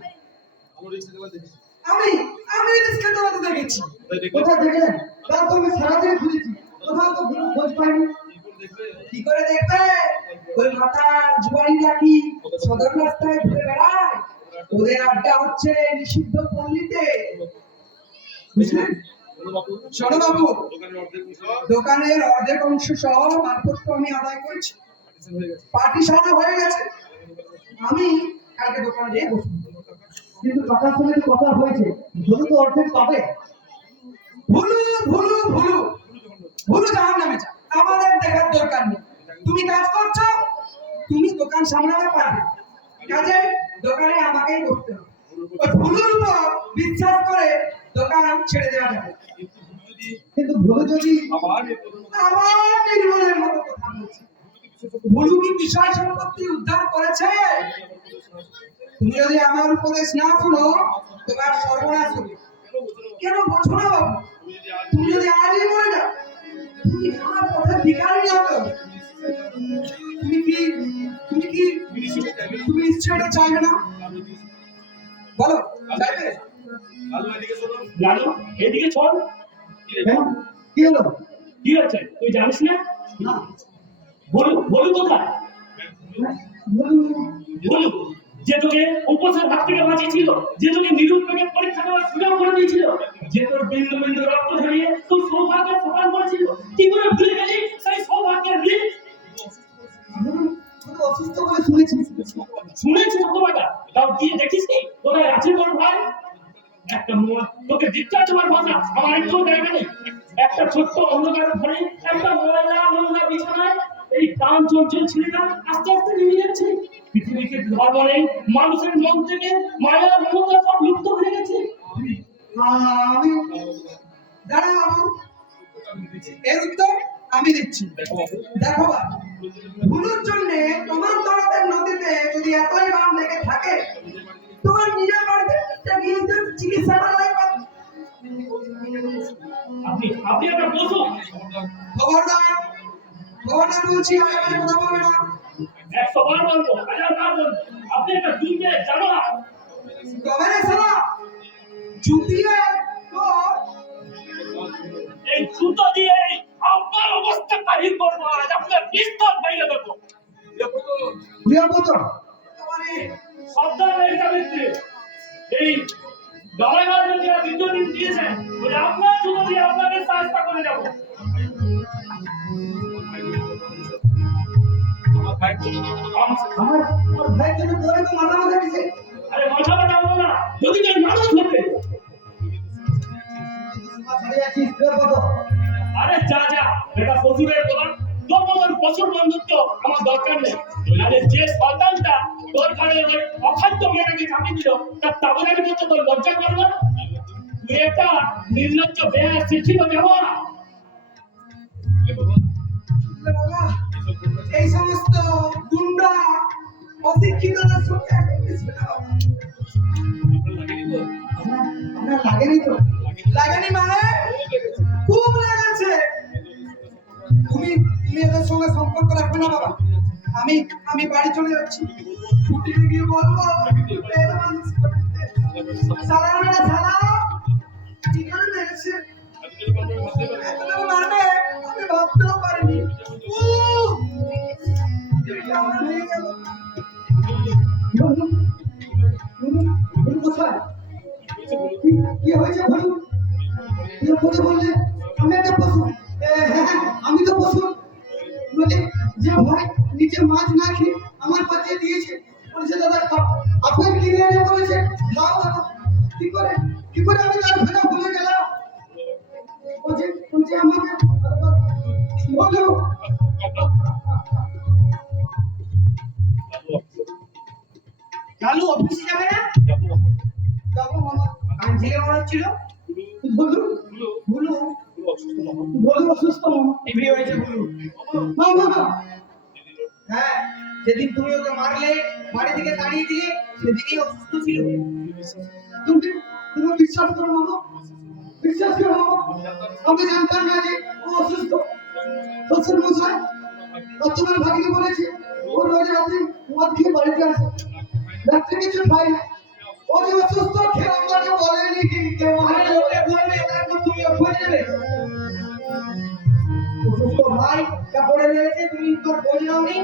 আমি আমি রিস্কে চালাতে দেখেছি। কোথায় দেখলেন? তার তো আমি সারাদিন খুঁজেছি, কোথাও তো খোঁজ পাইনি। কি করে দেখবে? ওই মাথা জুয়ারি নাকি সদর রাস্তায় ঘুরে বেড়ায়, ওদের আড্ডা হচ্ছে নিষিদ্ধ পল্লীতে। বুঝলেন? শোনো বাবু, দোকানের অর্ধেক অংশ সহ মালপত্র আমি আদায় করেছি, পার্টিশন হয়ে গেছে। আমি কালকে দোকানে গিয়ে বসবো। কিন্তু কাকার সঙ্গে তো কথা হয়েছে, বলুন তো অর্ধেক পাবে। ভুলু ভুলু ভুলু ভুলু জাহান্নামে যা, আমাদের দেখার দরকার নেই। তুমি কাজ করছো, তুমি দোকান সামলাতে পারবে, কাজে দোকানে আমাকেই করতে হবে। ওই ভুলুর উপর বিশ্বাস করে দোকান ছেড়ে দেওয়া যাবে। কিন্তু ভুলে যদি আবার নির্মলের মতো কথা বলছি। ভুলু কি বিষয় সম্পত্তি উদ্ধার করেছে? তুমি যদি আমার উপদেশ না শুনো তোমার সর্বনাশ হবে। কেন বোঝো না বাবু? তুমি যদি আজই মরে যাও, তুমি আমার পথে ভিখারি না তো। তুমি কি তুমি নিশ্চয়ই চাইবে না? বলো চাইবে? লালু এদিকে চল। হ্যাঁ, কি হলো? কি হচ্ছে তুই জানিস না? না, বলু বলু কোথায়? বলুন বলু যে তোকে উপসের হাত থেকে বাঁচিয়েছিল, যে তোকে নিরুপেক্ষে পরীক্ষা দেওয়ার সুযোগ করে দিয়েছিল, যে তোর বিন্দু বিন্দু রক্ত ঝরিয়ে তোর সৌভাগ্যের সমান করেছিল, কি করে ভুলে গেলি সেই সৌভাগ্যের ঋণ? বলুন, শুধু অসুস্থ বলে শুনেছি। শুনেছি তোমাটা, তাও গিয়ে দেখিস কি কোথায় আছে তোর ভাই? একটা তোকে ডিসচার্জ হওয়ার ভাষা আমার একটু জায়গা নেই। একটা ছোট্ট অন্ধকার ঘরে একটা ময়লা নোংরা বিছানায় এই প্রাণ চঞ্চল ছেলেটা আস্তে আস্তে নেমে যাচ্ছে। পৃথিবীকে ধর্ম নেই, মানুষের মন থেকে মায়া মমতা সব লুপ্ত হয়ে গেছে। আমি দাঁড়াও বাবু, এর উত্তর আমি দিচ্ছি। দেখো বাবু, ভুলুর জন্য তোমার তরফের নদীতে যদি এতই বান লেগে থাকে, তোমার নিজের বাড়িতে চিকিৎসা করা লাগবে। আপনি আপনি একটা বসুন। খবরদার খবরদার বলছি, আমি আমার কথা বলবে না। 100 বার বলবো, 1000 বার বলবো, আপনি একটা দুধে জানো না। তবে রে শালা জুতিয়ে তো এই জুতো দিয়ে আপনার অবস্থা বাহির করবো, আজ আপনার বিস্তর ভেঙে দেবো। প্রিয়ব্রত, মানে সাবধান হয়ে যাবেন। এই জমাইবার যদি আর দ্বিতীয় দিন দিয়েছেন বলে আপনার জন্য দিয়ে আপনাকে সাহায্য করে যাবো। আমার ভাই আমার ভাইয়ের জন্য তোর তো মাথা মাথা দিছে। আরে মাথা ব্যথা হলো না, যদি কেউ মানুষ হবে। ছাড়ে আছিস তোর কত? আরে যা যা, এটা শ্বশুরের কথা। তোর মতন প্রচুর বন্ধুত্ব আমার দরকার নেই। আরে যে সন্তানটা তোর ঘরের ওই অখাদ্য মেয়েটাকে চাপিয়ে দিল, তার তাবলাকে বলতে তোর লজ্জা করলো না? তুই একটা নির্লজ্জ বেহায়া শিক্ষিত কেমন? বাবা, এই সমস্ত গুন্ডা অশিক্ষিতদের সঙ্গে এখন মিশবে না বাবা। আপনার লাগেনি তো? লাগেনি মানে খুব লেগেছে। তুমি এদের সঙ্গে সম্পর্ক রাখবে না বাবা। আমি বাড়ি চলে যাচ্ছি। ছুটিতে গিয়ে বলবো এর মানুষ করতে। সালা মেরা সালা কি করে লেগেছে? এতটাও মারবে আমি ভাবতেও পারিনি। এটা আমার হয়ে গেল। ভুলু কোথায়? কি হয়েছে ভুলু? তুমি কোথায় বললে আমি একটা পশু? হ্যাঁ, আমি তো পশু। বলে যে ভাই নিচে মাছ না খেয়ে আমার পাঠিয়ে দিয়েছে, বলেছে দাদা খাও। আপেল কিনে এনে বলেছে খাও দাদা। কি করে আমি তার ভেটা ভুলে গেলাম? বলছে আমাকে বলো। লালু অফিসে যাবে না? যাবো মামা। কান থেকে মনে হচ্ছিল। বলু বলু বলু অসুস্থ মামা। টিভি হয়েছে বলু। মামা হ্যাঁ, যেদিন তুমি ওকে মারলে, বাড়ি থেকে তাড়িয়ে দিলে, সেদিনই অসুস্থ ছিল। তুমি তুমি বিশ্বাস করো মামা, বিশ্বাস করো মামা। আমি জানতাম না যে ও অসুস্থ। শ্বশুর মশাই তোমার ভাগ্যে বলেছে ও রোজ রাতে মদ খেয়ে বাড়িতে আসে, রাত্রে কিছু খায় না। ও যে অসুস্থ খেয়ে আমাকে বলেনি কে আরে ওকে বলবে, তারপর তুমি ওর খোঁজ নেবে। অসুস্থ ভাই তা পড়ে রয়েছে, তুমি তোর খোঁজ নাওনি।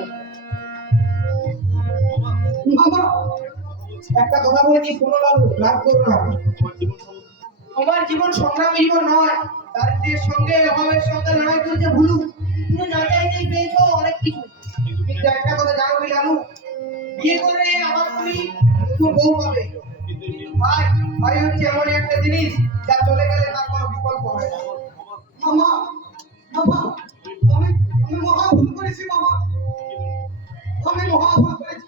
মামা একটা কথা বলছি, শোনো লালু, রাগ করো না। তোমার জীবন সংগ্রামী জীবন নয়। দারিদ্র্যের সঙ্গে অভাবের সঙ্গে লড়াই করছে ভুলু। তুমি না চাইতেই পেয়েছো অনেক কিছু। কিন্তু একটা কথা জানো কি লালু, বিয়ে করে আবার তুমি নতুন বউ পাবে। কিন্তু ভাই হচ্ছে এমন একটা জিনিস যা চলে গেলে তার কোনো বিকল্প হয় না। মামা মামা আমি আমি মহা ভুল করেছি মামা, আমি মহা ভুল করেছি।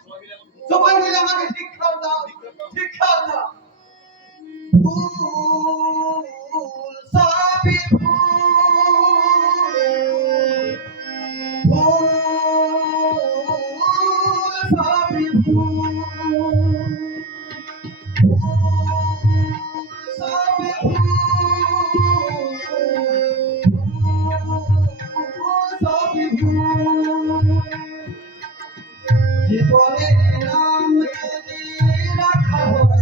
সবাই মিলে আমাকে শিক্ষা দাও, শিক্ষা দাও। ভুল সবই ভুল, ভুল সবই ভুল, ভুল সবই ভুল, ভুল সবই ভুল। জীবনের নাম যদি রাখা হয়,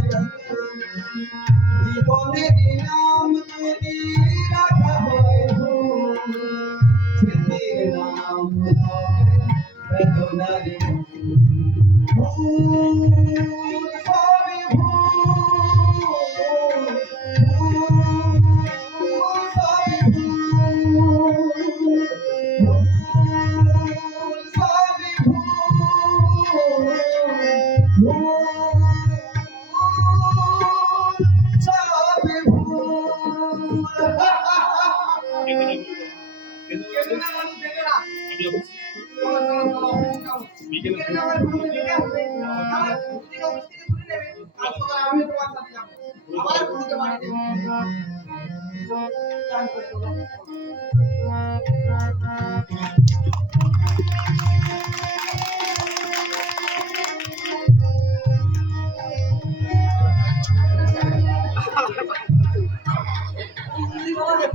জীবনের নাম যদি রাখা হয় ভুল, স্মৃতির নাম হবে বেদনার ভুল। সবই ভুল, ভুল সবই ভুল, ভুল সবই ভুল, ভুল সবই আমি তোমার সাথে যাবো। আমার ভুলকে মারি দেবে।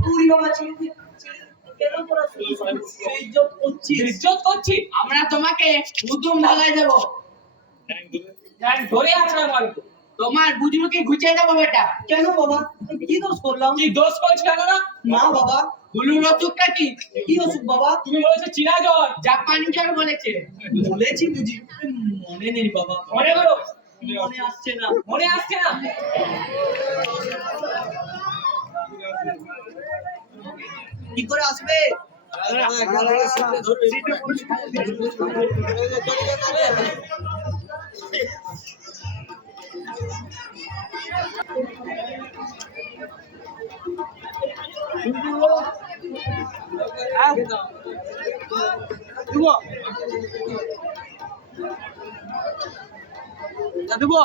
পুরি বাবা ছেড়ে কেন তোরা ইজ্জত করছিস? ইজ্জত করছি? আমরা তোমাকে উদুম ঢালায় দেবো, ধরে আছড়া মারবো, তোমার বুজুর্গকে ঘুচিয়ে দেবো বেটা। কেন বাবা, কি দোষ করলাম? কি দোষ করেছি জানো না? না বাবা। হুলুর অসুখটা কি? কি অসুখ বাবা? তুমি বলেছো চীনা জ্বর, জাপানি জ্বর বলেছে। বলেছি বুঝি, মনে নেই বাবা। মনে করো, মনে আসছে না, মনে আসছে না। কি করে আসবে? দেবো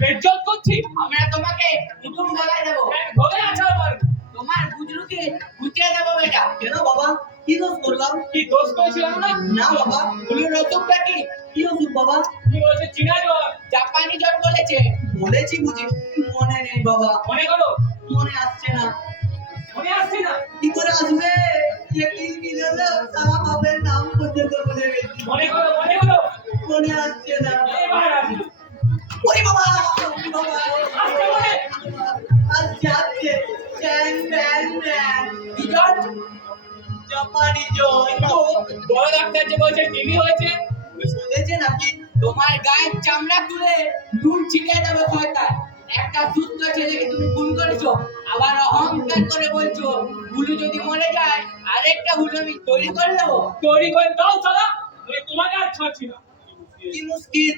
বেজ্জত করছি। আমরা তোমাকে নতুন গলায় দেবো, ধরে আছো আমার। তোমার গুজরুকে গুছিয়ে দেবো বেটা। কেন বাবা, কি দোষ করলাম? কি দোষ করেছিলাম না? না বাবা, ভুলের অসুখটা কি? কি অসুখ বাবা? কি বলছে? চীনা জ্বর। জাপানি জ্বর বলেছে। বলেছি বুঝি, মনে নেই বাবা। মনে করো। মনে আসছে না। মনে আসছে না? কি করে আসবে? যে কি মিললো তারা বাপের নাম পর্যন্ত বলে গেছি। মনে করো, মনে করো। মনে আসছে না। এবার আসবে। ওরে বাবা, ওরে বাবা, আসতে বলে। আসছে আসছে। চ্যাং ব্যাং ব্যাং। কি জ্বর? জাপানি জ্বর। বড় ডাক্তার যে বলছে টিভি হয়েছে। শুনেছে নাকি? তোমার গায়ের চামড়া তুলে নুন ছিটিয়ে দেবে শয়তান। একটা সুস্থ ছেলেকে তুমি খুন করেছো, আবার অহংকার করে বলছো বুলু যদি মরে যায় আরেকটা বুলু আমি তৈরি করে দেবো। তৈরি করে দাও সালা। আমি তোমাকে আর ছাড়ছি না। কি মুশকিল,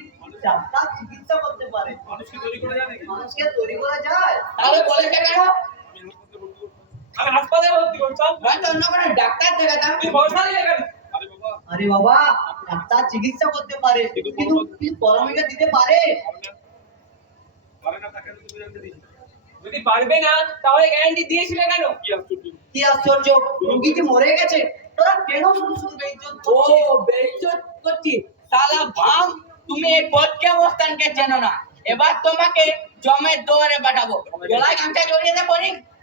ডাক্তার চিকিৎসা করতে পারে, মানুষকে তৈরি করে জানে। মানুষকে তৈরি করা যায়। তাহলে বলেছে কেন? আমি হাসপাতালে ভর্তি করতাম। হয়তো অন্য কোনো ডাক্তার দেখাতাম। তুই ভরসা দিলে কেন? আরে বাবা, ডাক্তার চিকিৎসা করতে পারে, কিন্তু পরামর্শ দিতে পারে। যদি পারবে না তাহলে গ্যারান্টি দিয়েছিলে কেন? কি আশ্চর্য, রোগী কি মরে গেছে, তোরা কেন শুধু শুধু বেইজ্জত করছিস? ও বেইজ্জত করছিস? শালা ভাম, তুমি এই পথকে জানো না। এবার তোমাকে জমের দৌড়ে পাঠাবো, গলায় গামছা জড়িয়ে দেবো,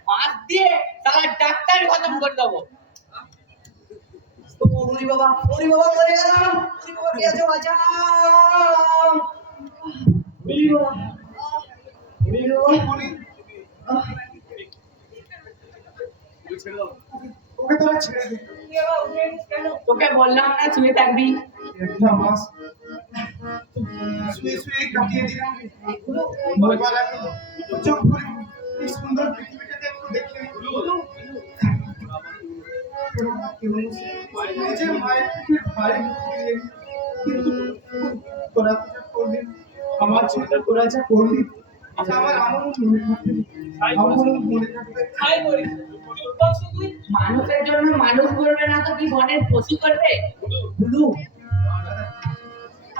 পাঁচ দিয়ে শালা ডাক্তার খতম করে দেবো। ওরে বাবা, ওরে বাবা, মরে গেলাম। ওরে বাবা, কে আছো, বাঁচাও। ওরে বাবা, ওরে বাবা, ওকে তোরা ছেড়ে দে। তোকে বললাম না শুয়ে থাকবি। একটা মাস শুয়ে শুয়ে কাটিয়ে দিলাম। ভোরবেলা একটু চোখ করে এই সুন্দর পৃথিবীটাকে একটু দেখে নিই। নিজের মায়ের পিঠে ভাই দিয়ে, কিন্তু তোরা তো যা করলি, আমার ছেলেটা তোরা যা করলি, এটা আমার আমারও মনে থাকবে, আমারও মনে থাকবে। খাই করি। তুই মানুষের জন্য মানুষ করবে না তো কি বনের পশু করবে? ভুলু,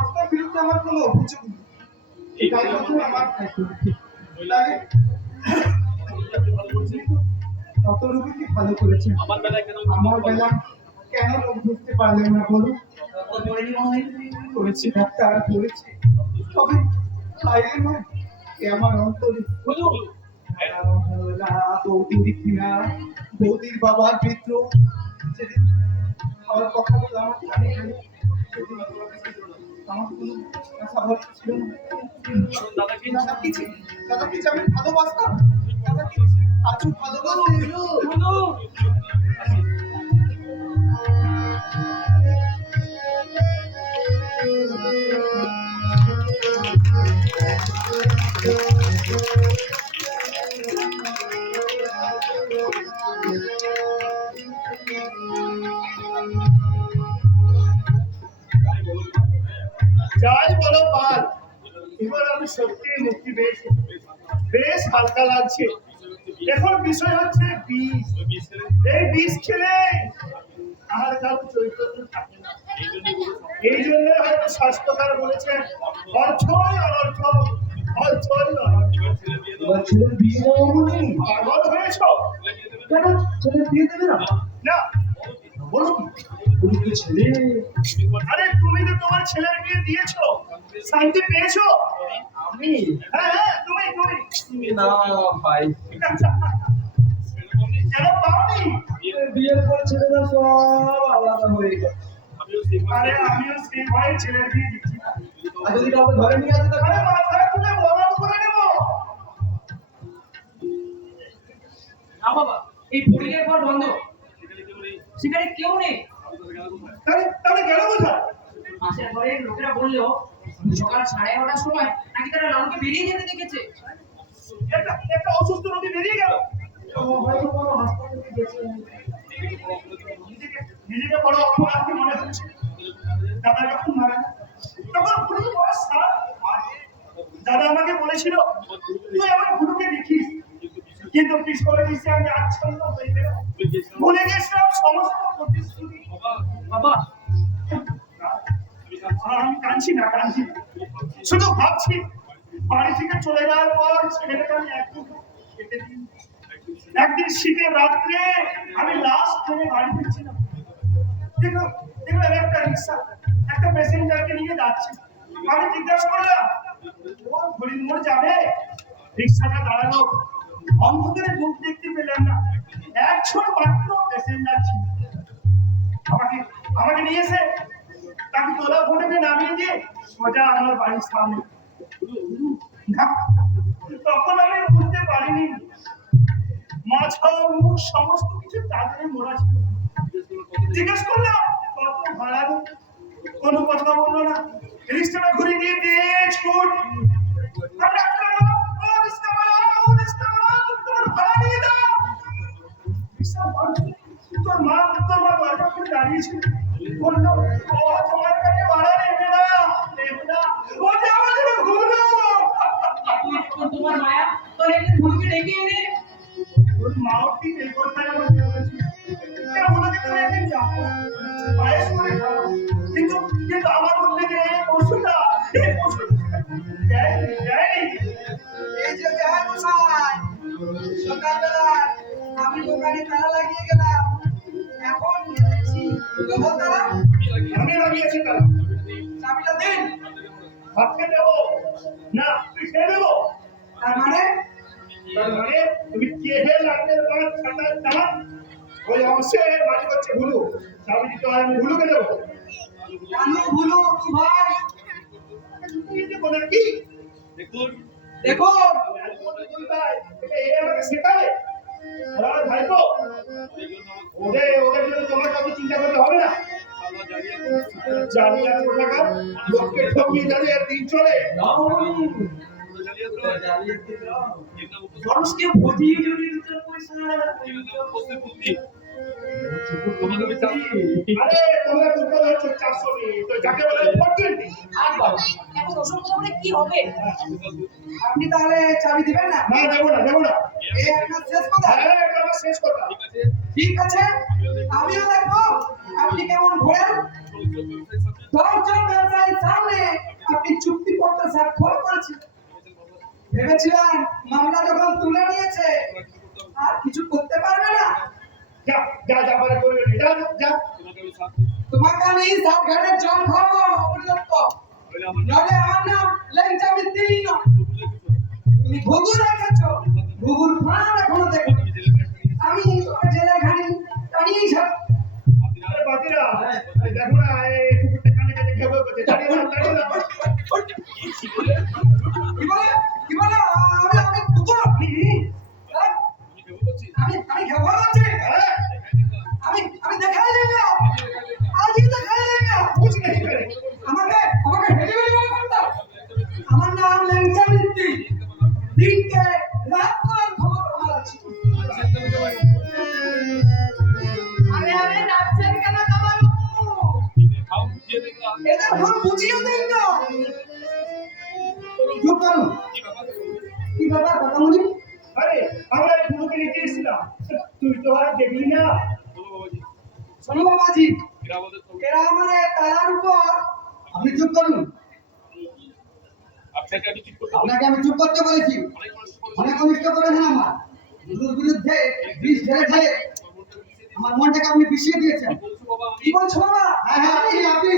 আপনার বিরুদ্ধে আমার কোনো অভিযোগ নেই, এই কাজগুলো আমার দায়িত্ব। তাহলে কত রোগীকে ভালো করেছেন, আমার বেলা কেন রোগ ধরতে পারলেন না বলুন? করেছি ডাক্তার, করেছি, তবে বাইরে নয়, এ আমার অন্তরে। বৌদির কিনা, বৌদির বাবার পিত্র, যেদিন আমার কথাগুলো আমার কানে গেল, সেদিন আমার কোনো আশা ভরসা ছিল না। দাদা কিছু আমি ভালোবাসতাম, দাদা কিছু আজও ভালোবাসি। যাই বলো পাল, এবার আমি সত্যি মুক্তি পেয়েছি, বেশ হালকা লাগছে। এখন বিষয় হচ্ছে বিষ। এই বিষ খেলে আর কারো চৈতন্য থাকে না। এই জন্য হয়তো স্বাস্থ্যকার বলেছেন অর্থই অনর্থক, অর্থই অনর্থক। এবার ছেলের বিয়ে দেবো বলি, পাগল হয়েছ? কেন ছেলের বিয়ে দেবে না? না, বলো কি, তুমি কি ছেলে? আরে তুমি তো তোমার ছেলের বিয়ে দিয়েছো, শান্তি পেয়েছো? আমি হ্যাঁ হ্যাঁ, তুমি তুমি না ভাই, কেন পাওনি? বিয়ের পর ছেলেরা সব আলাদা হয়ে গেছে। আরে আমিও সেই ভয়ে ছেলের বিয়ে দিচ্ছি। আর যদি কাউকে ধরে নিয়ে আসে আরে মাথায় তুলে বরণ করে নেবো। না বাবা, এই বোর্ডিংয়ের ঘর বন্ধ, সেখানে কেউ নেই। তাহলে গেল কোথায়? পাশের ঘরের লোকেরা বললো সকাল 11:30টার সময় নাকি তারা লালুকে বেরিয়ে যেতে দেখেছে। একটা অসুস্থ রোগী বেরিয়ে গেল। হয়তো কোনো হাসপাতালে গেছে। নিজেকে বড় অপরাধ মনে হচ্ছে। দাদা যখন মারা গেল, তখন ভুলু বয়স 7। দাদা আমাকে বলেছিল তুই আমার ভুলুকে দেখিস, কিন্তু পিছনে দিছে আমি আচ্ছন্ন হয়ে গেলাম, ভুলে গেছিলাম সমস্ত প্রতিশ্রুতি। বাবা, আমি কাঁদছি না, শুধু ভাবছি বাড়ি থেকে চলে যাওয়ার পর ছেলেটাকে আমি একদিন শীতের রাত্রে আমি লাস্ট ট্রেনে বাড়ি ফিরছিলাম, দেখলাম একটা রিক্সা একটা প্যাসেঞ্জারকে নিয়ে যাচ্ছে। আমি জিজ্ঞাসা করলাম ও হরিণ মোড় যাবে? রিক্সাটা দাঁড়ালো, অন্ধকারে মুখ দেখতে পেলাম না, একজন মাত্র প্যাসেঞ্জার ছিল। আমাকে নিয়ে এসে তাকে তোলা ফোনে নামিয়ে দিয়ে সোজা আমার বাড়ির সামনে। তখন আমি বুঝতে পারিনি মাথা মুখ সমস্ত কিছু তাদের মোড়া ছিল। জিজ্ঞেস করলাম কত ভাড়া, কোনো কথা বললো না। রিক্সাটা ঘুরে দিয়ে ছুট। তোর মা দরজা খুলে দাঁড়িয়েছিল, বললো ও তোমার কাছে ভাড়া নেবে না, ও যে আমাদের ভুলো। তোমার মায়া তোর একদিন ভুলকে ডেকে এনে ওর মাও ঠিক এই কথাই আমাকে বলেছিল, ওনাকে তুমি একদিন যাবো পায়েস করে খাও, কিন্তু আমার মধ্যে যে এই পশুটা যায়নি। এই যে বেহাই মশাই, সকালবেলা আমি দোকানে তালা লাগিয়ে গেলাম, এখন এসেছি। দেবো তালা? আমি লাগিয়েছি তারা। চাবিটা দিন। ভাত খেয়ে দেবো না তুই খেয়ে দেবো? তার মানে তুমি কেহে লাগবে ছাতার দাম ওই অংশে মালিক হচ্ছে ভুলু, চাবি দিতে হয়, আমি ভুলুকে দেবো। কেন ভুলো কি ভাই? কি দেখো আমাকে শেখাবে ভাইপো? ওদের জন্য তোমার কাউকে চিন্তা করতে হবে না। জালিয়াত কোথাকার, লোককে ঠকিয়ে জালিয়ে দিন চলে। মানুষকে ভজিয়ে জড়িয়ে দিতে পয়সা আরে তোমরা দুর্বল হচ্ছে 400 তো যাকে বলে 420। আর বাবা, এখন ওসব কথা বলে কি হবে? আপনি তাহলে চাবি দিবেন না? না দেবো না। এই আপনার শেষ কথা? হ্যাঁ এটা আমার শেষ কথা। ঠিক আছে, আমিও দেখবো আপনি কেমন ঘোরেন। 10 জন ব্যবসায়ীর সামনে আপনি চুক্তিপত্র স্বাক্ষর করেছেন। ভেবেছিলাম মামলা যখন তুলে নিয়েছে আর কিছু করতে পারবে না। যা পারে করবে, যা। তোমাকে আমি সাত ঘাটের জল খাওয়াবো অপর্যাপ্ত, নইলে আমার নাম লেংচা মিস্ত্রি না। তুমি ঘুঘু রেখেছ, ঘুঘুর প্রাণ এখনো দেখো। আমি তোমাকে জেলে ঘানি টানিয়েই ছাড়। এদের ভাব বুঝিয়ে দিন না। চুপ করুন। কি ব্যাপার কাকামণি? আরে আমরা এই বুড়োকে নিতে এসেছিলাম, তুই তো আর দেখলি না। শোনো বাবাজি, এরা আমাদের তালার উপর। আপনি চুপ করুন। আপনাকে আমি চুপ করতে বলেছি। অনেক অনিষ্ট করেছেন আমার গুরুর বিরুদ্ধে বিষ ঢেলে ঢেলে আমার মনটাকে আপনি বিষিয়ে দিয়েছেন। কি বলছো বাবা? হ্যাঁ হ্যাঁ, আপনি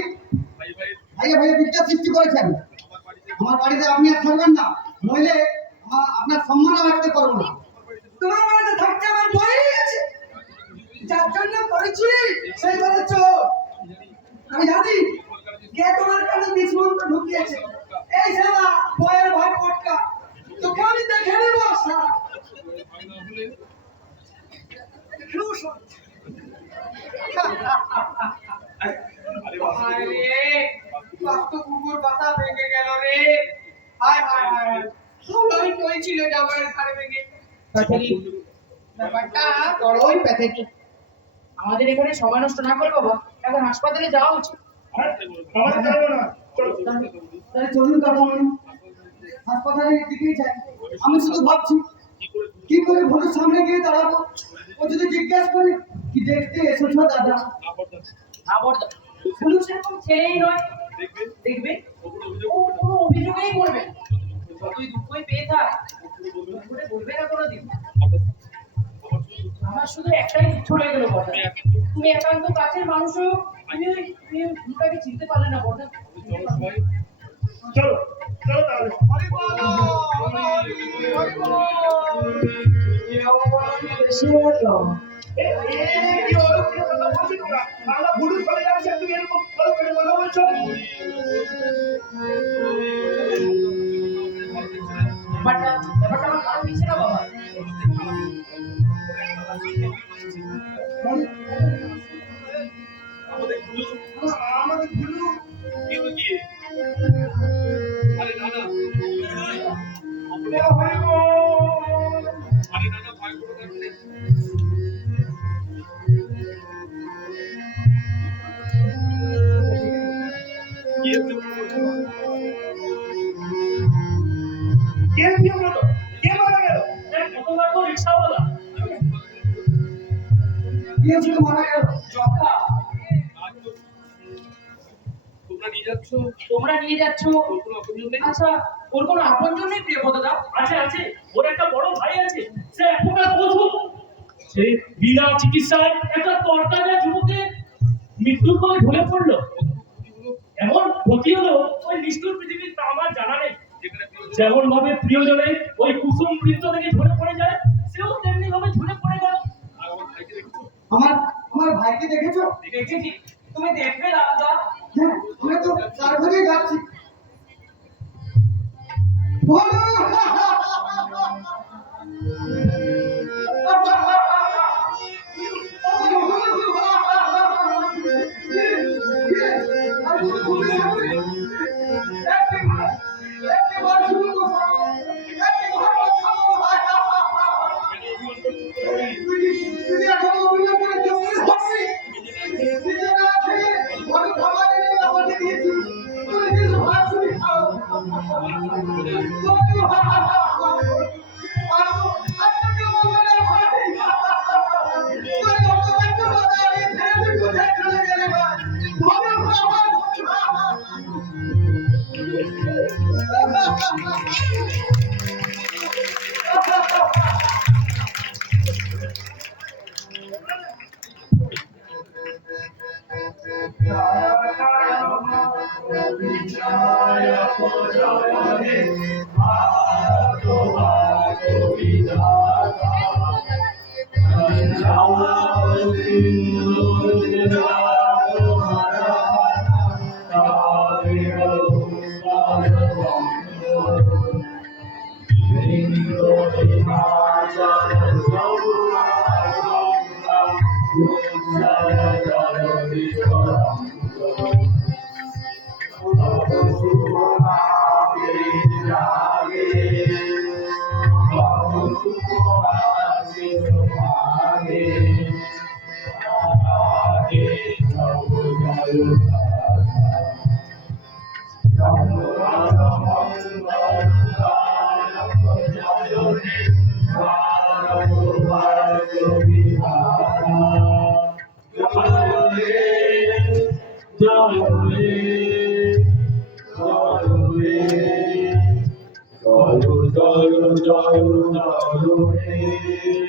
ভাইয়া ভাইয়া বিদ্যা সৃষ্টি করেছেন। আমার বাড়িতে আপনি আর থাকবেন না, নইলে আপনার সম্মান রাখতে পারবো না। তোমার বাড়িতে থাকতে আমার ভয় গেছে। যার জন্য করেছি সেই কথা চোর। আমি জানি কে তোমার কাছে বিষ মন্ত্র ঢুকিয়েছে। এই শালা বয়ের ভয় পটকা, তোকে আমি দেখে নেব। কুকুর পাতা ভেঙে গেল রে। হায় হায় হায়, ভালোই কইছিল যাবার ধারে ভেঙে। ব্যাপারটা বড়ই প্যাথেটিক। আমাদের এখানে সময় নষ্ট না করে বাবা এখন হাসপাতালে যাওয়া উচিত। আমাদের যাবো না, চলো। তাহলে চলুন কাকামণি, হাসপাতালের দিকেই যাই। আমি শুধু ভাবছি কি করে ভোরের সামনে গিয়ে দাঁড়াবো। ও যদি জিজ্ঞাসা করে কি দেখতে এসেছো দাদা, আবর্দা ভুলু সেরকম ছেলেই নয়, দেখবে ও কোনো অভিযোগই করবে না। যতই দুঃখই পেয়ে থাক করে বলবে না কোনোদিন। আমার শুধু একটাই চলে গেল বর্দা, তুমি একান্ত কাছের মানুষও তুমি ভুলটাকে চিনতে পারলে না বর্দা। চলো চলো তাহলে। কি অলক্ষণে কথা বলছো তোমরা? আমরা বুড়ো চলে যাচ্ছে, তুমি এরকম অলক্ষণে কথা বলছো? ব্যাপারটা আমার ভালো লাগছে না বাবা। আমাদের বুড়ো কে দিয়ে বলো, কে মারা গেল? কতবার তো রিক্সাওয়ালা কি হয়েছিল মারা গেল? যক্ষা তোমরা নিয়ে যাচ্ছ। আচ্ছা ওর কোনো আপনজন নেই প্রিয়পদ দা? আছে আছে, ওর একটা বড় ভাই আছে, সে এক প্রকার পশু। সে বিনা চিকিৎসায় একটা তরতাজা যুবকের মৃত্যুর কোলে ঢলে পড়লো। এমন ক্ষতি হলো ওই নিষ্ঠুর পৃথিবীর তা আমার জানা নেই। যেমন ভাবে প্রিয়জনে ওই কুসুম বৃত্ত থেকে ঝরে পড়ে যায়, সেও তেমনি ভাবে ঝরে পড়ে গেল। আমার আমার ভাইকে দেখেছো? দেখেছি, তুমি দেখবে দাদা। হ্যাঁ, আমি তো তার ঘরেই যাচ্ছি। বলো। জয় হে জয় হে জয় জয় জয় জয় হে